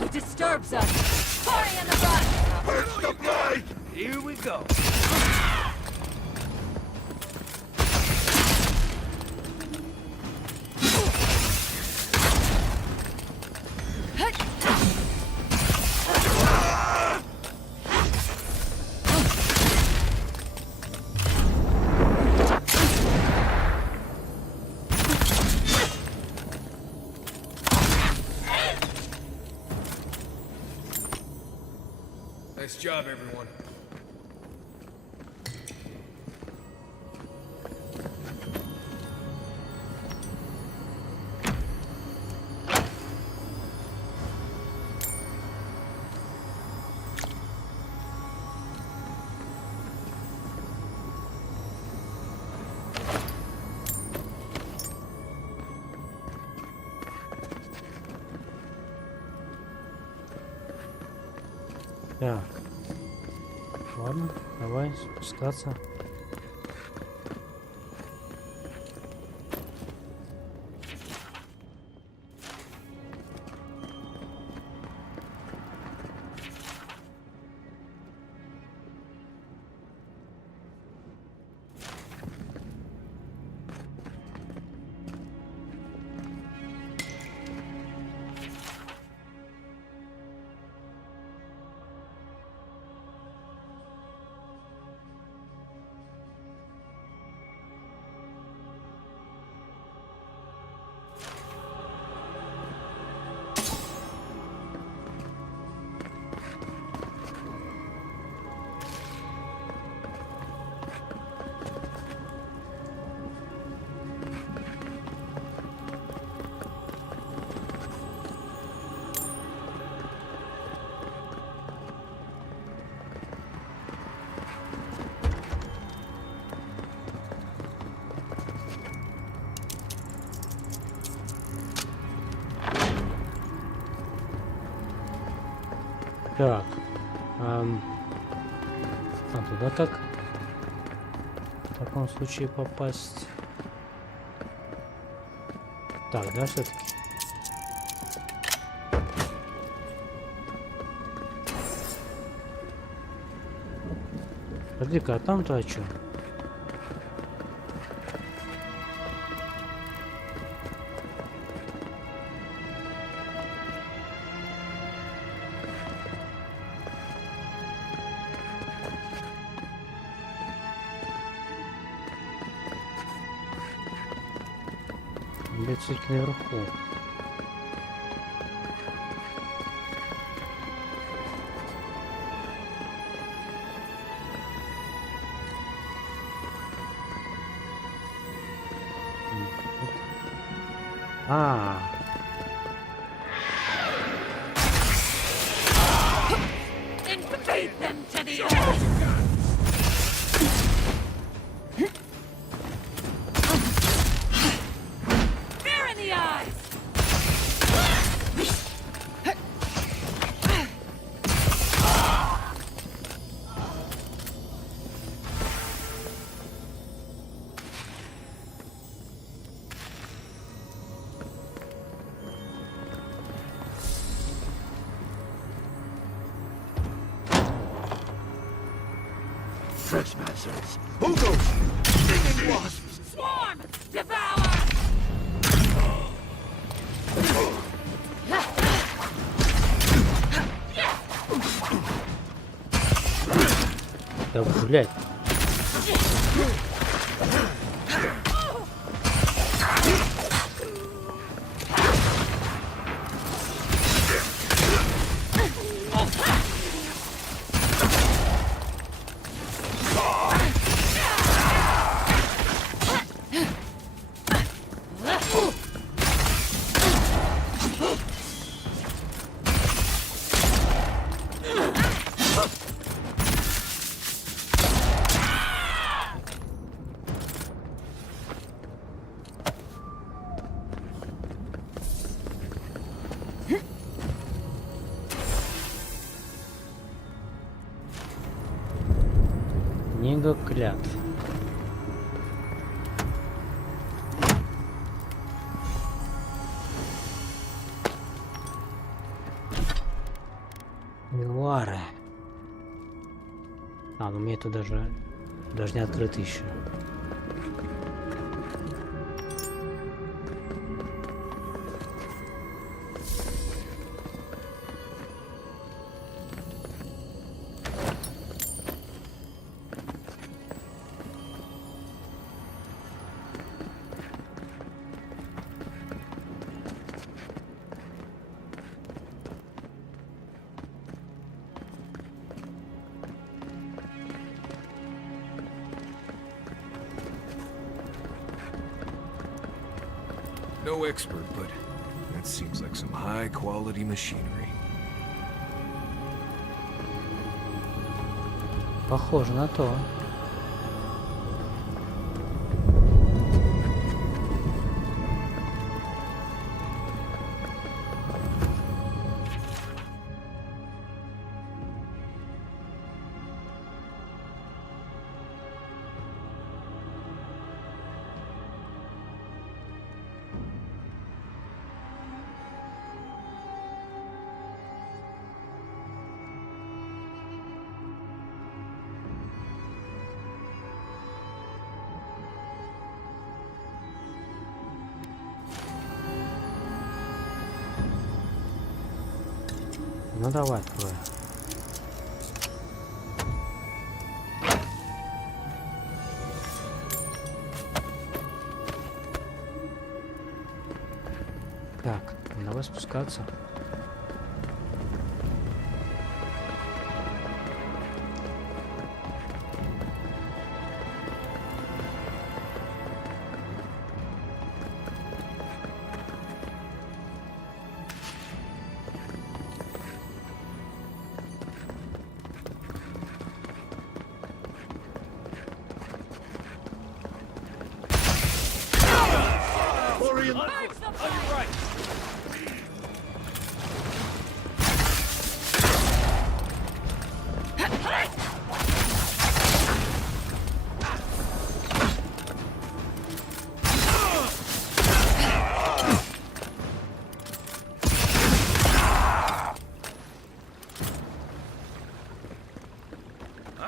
He disturbs us. Party in the front. First the blood! Here we go. Nice job, everyone. Так. Ладно, давай спускаться. Так. Туда как? В таком случае попасть. Так, да, все-таки? Подожди-ка, а там-то о чем? Все-таки наверху. Invade them to the earth. Trespassers! Ogres! Stinging wasps! Swarm! Devour! Да, блядь. Книга клятв. Милары. А, ну мне это даже не открыто еще. No expert, but that seems like some high-quality machinery. Похоже на то. Ну давай, открой. Так, давай спускаться.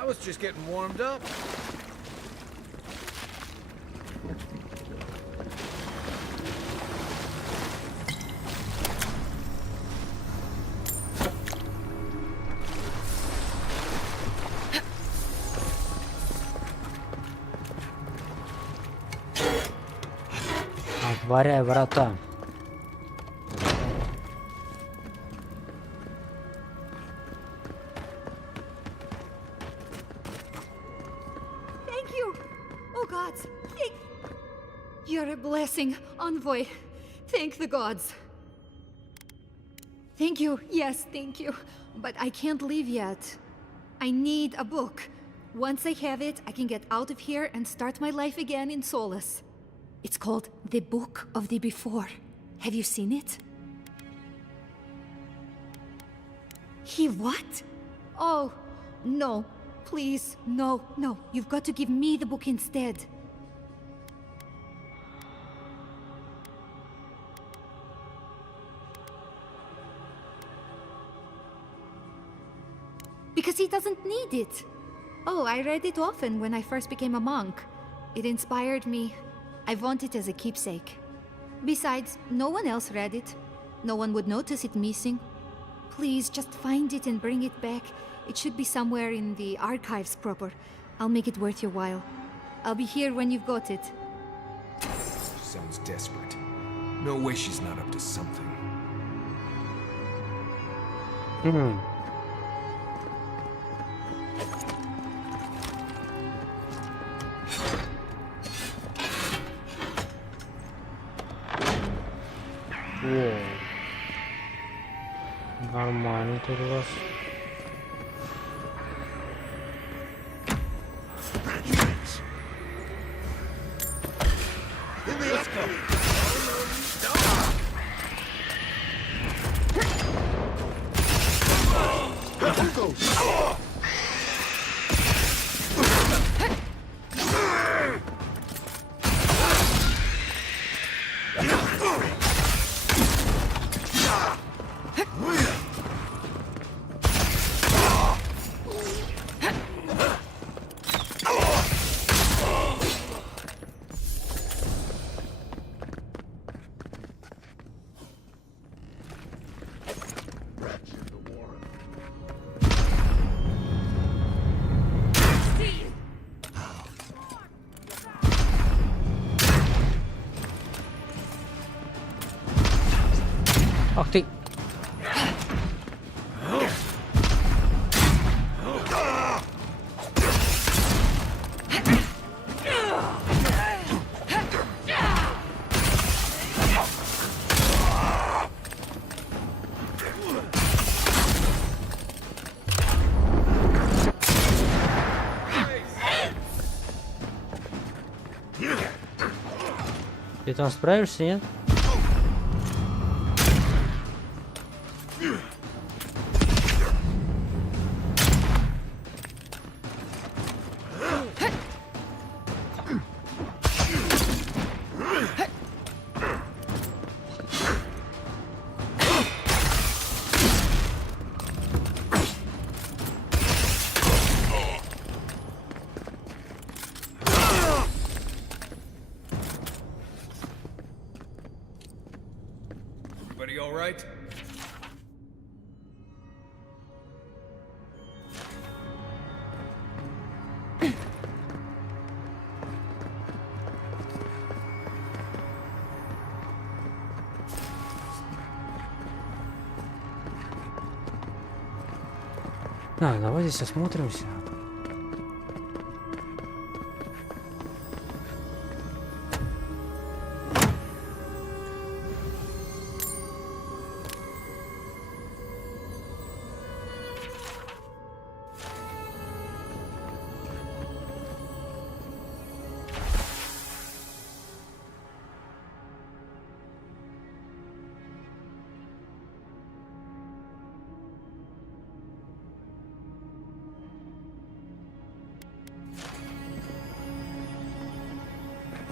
I was just getting warmed up. Отворяй врата. Thank you! Oh gods, You're a blessing, envoy. Thank the gods. Thank you, yes, thank you. But I can't leave yet. I need a book. Once I have it, I can get out of here and start my life again in Solace. It's called The Book of the Before. Have you seen it? He what? Oh, no. Please, no. You've got to give me the book instead. Because he doesn't need it. Oh, I read it often when I first became a monk. It inspired me. I want it as a keepsake. Besides, no one else read it. No one would notice it missing. Please, just find it and bring it back. It should be somewhere in the archives proper. I'll make it worth your while. I'll be here when you've got it. She sounds desperate. No way she's not up to something. Воу. Нормально тут у вас. Ах ты! Ты там справишься, нет? Everybody all right? Так, давай здесь осмотримся.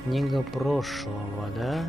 Книга прошлого, да?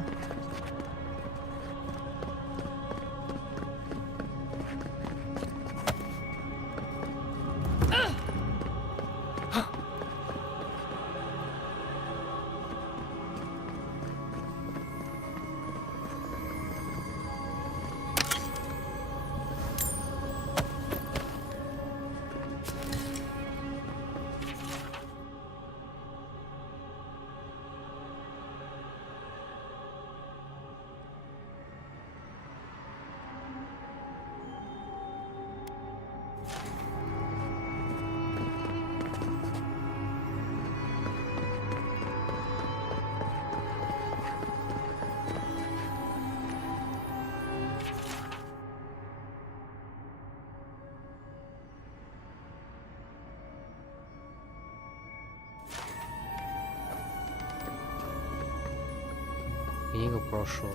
Книга прошлого.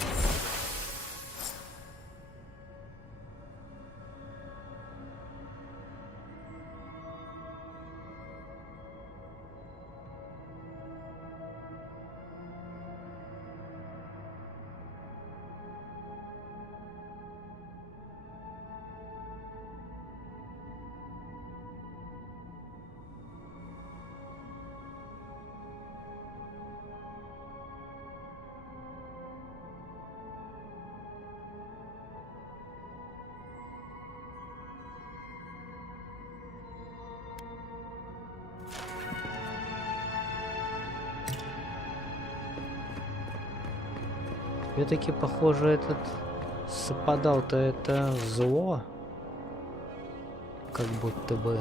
Все-таки, похоже, этот Сападал-то это зло. Как будто бы.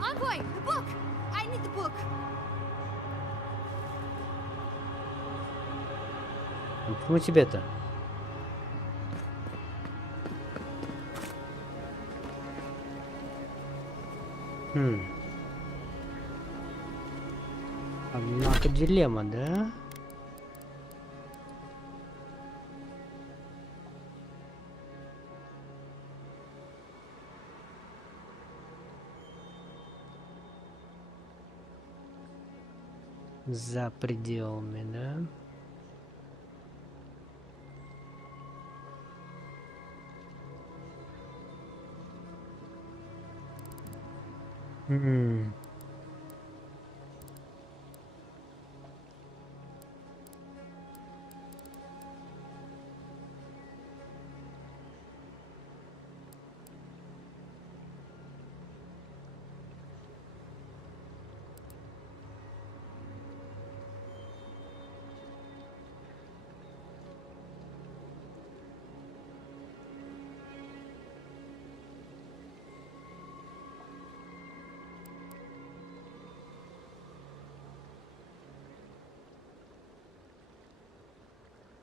Envoy, the book! I need the book! А почему тебе-то? Однако дилемма, да? За пределами, да?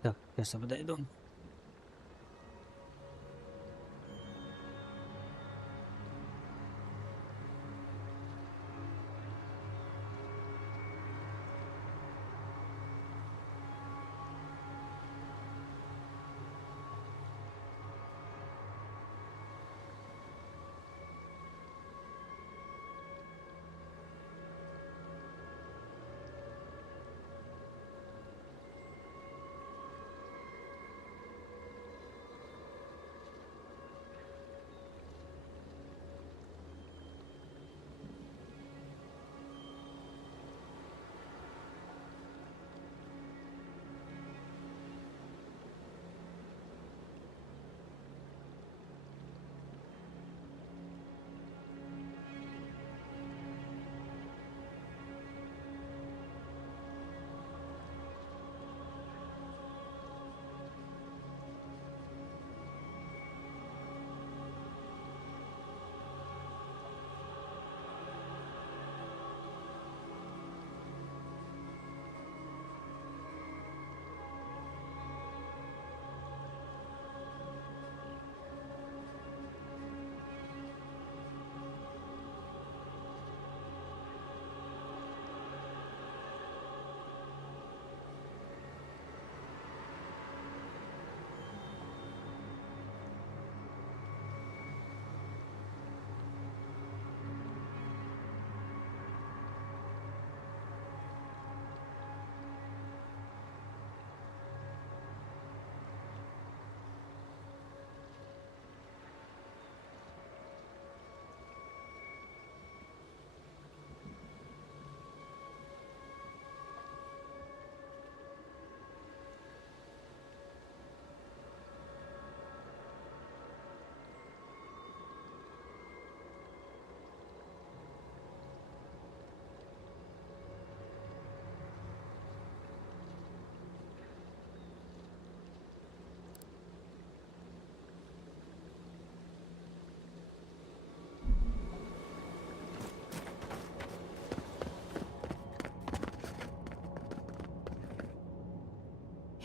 Так, сейчас я подойду.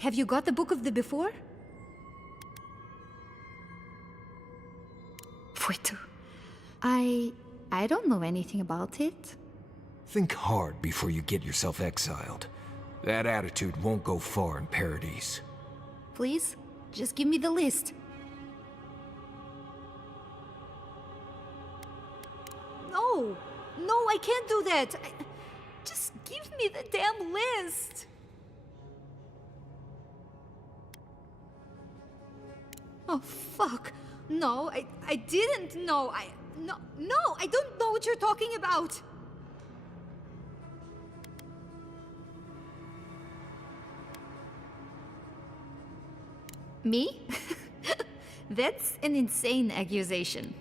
Have you got the book of the before? Foi tu. I don't know anything about it. Think hard before you get yourself exiled. That attitude won't go far in Paradise. Please, just give me the list. No! No, I can't do that! Just give me the damn list! Oh, fuck. No, I didn't know. No, I don't know what you're talking about. Me? That's an insane accusation.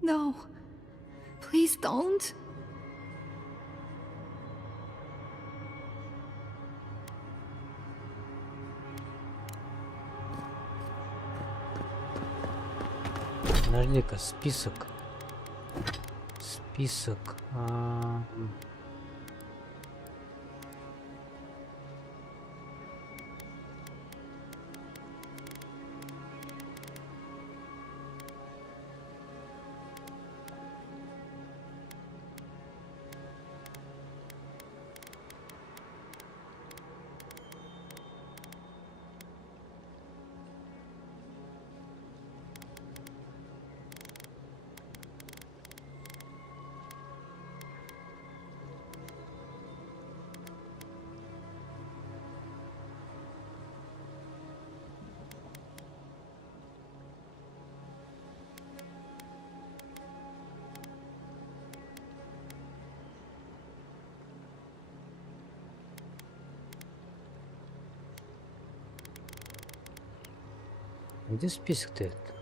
No. Please don't. Подожди-ка, список. Список. Где список-то этот?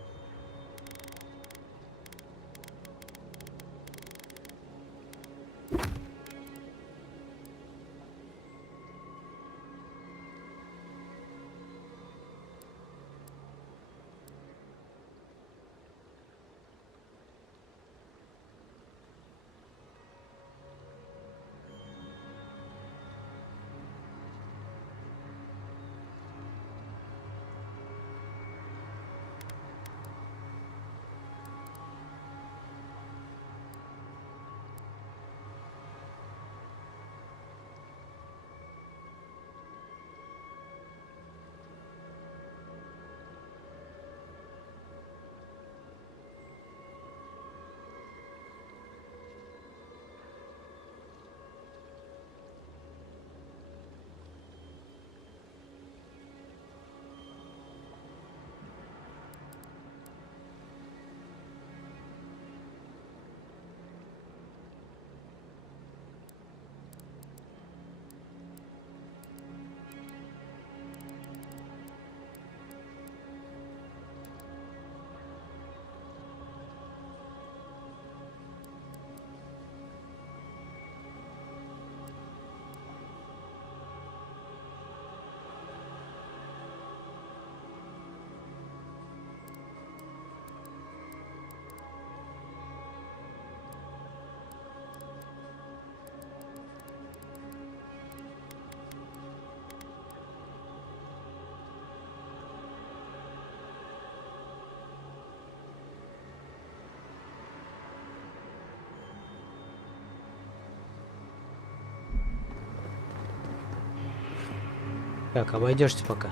Так, обойдешься пока.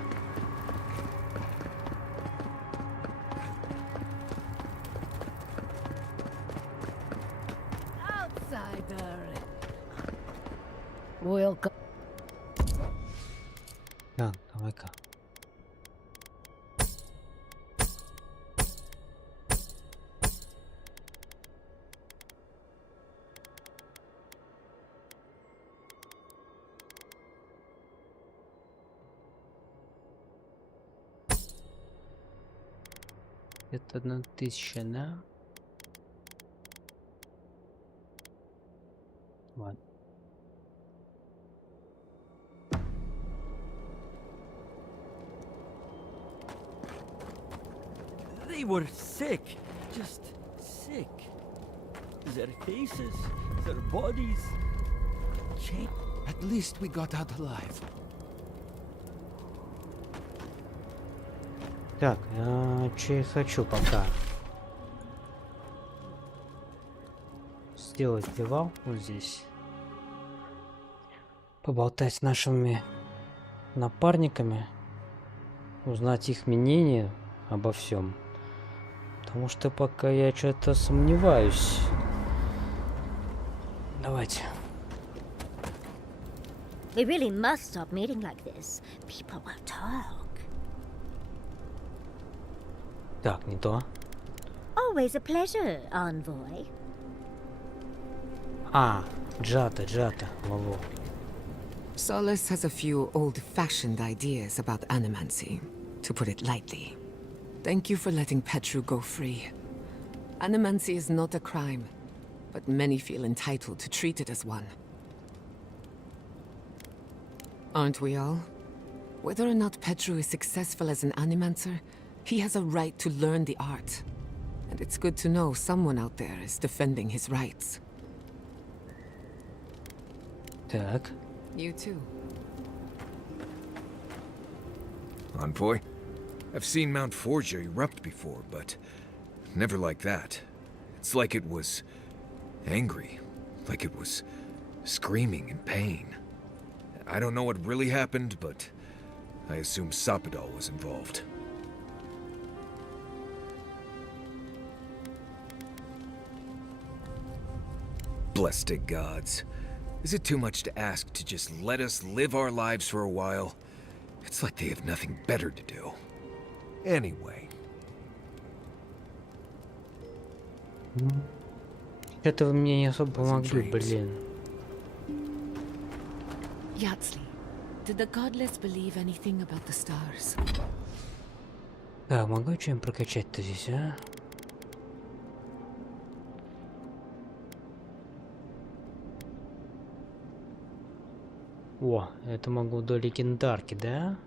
Welcome. Так, давай-ка. Это 1000, да? Ладно. They were sick. Just sick. Their faces, their bodies changed. At least we got out alive. Так, что я хочу пока. Сделать привал вот здесь. Поболтать с нашими напарниками. Узнать их мнение обо всем. Потому что пока я что-то сомневаюсь. Давайте. We really must stop meeting like this. People will talk. Так, не то. Always a pleasure, envoy. Джата, Лаву. Solace has a few old-fashioned ideas about animancy, to put it lightly. Thank you for letting Petru go free. Animancy is not a crime, but many feel entitled to treat it as one. Aren't we all? Whether or not Petru is successful as an animancer, he has a right to learn the art. And it's good to know someone out there is defending his rights. Так. You too. Envoy? I've seen Mount Forgia erupt before, but never like that. It's like it was angry, like it was screaming in pain. I don't know what really happened, but I assume Sapadal was involved. Blessed gods. Is it too much to ask to just let us live our lives for a while? It's like they have nothing better to do. Anyway. Это вы мне не особо помогли, блин. Yatsli, did the godless believe anything about the stars? Так, могу что-нибудь прокачать-то здесь, а? О, это могу до легендарки, да?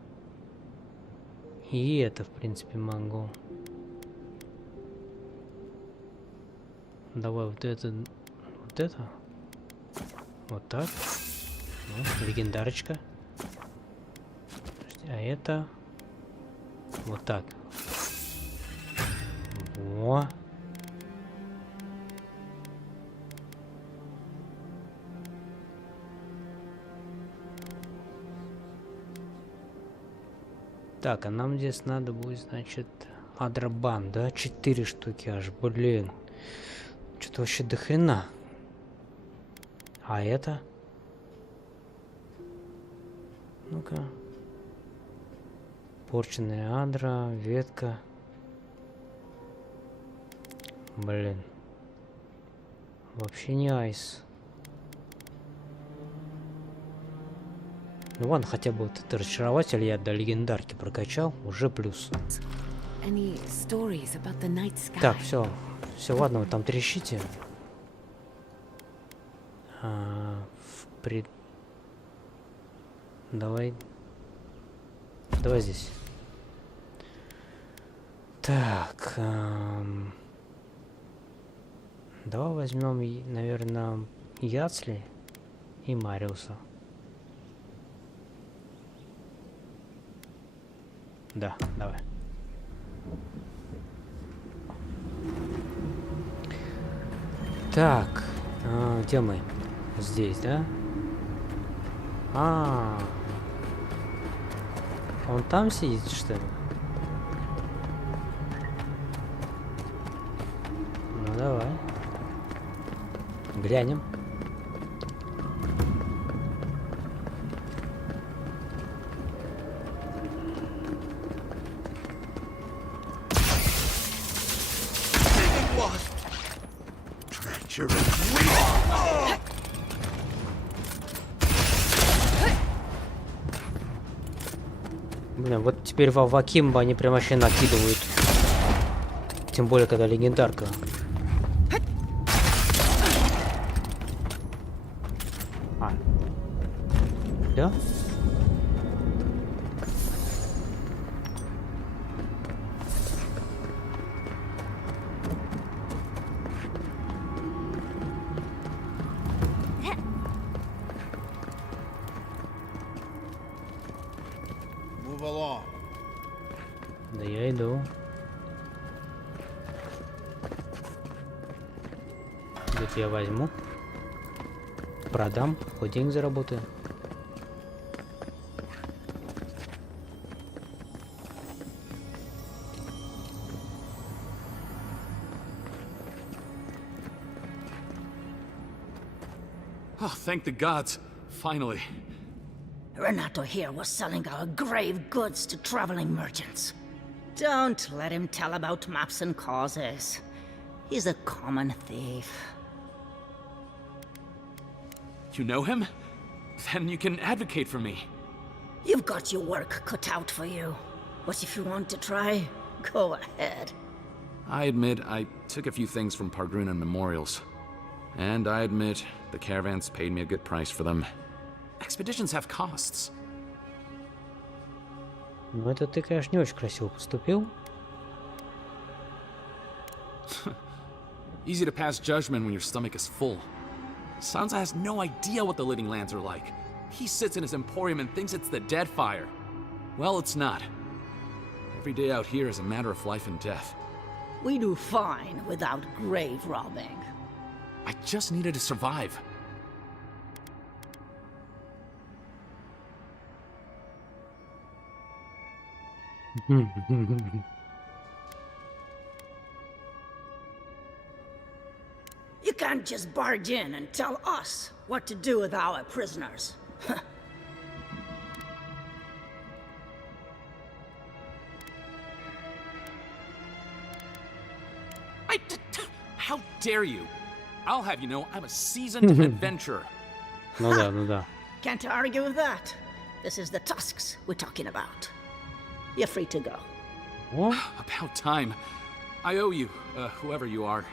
И это, в принципе, могу. Давай вот это. Вот это. Вот так. Ну, легендарочка. А это. Вот так. Во. Так, а нам здесь надо будет, значит, адрабан, да? 4 штуки аж, блин. Что-то вообще до хрена. А это? Ну-ка. Порченная адра, ветка. Блин. Вообще не айс. Ну ладно, хотя бы вот этот разочарователь я до легендарки прокачал, уже плюс. Так, все, ладно, вы там трещите. Давай здесь. Так, давай возьмем, наверное, Яцли и Мариуса. Да, давай. Так, где мы? Здесь, да? Он там сидит, что ли? Ну давай. Глянем. Блин, вот теперь в Акимба они прям вообще накидывают. Тем более, когда легендарка. Да? Move along. Да я иду. Тут я возьму. Продам, хоть денег заработаю. Oh, thank the gods. Finally. Renato here was selling our grave goods to traveling merchants. Don't let him tell about maps and causes. He's a common thief. You know him? Then you can advocate for me. You've got your work cut out for you. But if you want to try, go ahead. I admit I took a few things from Pargrunan memorials. And I admit the caravans paid me a good price for them. Expeditions have costs. Ну это ты, конечно, не очень красиво поступил. Easy to pass judgment when your stomach is full. Sansa has no idea what the living lands are like. He sits in his emporium and thinks it's the Deadfire. Well, it's not. Every day out here is a matter of life and death. We do fine without grave robbing. I just needed to survive. You can't just barge in and tell us what to do with our prisoners. How dare you? I'll have you know I'm a seasoned adventurer. Ну да, ну да. Can't argue with that. This is the tusks we're talking about. You're free to go. About time. I owe you, whoever you are.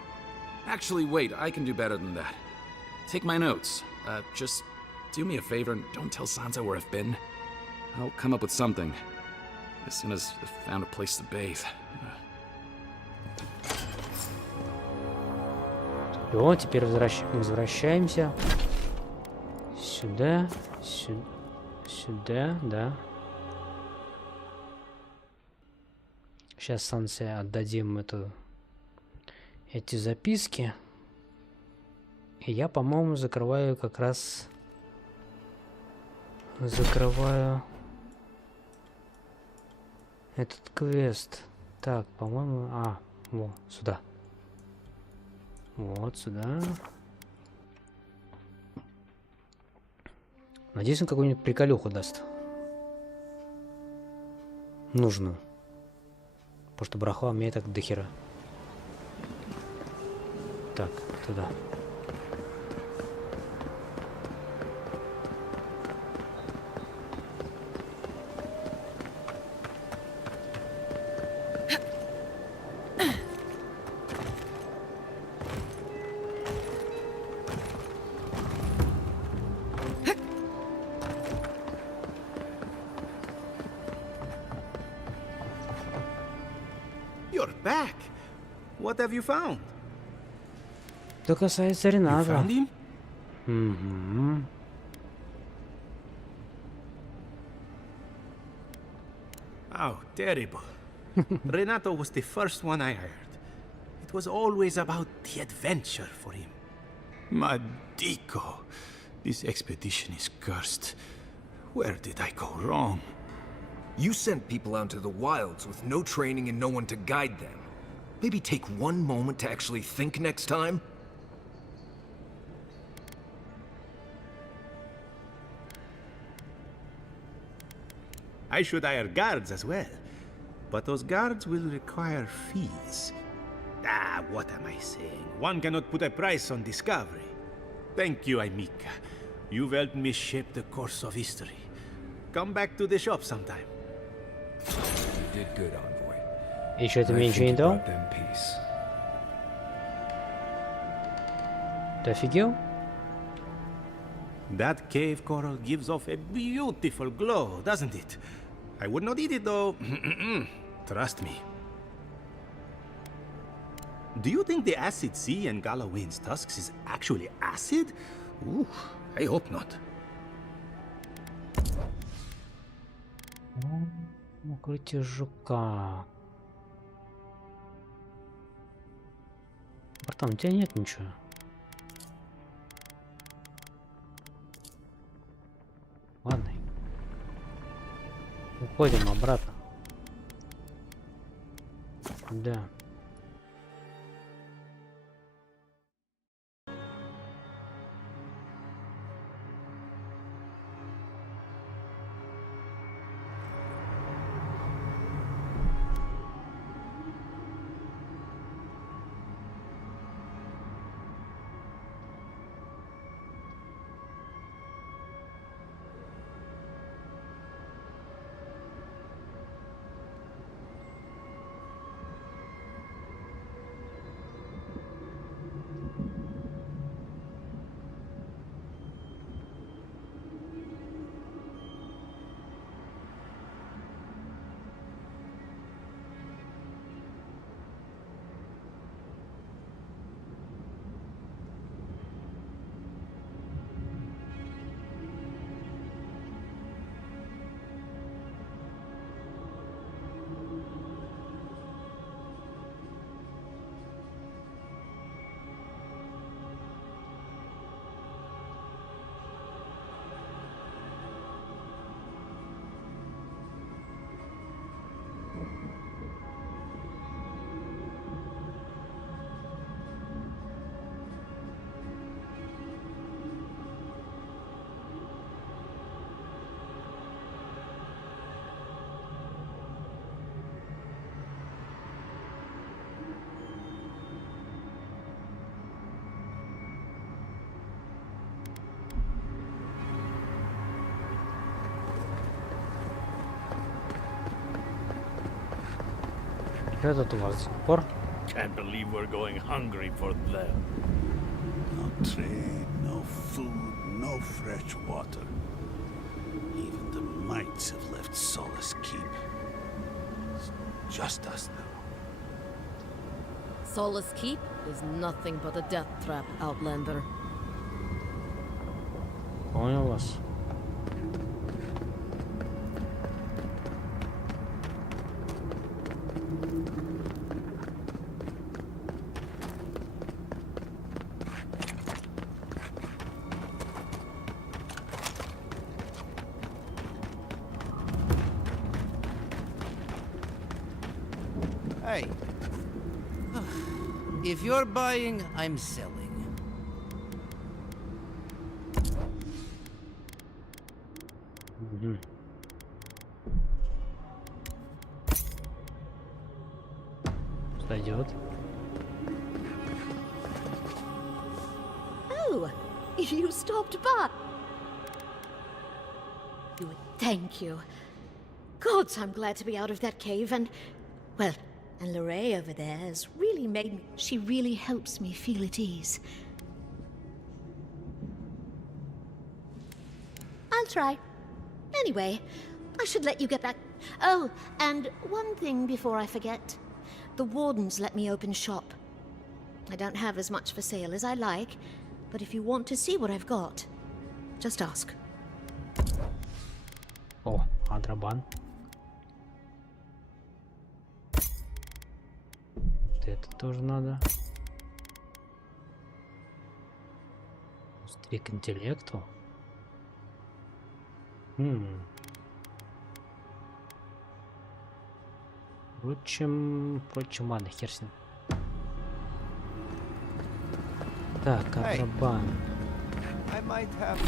Actually, wait, I can do better than that. Take my notes. Just do me a favor and don't tell Sansa where I've been. I'll come up with something. As soon as I've found a place to bathe. И вот теперь возвращаемся сюда, сюда, да. Сейчас Сансе отдадим эти записки. И я, по-моему, закрываю как раз... Закрываю этот квест. Так, по-моему... вот, сюда. Вот сюда. Надеюсь, он какую-нибудь приколюху даст. Нужную. Потому что барахла у меня и так дохера. Так, туда. You're back. What have you found? Что касается Рената. You found him? Угу. Oh, terrible. Renato was the first one I hired. It was always about the adventure for him. Madico, this expedition is cursed. Where did I go wrong? You sent people out into the wilds with no training and no one to guide them. Maybe take one moment to actually think next time? I should hire guards as well. But those guards will require fees. What am I saying? One cannot put a price on discovery. Thank you, Amica. You've helped me shape the course of history. Come back to the shop sometime. You did good, envoy. И что, ты мне ничего не дал? Ты офигел? That cave coral gives off a beautiful glow, doesn't it? I would not eat it though. Trust me. Do you think the acid sea and Galloway's tusks is actually acid? Ooh, I hope not. Укрытие жука. Братан, у тебя нет ничего. Ладно. Уходим обратно. Да. Этот у вас до сих пор? Can't believe we're going hungry for them. No trade, no food, no fresh water. Even the mites have left Solace Keep. It's just us now. Solace Keep is nothing but a death trap, Outlander. Понял вас. Hey. If you're buying, I'm selling. Пойдет. Oh, you stopped by. Thank you. Gods, I'm glad to be out of that cave and, well, and Lorraine over there has really made me. She really helps me feel at ease. I'll try. Anyway, I should let you get back. Oh, and one thing before I forget. The wardens let me open shop. I don't have as much for sale as I like, but if you want to see what I've got, just ask. О, Адрабан. Вот это тоже надо. Быстрее к интеллекту. Впрочем, ладно, хер с ним. Так, Адрабан. I might have...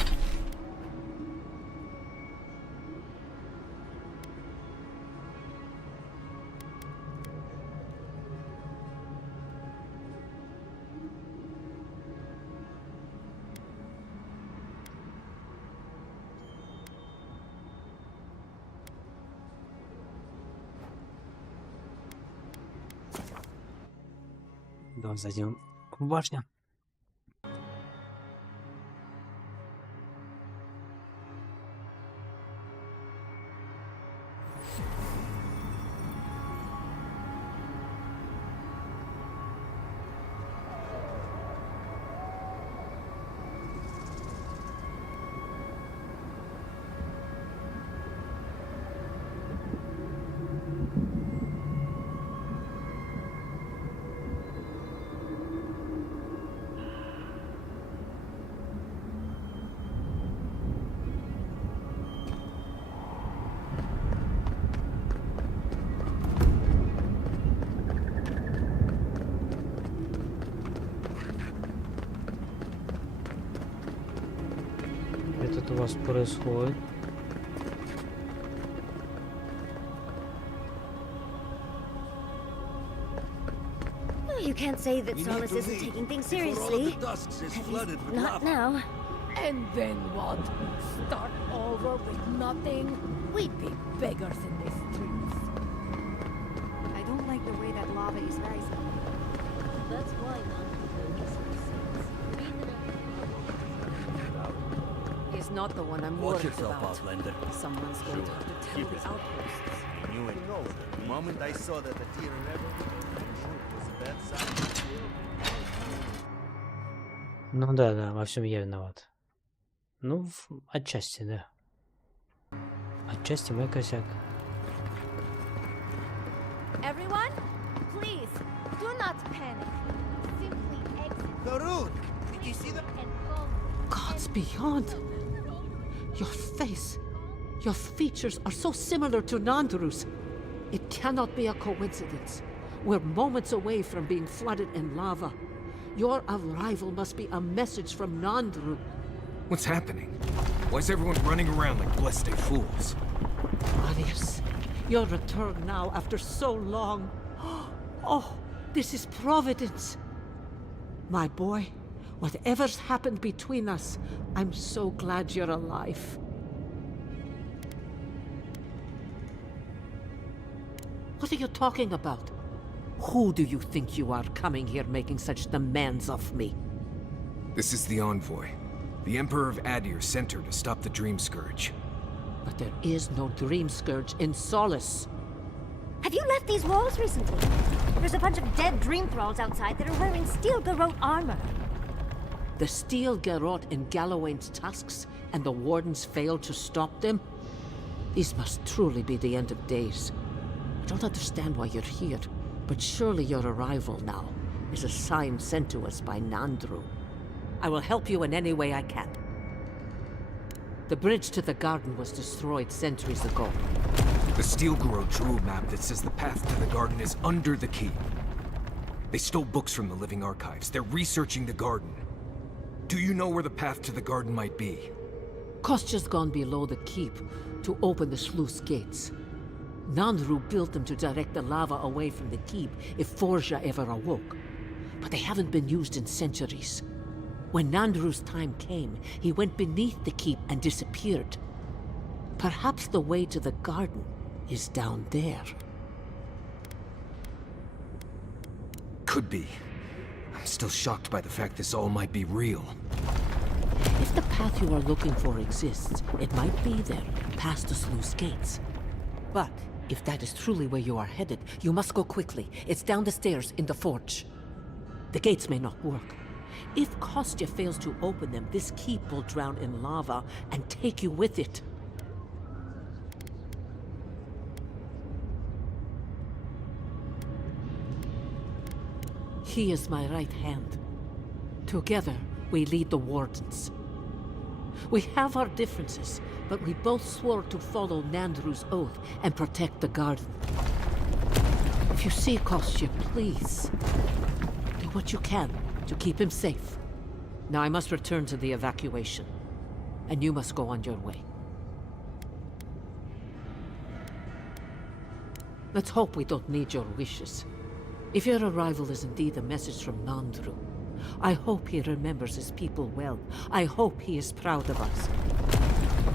Давай зайдем в башню. Что тут у вас происходит? You can't say that Solus isn't taking things seriously. At least not now. And then what? Start over with nothing? We'd be beggars in the streets. I don't like the way that lava is rising. That's why He's not the one I'm Watch worried yourself about. out, Lender. Someone's going to have to tell Keep the it. outposts. I knew it. The moment I saw that the deer level, I knew it was a bad sign. Ну да, да, во всем я виноват. Ну, отчасти, да. Отчасти мой косяк. Everyone, please, do not panic. Simply exit. Karun, did you see them? Gods beyond! Your face, your features are so similar to Nandru's. It cannot be a coincidence. We're moments away from being flooded in lava. Your arrival must be a message from Nandru. What's happening? Why is everyone running around like blessed fools? Arius, your return now after so long. Oh, this is providence. My boy, whatever's happened between us, I'm so glad you're alive. What are you talking about? Who do you think you are coming here making such demands of me? This is the envoy. The Emperor of Adir sent her to stop the Dream Scourge. But there is no Dream Scourge in Solace. Have you left these walls recently? There's a bunch of dead dream thralls outside that are wearing steel garrote armor. The steel garrote in Galawain's tusks, and the wardens failed to stop them? These must truly be the end of days. I don't understand why you're here, but surely your arrival now is a sign sent to us by Nandru. I will help you in any way I can. The bridge to the garden was destroyed centuries ago. The steel garrote drew a map that says the path to the garden is under the keep. They stole books from the living archives. They're researching the garden. Do you know where the path to the garden might be? Kostya's gone below the keep to open the sluice gates. Nandru built them to direct the lava away from the keep if Forja ever awoke. But they haven't been used in centuries. When Nandru's time came, he went beneath the keep and disappeared. Perhaps the way to the garden is down there. Could be. I'm still shocked by the fact this all might be real. If the path you are looking for exists, it might be there, past the sluice gates. But if that is truly where you are headed, you must go quickly. It's down the stairs in the forge. The gates may not work. If Kostya fails to open them, this keep will drown in lava and take you with it. He is my right hand. Together, we lead the Wardens. We have our differences, but we both swore to follow Nandru's oath and protect the garden. If you see Kostya, please, do what you can to keep him safe. Now I must return to the evacuation, and you must go on your way. Let's hope we don't need your wishes. If your arrival is indeed a message from Nandru, I hope he remembers his people well. I hope he is proud of us.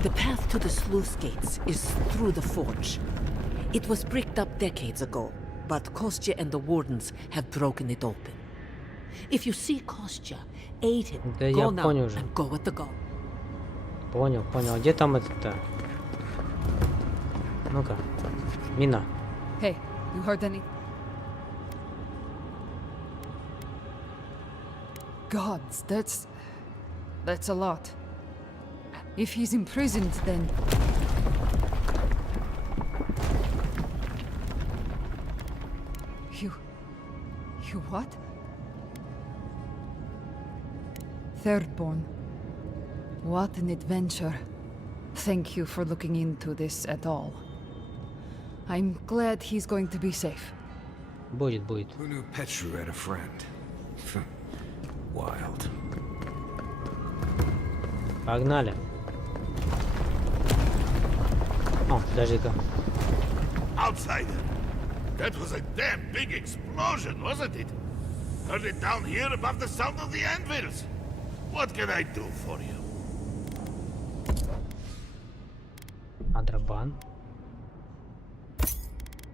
The path to the sluice gates is through the forge. It was bricked up decades ago, but Kostya and the Wardens have broken it open. If you see Kostya, aid him. Да Go я now понял уже. and go with the goal. Понял. Где там этот-то? Ну-ка. Мина. Hey, you heard any? Gods, that's a lot. If he's imprisoned, then... You what? Thirdborn. What an adventure. Thank you for looking into this at all. I'm glad he's going to be safe. Будет. Who knew Petru had a friend? Wild. Погнали. О, подожди-ка. Outsider. That was a damn big explosion, wasn't it? Heard it down here above the sound of the anvils. What can I do for you? Адрабан.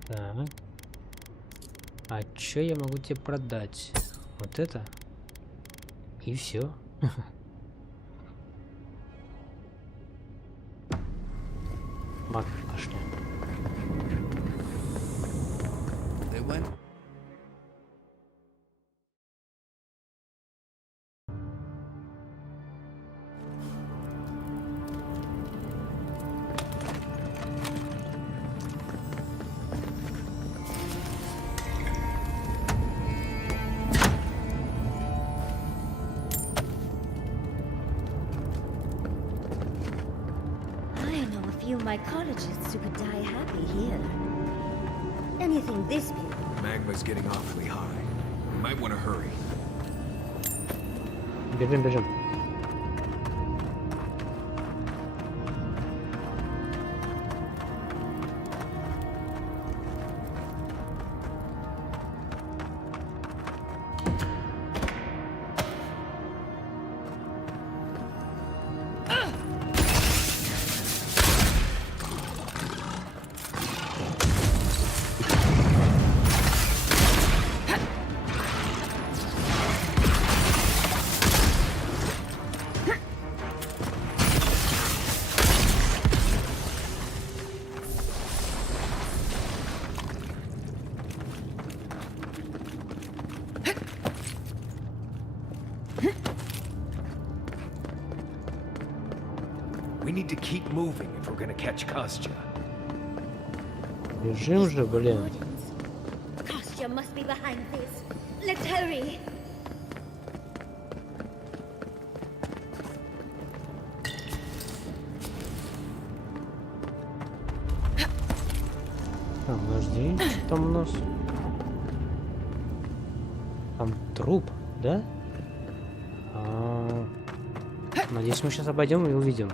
Так. А чё я могу тебе продать? Вот это? И все. Башня. They went. I know a few mycologists who could die happy here. Anything this beautiful. Magma's getting awfully high. We might want to hurry. Бежим, бежим. We need to keep moving if we're gonna catch Kostya. Бежим же, блин. Kostya must be behind this. Let's hurry. Так, подожди, что там у нас? Там труп, да? Надеюсь, мы сейчас обойдем и увидим.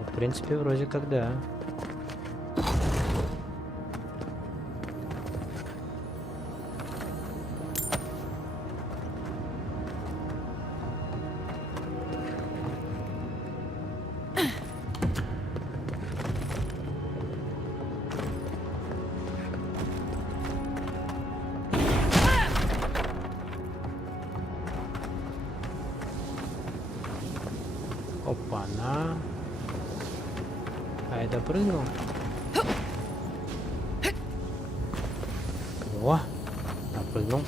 В принципе, вроде как да. Опа-на. А это прыгнул? О, прыгнул.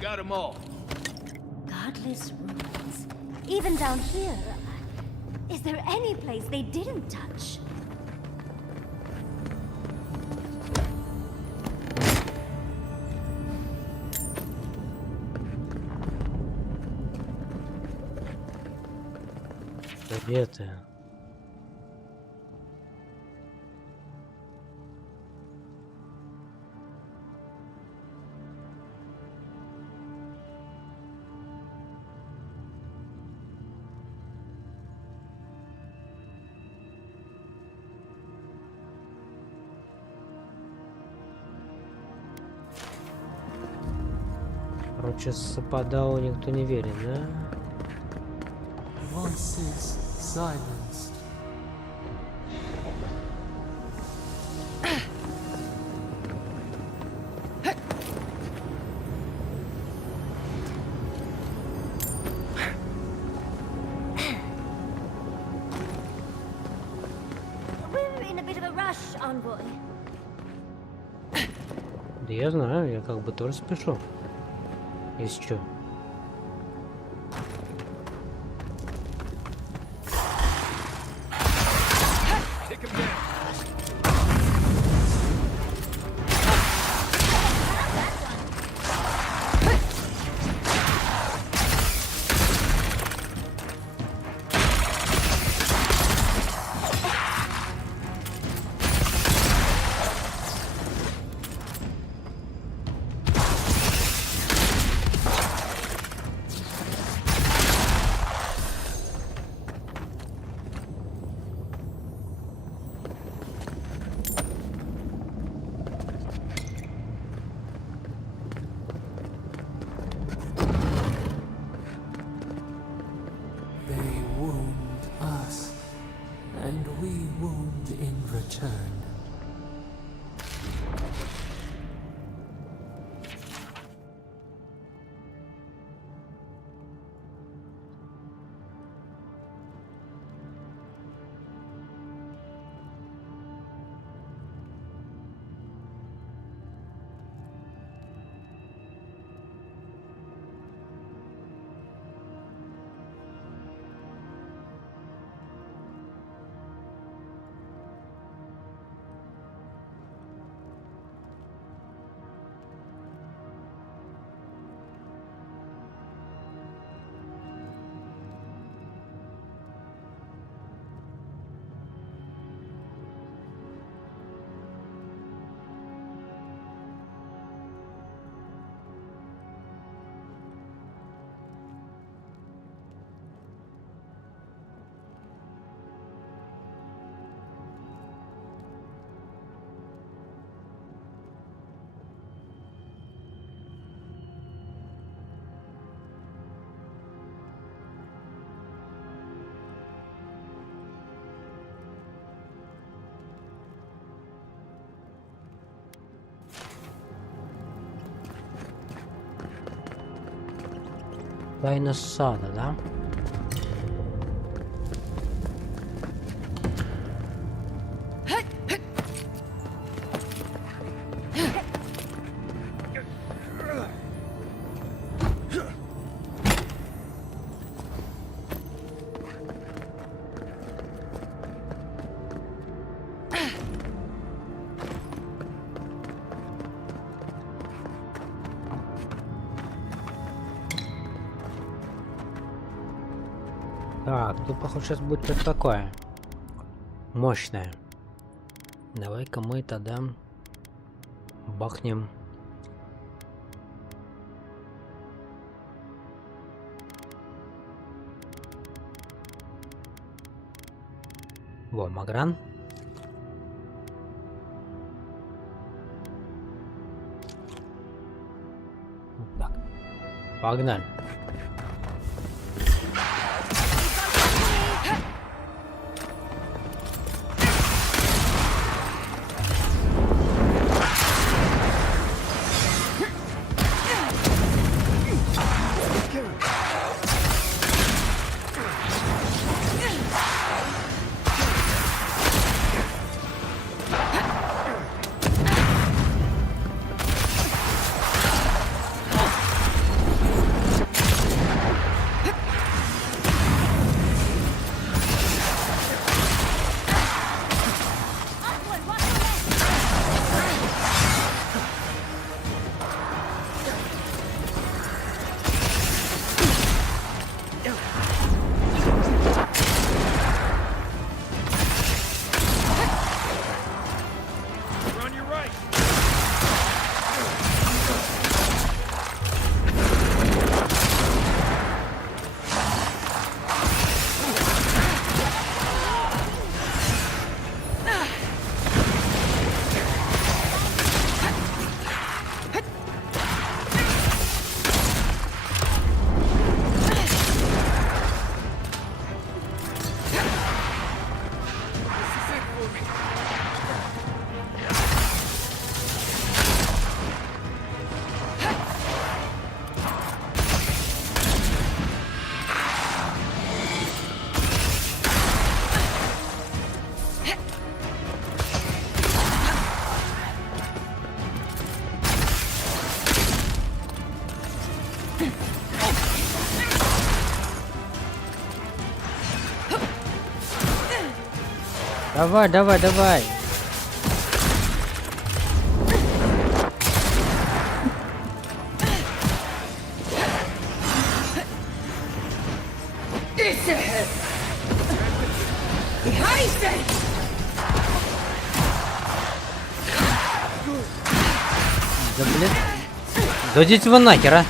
Got them all. Godless ruins. Even down here. Is there any place they didn't touch? Где ты? Короче, Сападау никто не верит, да? Voices silenced. We're in a bit of a rush, envoy. Да я знаю, я как бы тоже спешу. Если что. They wound us, and we wound in return. Тайна сада, да? Так, тут, похоже, сейчас будет что-то такое мощное. Давай-ка мы тогда бахнем. Во, Магран. Вот так. Погнали. Давай, давай, давай. Да блин. Да идите вы нахер, а.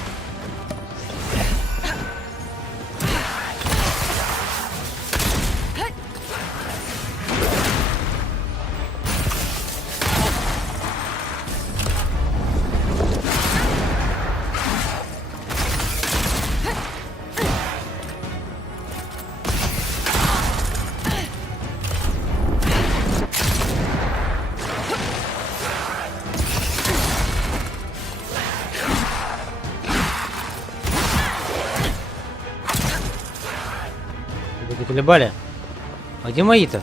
Вы колебали? А где мои-то?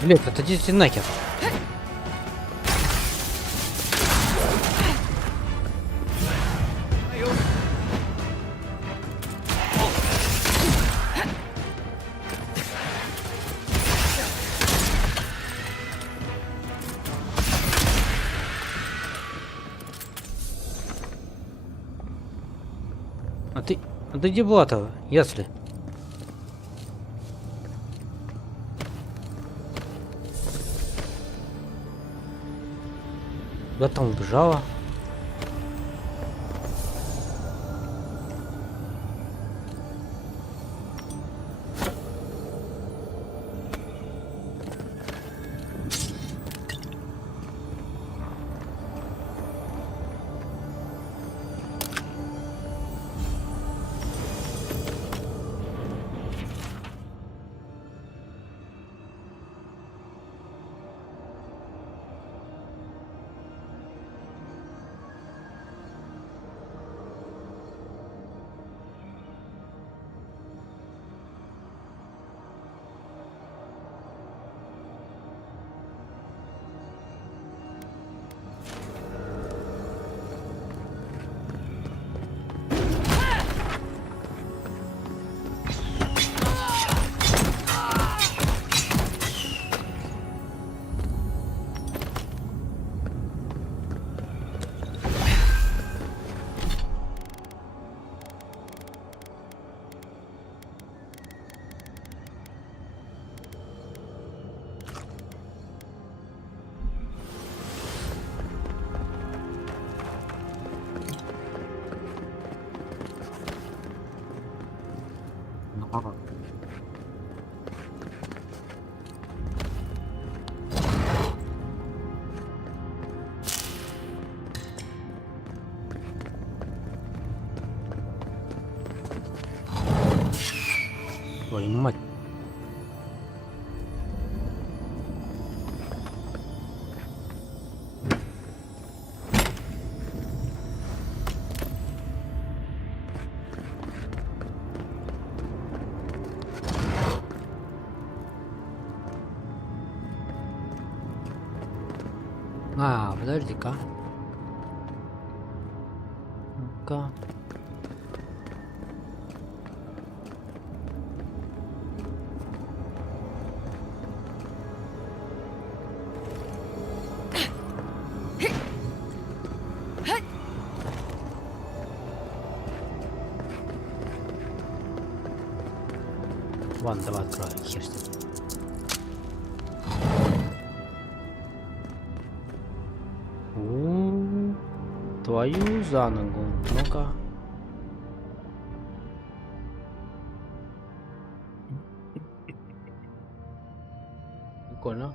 Блять, отойдите нахер. А ты где была-то, если? Куда там убежала? Твою мать. А, подожди-ка. Ну-ка. Ладно, давай откроем, хер с ним. Твою за ногу. Ну-ка. Прикольно.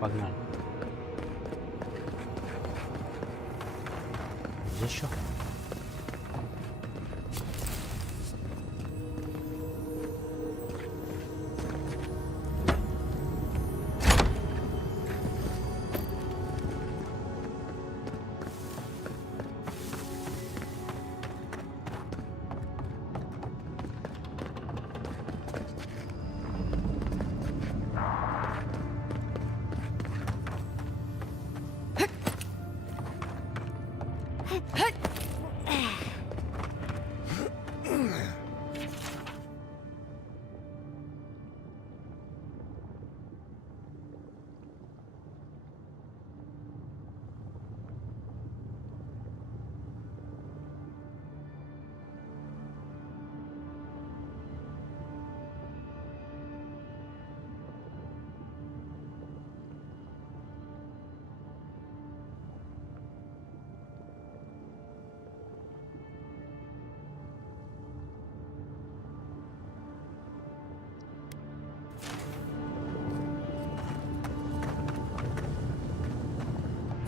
Погнали. Еще.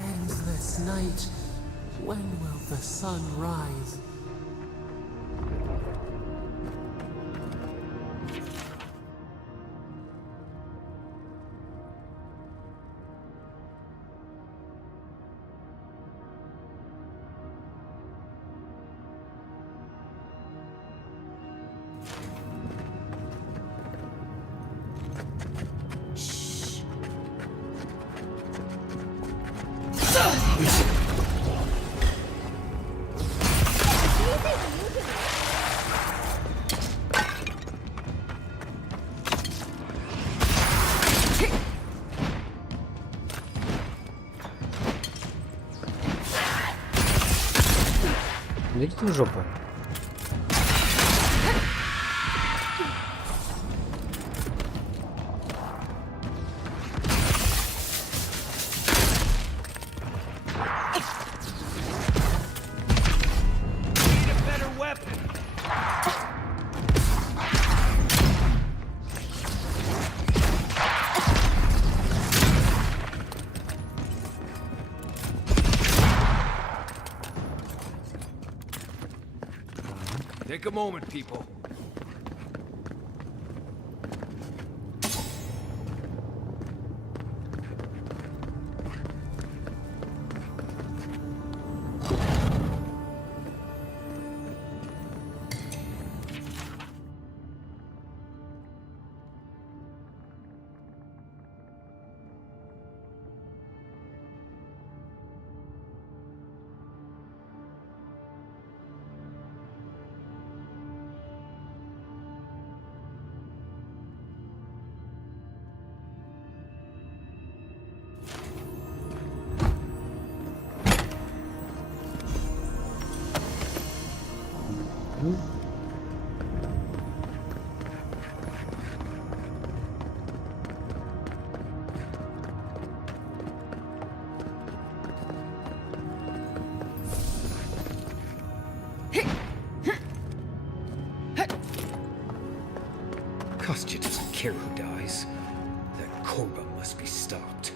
Endless night. When will the sun rise? Идите в жопу. Take a moment, people. Kostya doesn't care who dies. That Korba must be stopped.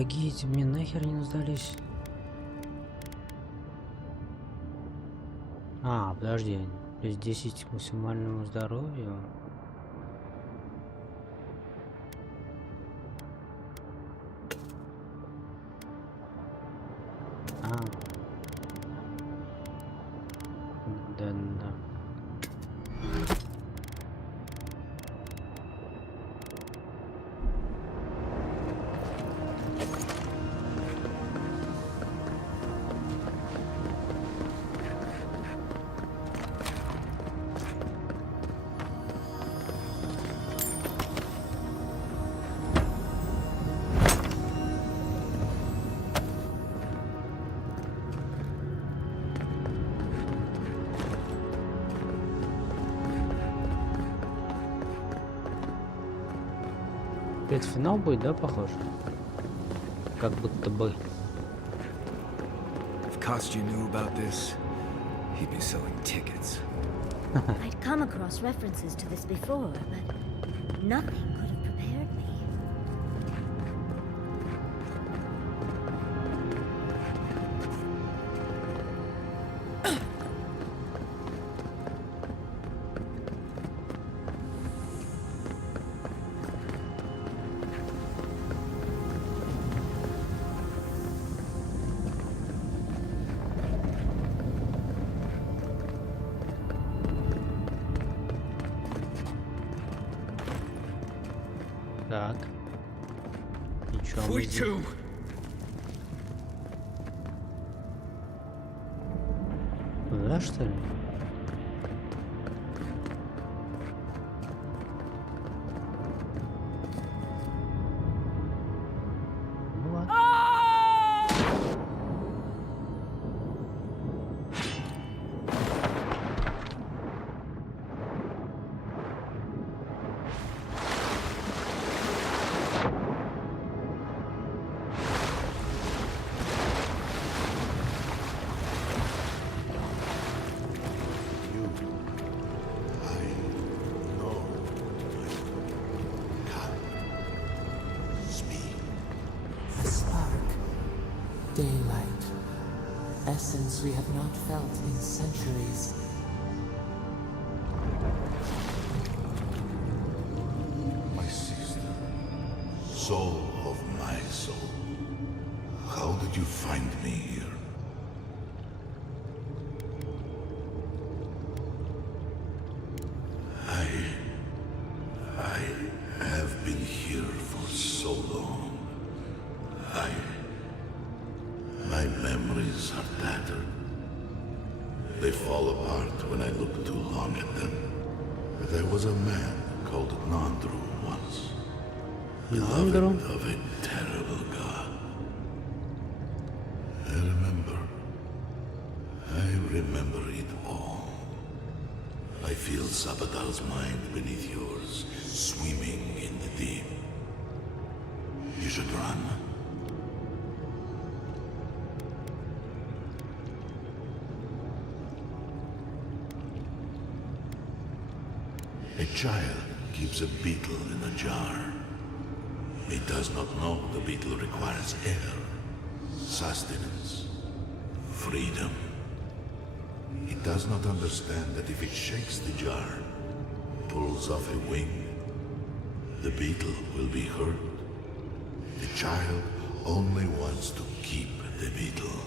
помогите, мне нахер не сдались. А, подожди, плюс 10 к максимальному здоровью. А. Да. Это финал будет, да, похож? Как будто бы. If Kostya knew about this, he'd be selling tickets. I'd come across references to this before, but nothing could have prepared me. Так. Ничего. We too. Да, что ли? Ну ладно. The spark. Daylight. Essence we have not felt in centuries. My sister, soul of my soul. How did you find me here? I have been here for so long. My memories are tattered. They fall apart when I look too long at them. There was a man called Nandru once. Beloved of a terrible god. I remember it all. I feel Sabadal's mind beneath yours, swimming in the deep. You should run. A child keeps a beetle in a jar. He does not know the beetle requires air, sustenance, freedom. He does not understand that if it shakes the jar, pulls off a wing, the beetle will be hurt. The child only wants to keep the beetle.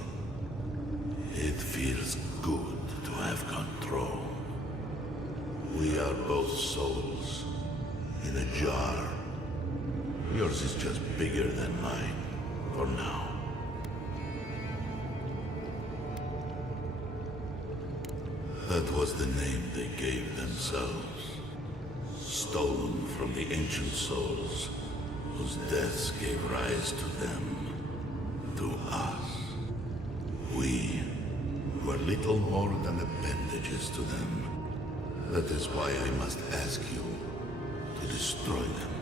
It feels good to have control. We are both souls in a jar. Yours is just bigger than mine, for now. That was the name they gave themselves. Stolen from the ancient souls, whose deaths gave rise to them, to us. We were little more than appendages to them. That is why I must ask you to destroy them.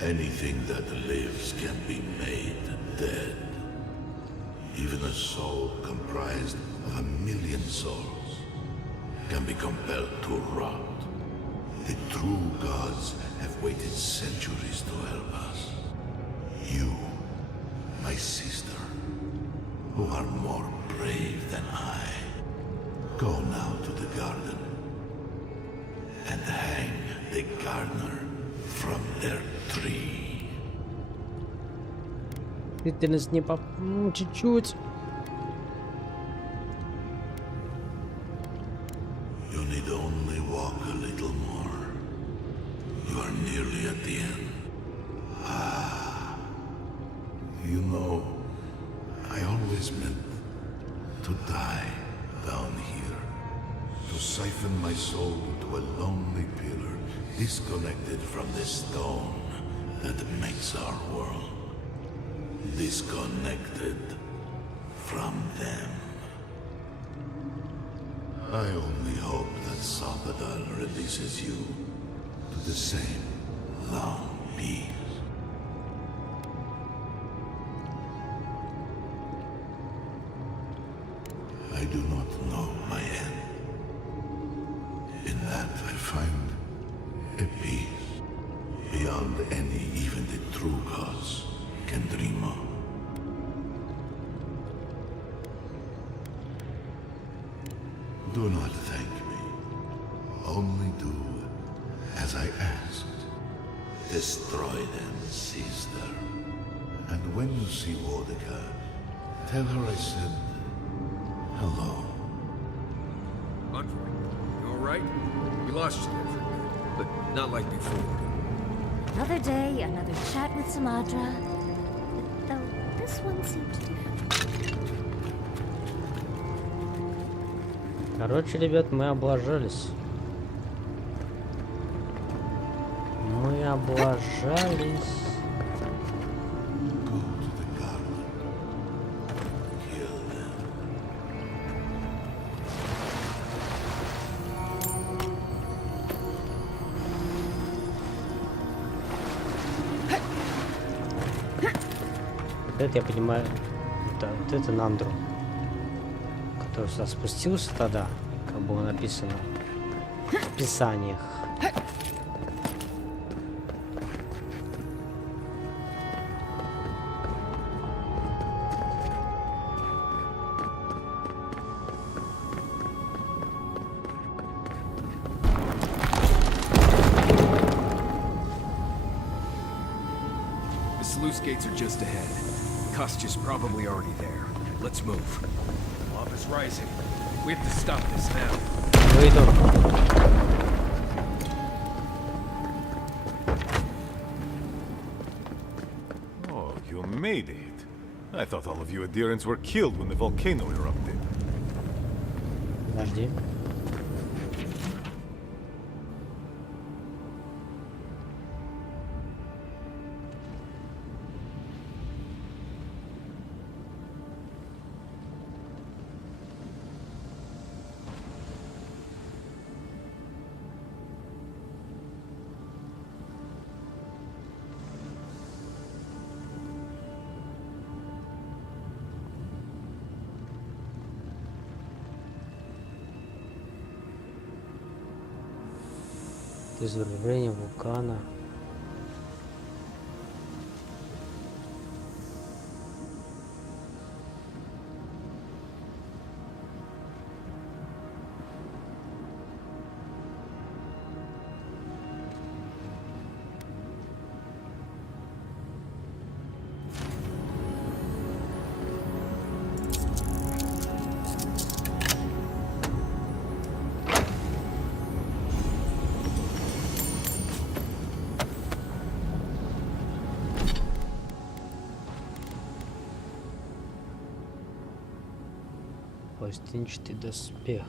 Anything that lives can be made dead. Even a soul comprised of 1,000,000 souls. can be compelled to rot. The true gods have waited centuries to help us. You, my sister, who are more brave than I, go now to the garden and hang the gardener from their tree. Длительность не по... чуть-чуть. You need only walk a little more. You are nearly at the end. Ah. You know, I always meant to die down here. To siphon my soul into a lonely pillar, disconnected from the stone that makes our world. Disconnected from them. I only hope that Salvador releases you to the same long peace. I do not know my end. In that I find a peace beyond any even the true gods can dream of. Do not thank me. Only do as I asked. Destroy them, sister. And when you see Wodeka, tell her I said hello. Andre, you alright? We lost you there for a minute, but not like before. Another day, another chat with Samadra. Though this one seemed different. Короче, ребят, мы облажались. Мы облажались. Это я понимаю, вот это Нандру, который сюда спустился тогда, как было написано в писаниях. The sluice gates are just ahead. Kostya's probably already there. Let's move. Lava's rising. We have to stop this now. Oh, you made it. I thought all of you adherents were killed when the volcano erupted. Подожди. Извержение вулкана. Пластинчатый доспех.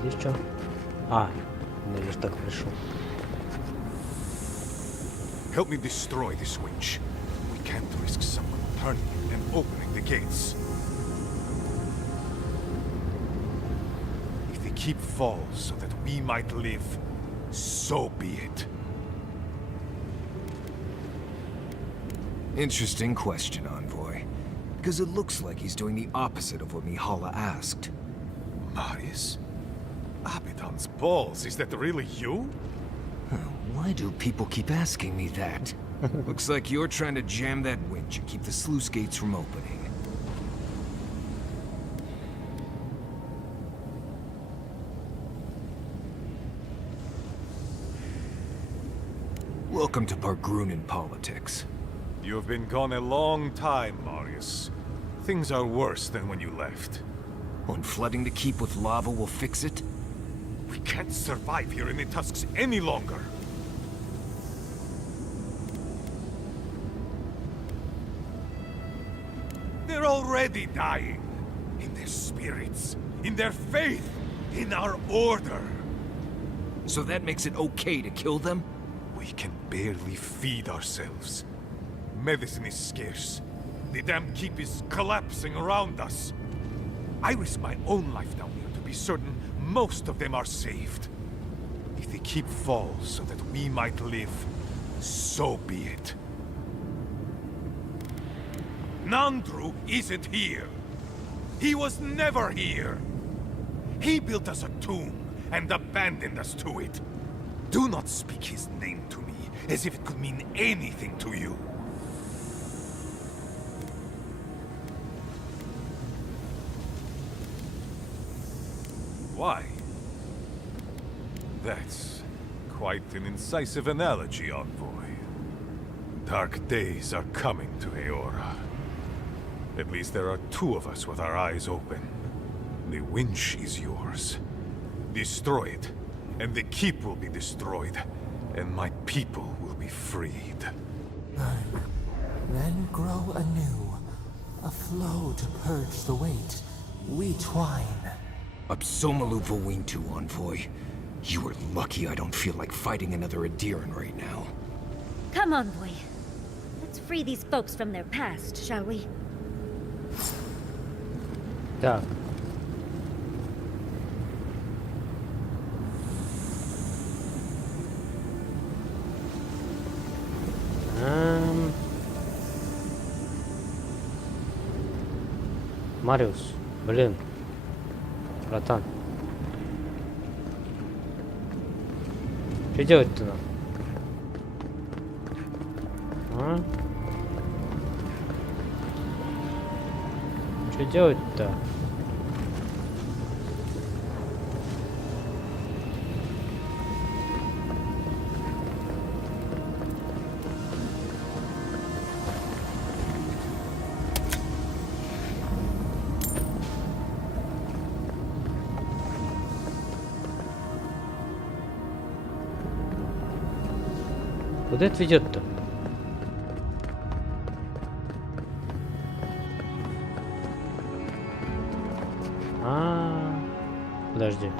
Здесь что? А, я же так пришел. Help me destroy this winch. We can't risk someone turning and opening the gates. If the keep falls so that we might live, so be it. Interesting question, Envoy. Because it looks like he's doing the opposite of what Mihala asked. Marius? Abaddon's balls, is that really you? Why do people keep asking me that? Looks like you're trying to jam that winch and keep the sluice gates from opening. Welcome to Pargrunin politics. You have been gone a long time, Marius. Things are worse than when you left. And flooding the keep with lava will fix it? We can't survive here in the Tusks any longer. They're already dying. In their spirits, in their faith, in our order. So that makes it okay to kill them? We can barely feed ourselves. Medicine is scarce. The damn keep is collapsing around us. I risk my own life down here to be certain most of them are saved. If the keep falls so that we might live, so be it. Nandru isn't here. He was never here. He built us a tomb and abandoned us to it. Do not speak his name to me as if it could mean anything to you. Why? That's quite an incisive analogy, Envoy. Dark days are coming to Eora. At least there are two of us with our eyes open. The winch is yours. Destroy it, and the keep will be destroyed, and my people will be freed. Then grow anew, a flow to purge the weight. We twine. Absomalu Vowintu, Envoy. You are lucky I don't feel like fighting another Adiran right now. Come on, boy. Let's free these folks from their past, shall we? Так. Мариус, блин. Братан. Что делать-то нам? А? Что делать-то? Куда это ведет-то? Подожди.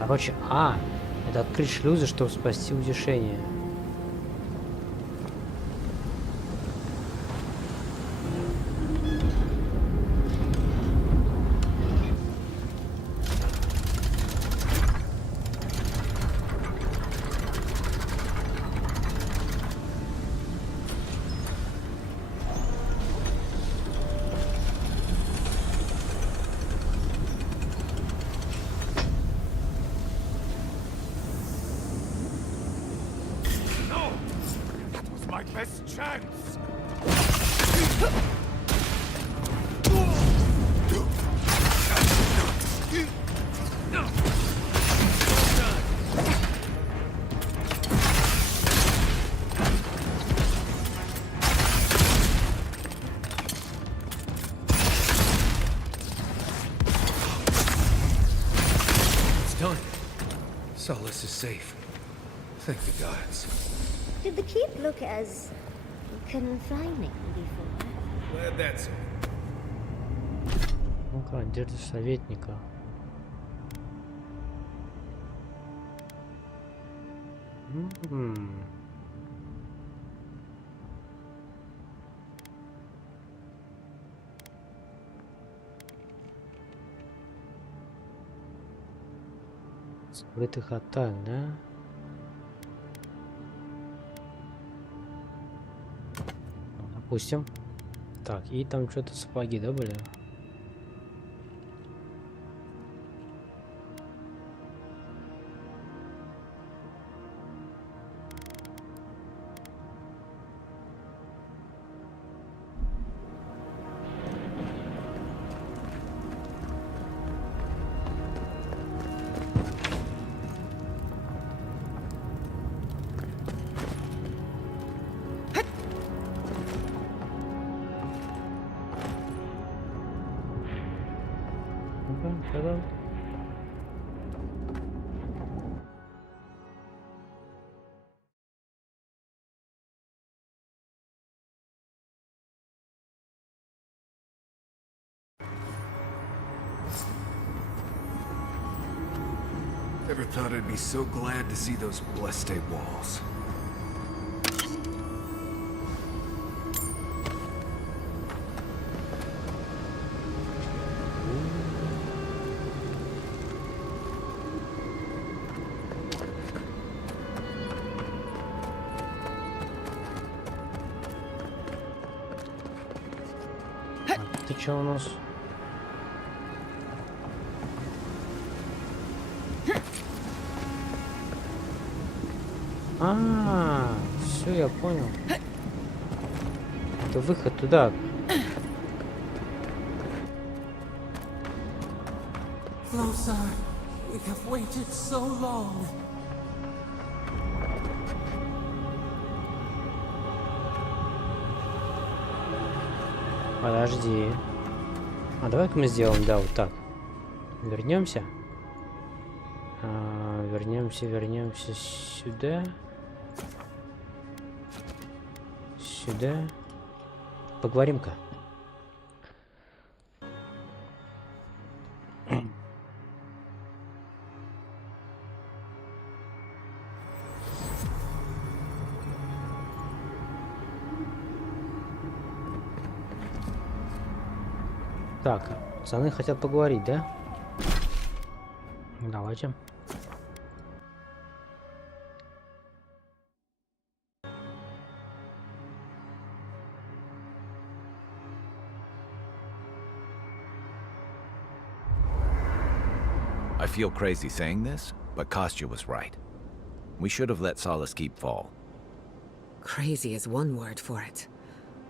Короче, это открыть шлюзы, чтобы спасти утешение. Best chance! It's done. Solace is safe. Thank the gods. Did the keep look as confining before? Glad that's Ну-ка, одежда советника. Скрытых атак, да? Допустим. Так, и там что-то сапоги, да, были? Да-да. Never thought I'd be so glad to see those blessed walls. Ты чё у нас? Все, я понял. Это выход туда. Closer. We have waited so long. Подожди. А давай-ка мы сделаем, да, вот так. Вернемся. Вернемся сюда. Сюда. Поговорим-ка. Так, пацаны хотят поговорить, да? Давайте. I feel crazy saying this, but Kostya was right. We should have let Solace Keep fall. Crazy is one word for it.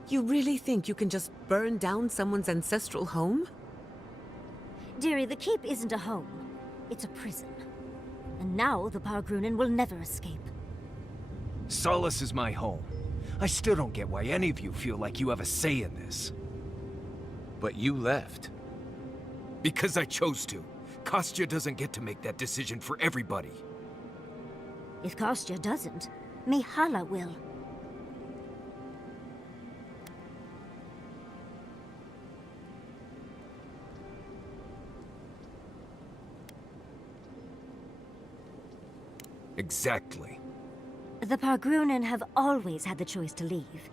You really think you can just burn down someone's ancestral home? Dearie, the keep isn't a home. It's a prison. And now the Pargrunen will never escape. Solace is my home. I still don't get why any of you feel like you have a say in this. But you left. Because I chose to. Kostya doesn't get to make that decision for everybody. If Kostya doesn't, Mihala will. Exactly. The Pargrunen have always had the choice to leave,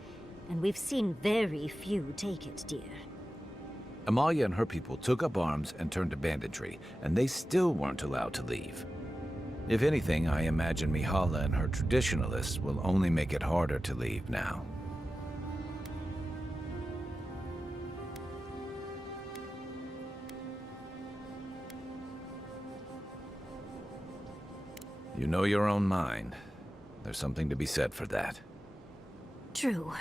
and we've seen very few take it, dear. Amalia and her people took up arms and turned to banditry, and they still weren't allowed to leave. If anything, I imagine Mihala and her traditionalists will only make it harder to leave now. You know your own mind. There's something to be said for that. True.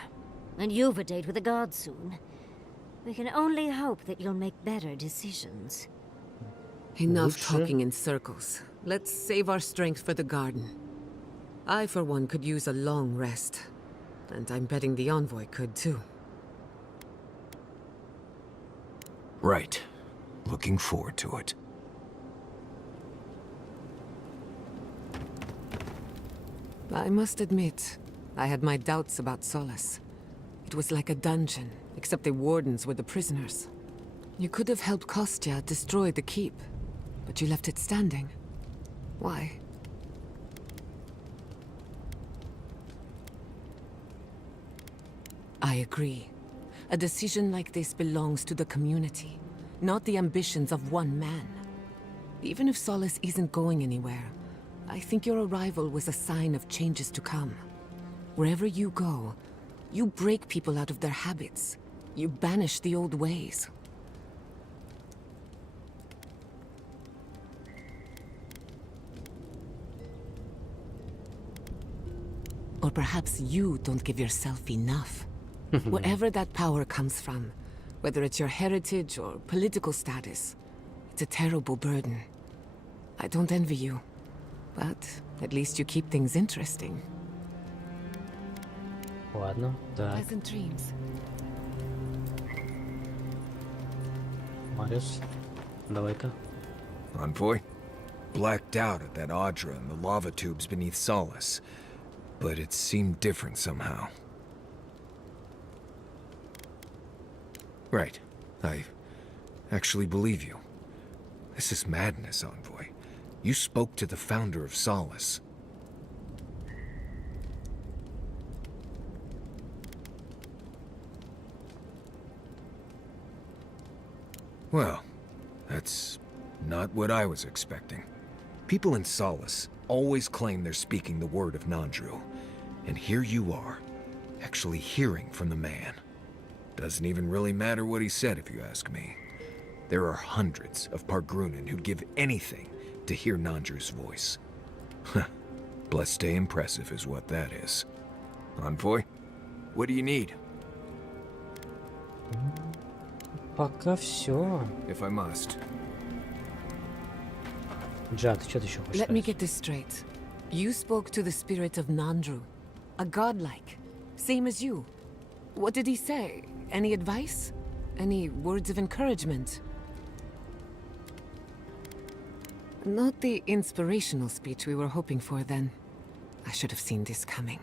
And you've a date with the gods soon. We can only hope that you'll make better decisions. Enough talking in circles. Let's save our strength for the garden. I, for one, could use a long rest. And I'm betting the envoy could, too. Right. Looking forward to it. I must admit, I had my doubts about Solace. It was like a dungeon, except the wardens were the prisoners. You could have helped Kostya destroy the keep, but you left it standing. Why? agree. A decision like this belongs to the community, not the ambitions of one man. Even if Solace isn't going anywhere, I think your arrival was a sign of changes to come. Wherever you go, you break people out of their habits. You banish the old ways. Or perhaps you don't give yourself enough. Wherever that power comes from, whether it's your heritage or political status, it's a terrible burden. I don't envy you, but at least you keep things interesting. Ладно, так. Pleasant dreams. Мариус, давай-ка. Envoy? Blacked out at that Audra and the lava tubes beneath Solace, but it seemed different somehow. Right. I actually believe you. This is madness, Envoy. You spoke to the founder of Solace. Well, that's not what I was expecting. People in Solace always claim they're speaking the word of Nandru. And here you are, actually hearing from the man. Doesn't even really matter what he said, if you ask me. There are hundreds of Pargrunen who'd give anything to hear Nandru's voice. Blessed day impressive is what that is. Envoy, what do you need? Пока все. If I must. Джад, что ты еще хочешь Let me сказать? get this straight. You spoke to the spirit of Nandru, a godlike, same as you. What did he say? Any advice? Any words of encouragement? Not the inspirational speech we were hoping for then. I should have seen this coming.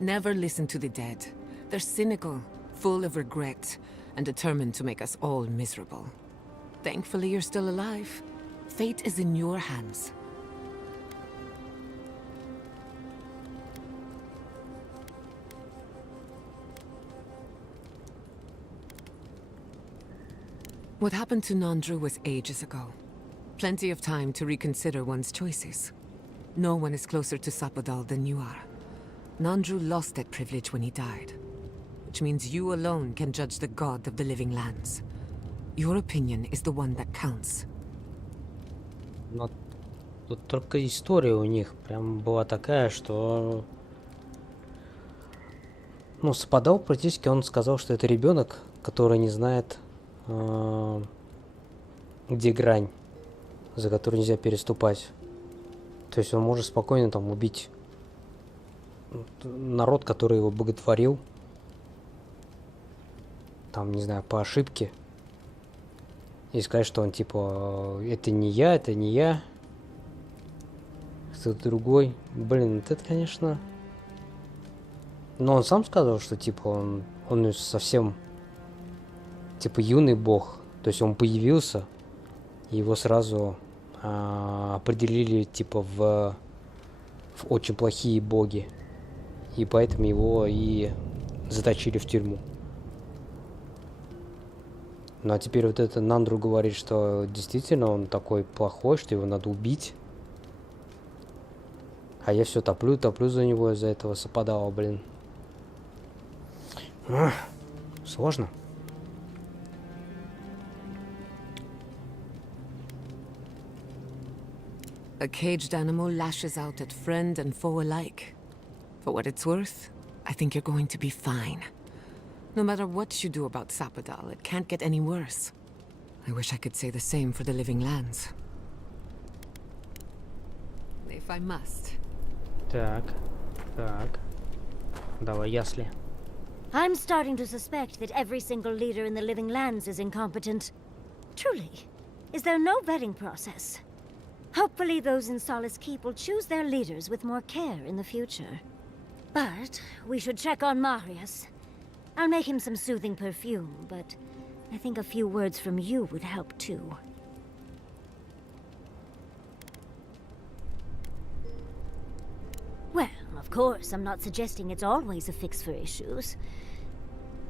Never listen to the dead. They're cynical, full of regret, and determined to make us all miserable. Thankfully, you're still alive. Fate is in your hands. What happened to Nandru was ages ago. Plenty of time to reconsider one's choices. No one is closer to Sapodal than you are. Nandru lost that privilege when he died, which means you alone can judge the god of the living lands. Your opinion is the one that counts. Но тут только история у них прям была такая, что... Ну, Саподал практически, он сказал, что это ребенок, который не знает, где грань, за которую нельзя переступать. То есть он может спокойно там убить народ, который его боготворил. Там, не знаю, по ошибке. И сказать, что он типа, это не я, кто-то другой. Блин, вот это, конечно... Но он сам сказал, что типа он совсем типа юный бог. То есть он появился, и его сразу определили типа в очень плохие боги. И поэтому его и заточили в тюрьму. Ну а теперь вот это Нандру говорит, что действительно он такой плохой, что его надо убить. А я все топлю за него, из-за этого Саподала, блин. Сложно. A caged animal lashes out at friend and foe alike. For what it's worth, I think you're going to be fine. No matter what you do about Sapodal, it can't get any worse. I wish I could say the same for the living lands. If I must. Так. Давай, ясли. I'm starting to suspect that every single leader in the living lands is incompetent. Truly, is there no vetting process? Hopefully those in Solace Keep will choose their leaders with more care in the future. But we should check on Marius. I'll make him some soothing perfume, but I think a few words from you would help too. Well, of course, I'm not suggesting it's always a fix for issues.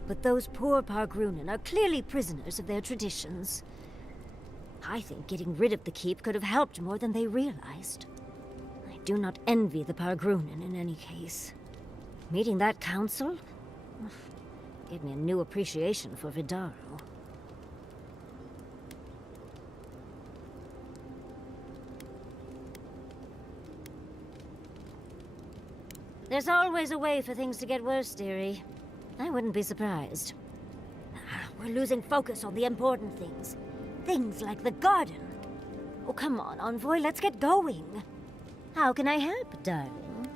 But those poor Pargrunen are clearly prisoners of their traditions. I think getting rid of the keep could have helped more than they realized. I do not envy the Pargrunen in any case. Meeting that council gave me a new appreciation for Vidaro. There's always a way for things to get worse, dearie. I wouldn't be surprised. We're losing focus on the important things. Things like the garden. Oh, come on, Envoy, let's get going. How can I help, darling?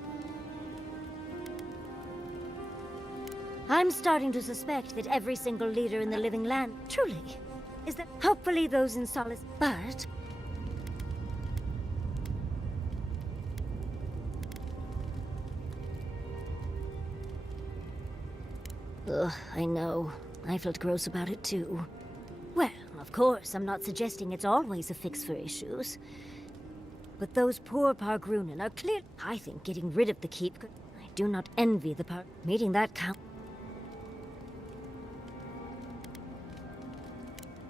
I'm starting to suspect that every single leader in the living land, truly, is that hopefully those in Solace, but... Ugh, I know. I felt gross about it too. Well, of course, I'm not suggesting it's always a fix for issues. But those poor Pargrunen are clear. I think getting rid of the keep could... I do not envy the meeting that count...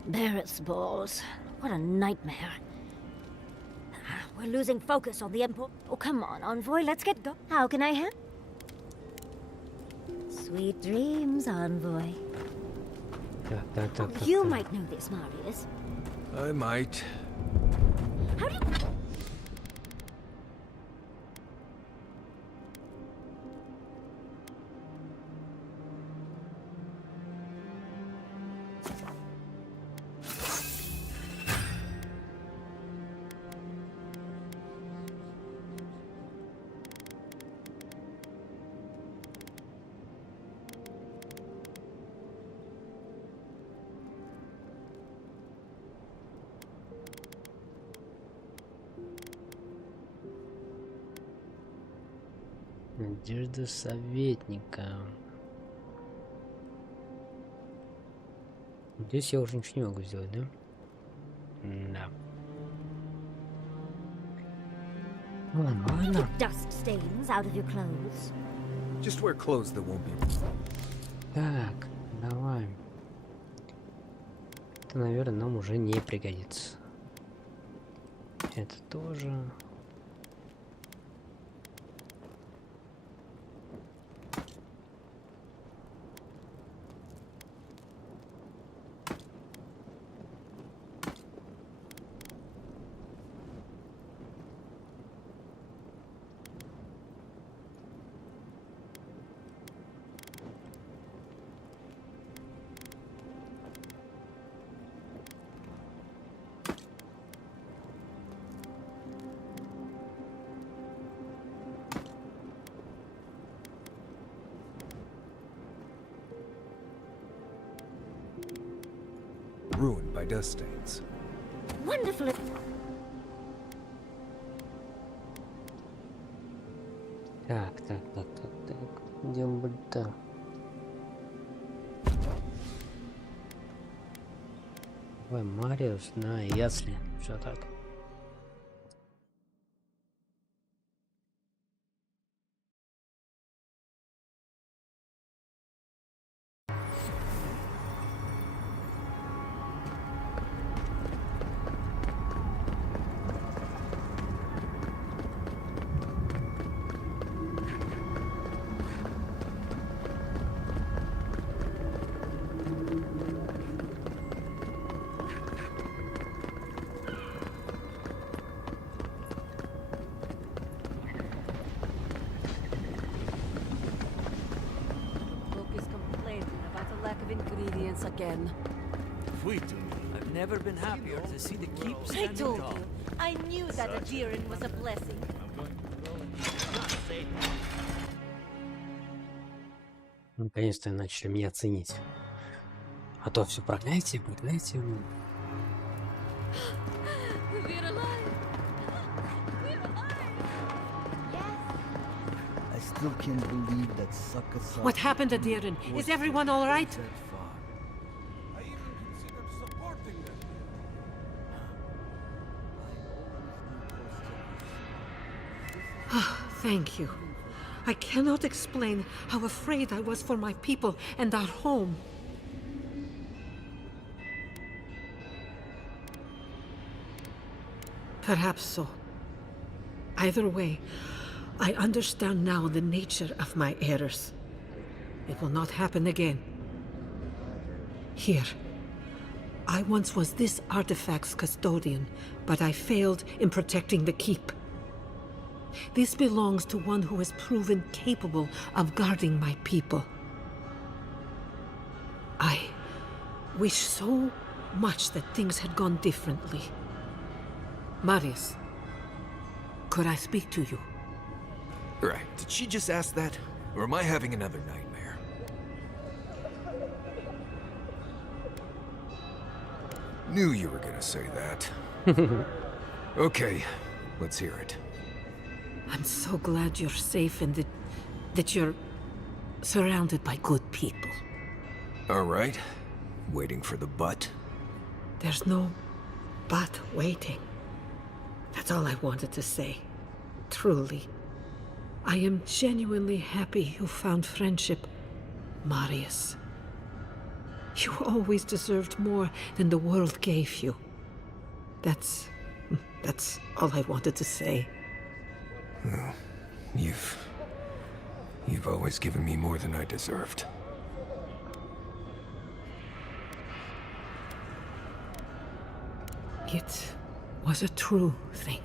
Barrett's balls. What a nightmare. We're losing focus on the Oh, come on, Envoy, let's get go... How can I help? Sweet dreams, Envoy. You might know this, Marius. I might. How do you... Надежда советника. Здесь я уже ничего не могу сделать, да? Да. Ладно. Dust stains out of your clothes. Just wear clothes that won't be... Так, давай. Это, наверное, нам уже не пригодится. Это тоже. Ruined by dust stains. Wonderful. Так. Где он будет-то? Ой, Мариус, да, ясли. Все так. Ingredients again. I've never been happier to see the keep I standing told tall. you. I knew that a Jiren was a blessing. Наконец-то начали меня ценить. А то все проклятие. We're alive. I still can't believe that sucker saw... What happened to Diren? Is everyone all right? Thank you. I cannot explain how afraid I was for my people and our home. Perhaps so. Either way, I understand now the nature of my errors. It will not happen again. Here. I once was this artifact's custodian, but I failed in protecting the keep. This belongs to one who has proven capable of guarding my people. I wish so much that things had gone differently. Marius, could I speak to you? Right. Did she just ask that? Or am I having another nightmare? Knew you were gonna say that. Okay, let's hear it. I'm so glad you're safe and that you're surrounded by good people. All right. Waiting for the but? There's no but waiting. That's all I wanted to say. Truly. I am genuinely happy you found friendship, Marius. You always deserved more than the world gave you. That's all I wanted to say. Oh, you've always given me more than I deserved. It was a true thing.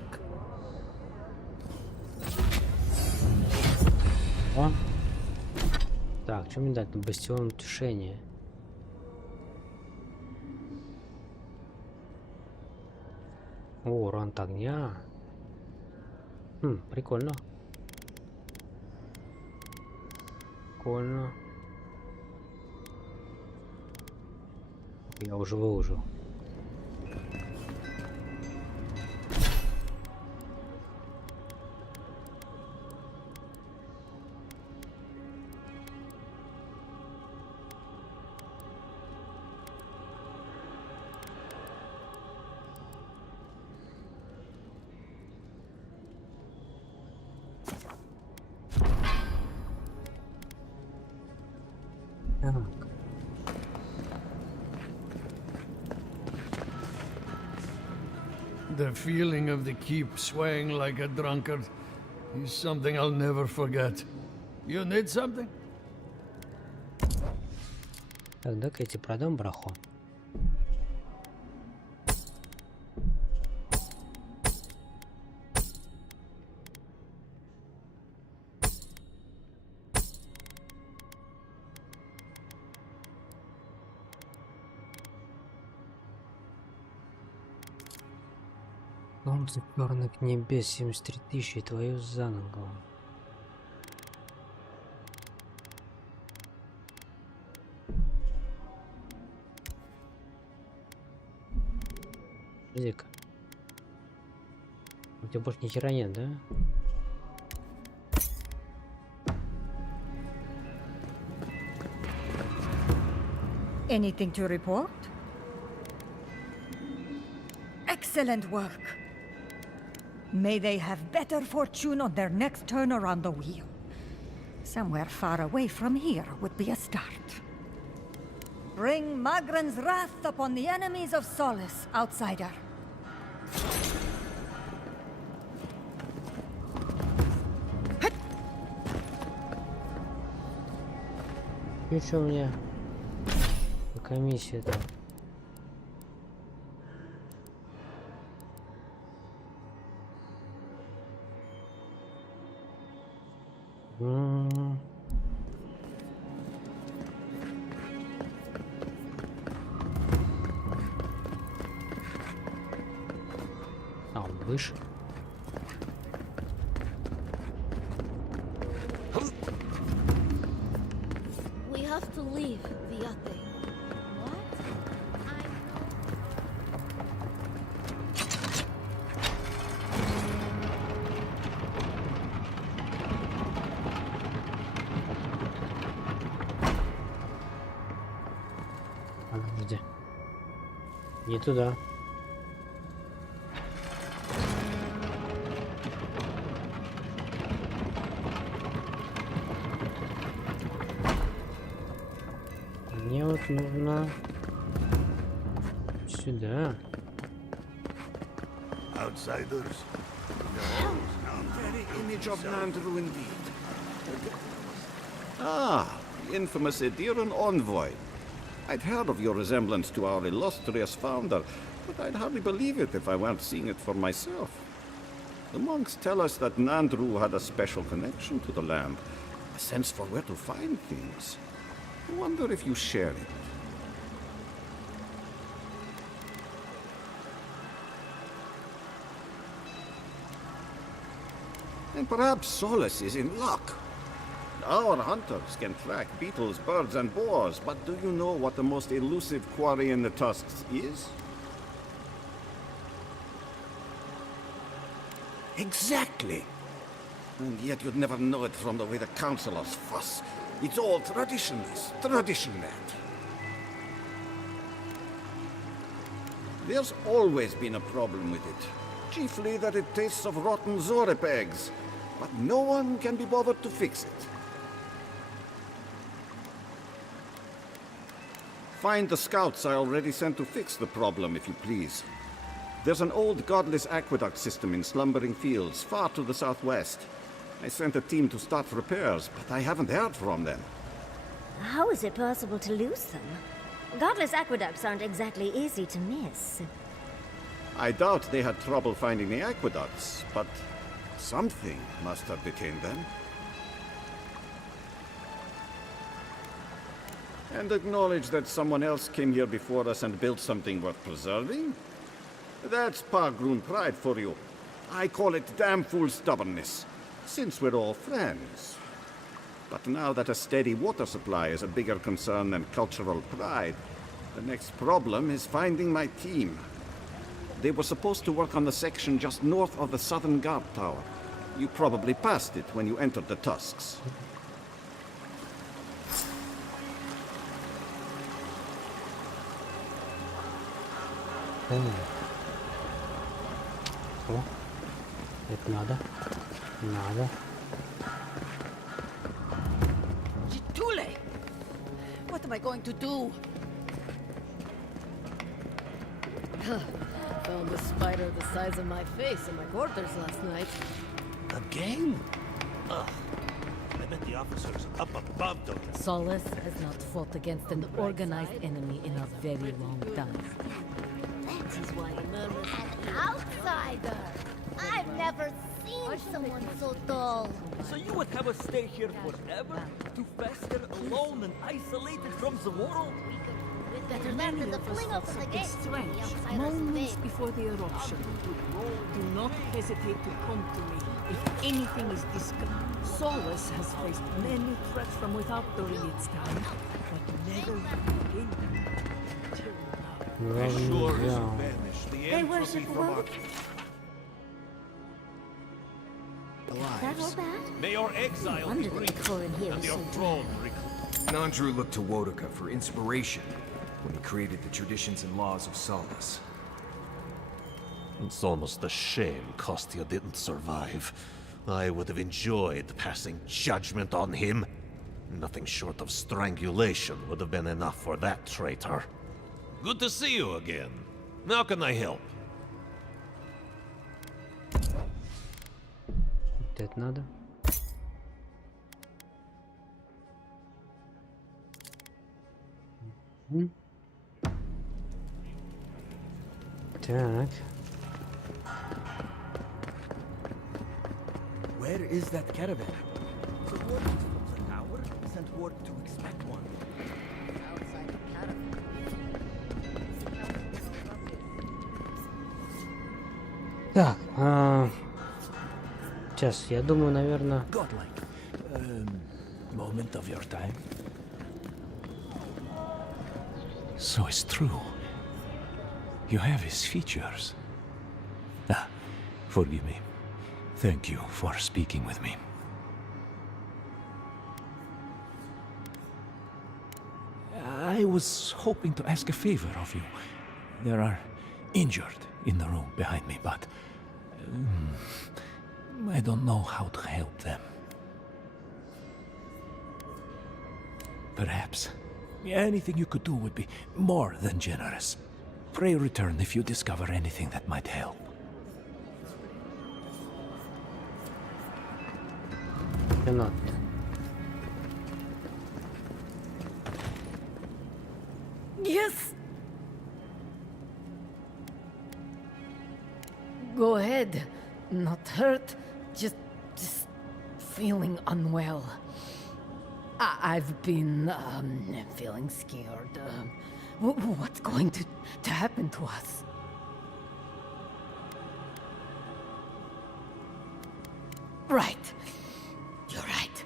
О. Так, что мне дать? Бастион утешения. О, урон от огня. Прикольно. Прикольно. Я уже выложил. The feeling of the keep swaying like a drunkard is something I'll never forget. You need something? Так, дай-ка я тебе продам браху. Солнце черных небес 73 тысячи, твою за ногу. Подожди-ка. У тебя больше ни хера нет, да? Anything to report? Excellent work. May they have better fortune on their next turn around the wheel. Somewhere far away from here would be a start. Bring Magran's wrath upon the enemies of Solace, outsider. И что у меня? Комиссия-то. А, он выше. We have to leave, Viate. What? Подожди. Не туда. Мне вот нужно сюда. Outsiders. Very image of Nandru indeed. Ah, the infamous Ediran envoy. I'd heard of your resemblance to our illustrious founder, but I'd hardly believe it if I weren't seeing it for myself. The monks tell us that Nandru had a special connection to the land, a sense for where to find things. I wonder if you share it. And perhaps Solace is in luck. Our hunters can track beetles, birds, and boars, but do you know what the most elusive quarry in the tusks is? Exactly! And yet you'd never know it from the way the councilors fuss. It's all traditionalist, traditionland. There's always been a problem with it. Chiefly that it tastes of rotten Zorip eggs. But no one can be bothered to fix it. Find the scouts I already sent to fix the problem, if you please. There's an old godless aqueduct system in slumbering fields, far to the southwest. I sent a team to start repairs, but I haven't heard from them. How is it possible to lose them? Godless aqueducts aren't exactly easy to miss. I doubt they had trouble finding the aqueducts, but something must have detained them. And acknowledge that someone else came here before us and built something worth preserving? That's Pargroon pride for you. I call it damn fool stubbornness, since we're all friends. But now that a steady water supply is a bigger concern than cultural pride, the next problem is finding my team. They were supposed to work on the section just north of the southern guard tower. You probably passed it when you entered the Tusks. О, это надо. Надо. Jitule! What am I going to do? Found a spider the size of my face in my quarters last night. Again? Ugh. I bet the officers up above don't. Solace has not fought against an organized enemy in a very long time. That is why an outsider. I've never seen someone so dull. So you would have us stay here forever? To fester alone and isolated from the world? Better that than the fling open the gate. Moments before the eruption. Do not hesitate to come to me if anything is discovered. Solace has faced many threats from without during its time, but never again. They worship wood. That all bad? May your exile be brief and your throne reclaimed. Nandru looked to Wodoka for inspiration when he created the traditions and laws of Solace. It's almost a shame Kostya didn't survive. I would have enjoyed passing judgment on him. Nothing short of strangulation would have been enough for that traitor. Good to see you again. How can I help? Это надо. Так. Where is that caravan? The word from the tower sent word to expect one. Outside the caravan. Так, сейчас, я думаю, наверное... Godlike. Moment of your time. So it's true. You have his features. Ah, forgive me. Thank you for speaking with me. I was hoping to ask a favor of you. There are injured in the room behind me, but I don't know how to help them. Perhaps Anything you could do would be more than generous. Pray return if you discover anything that might help. Cannot. Yes! Go ahead. Not hurt, just feeling unwell. I've been, feeling scared. What's going to happen to us? Right. You're right.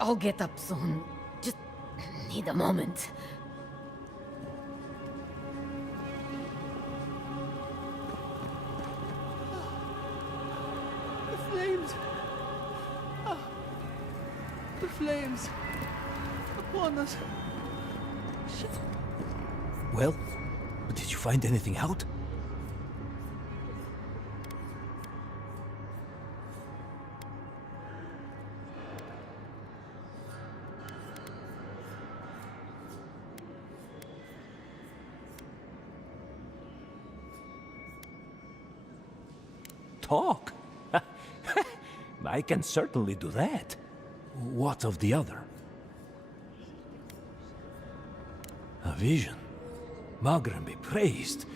I'll get up soon. Just need a moment. The flames! Ah, the flames! Upon us! Shit. Well, did you find anything out? Talk? I can certainly do that. What of the other? A vision. Magran be praised.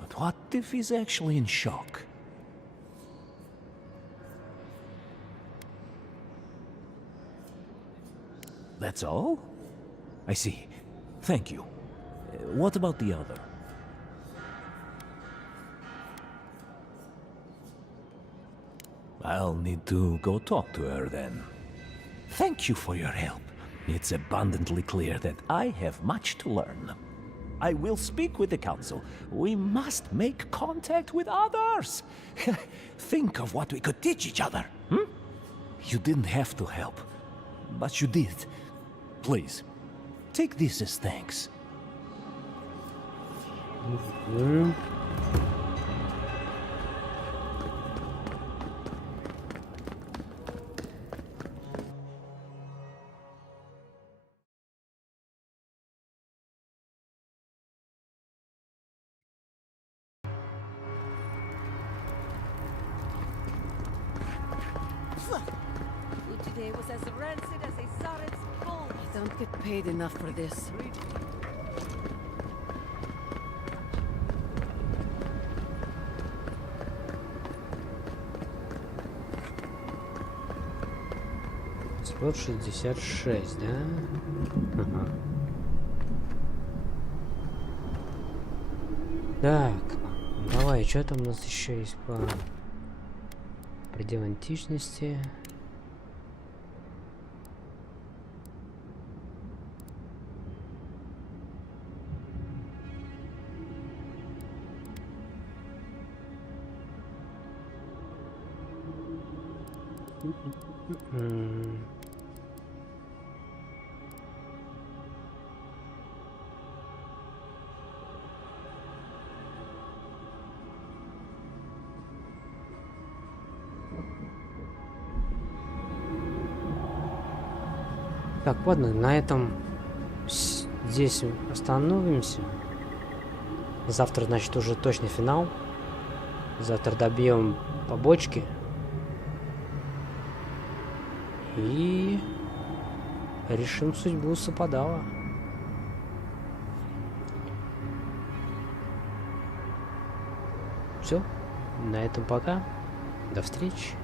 But what if he's actually in shock? That's all? I see. Thank you. What about the other? I'll need to go talk to her then. Thank you for your help. It's abundantly clear that I have much to learn. I will speak with the council. We must make contact with others. Think of what we could teach each other. Hmm? You didn't have to help, but you did. Please, take this as thanks. Food today was as rancid as a Tsarets bull. I don't get paid enough for this. Слот 66, да? Ага. Так, давай, что там у нас еще есть по предел античности? Так, ладно, на этом здесь остановимся. Завтра, значит, уже точно финал. Завтра добьем побочки. И решим судьбу Сападава. Все, на этом пока. До встречи.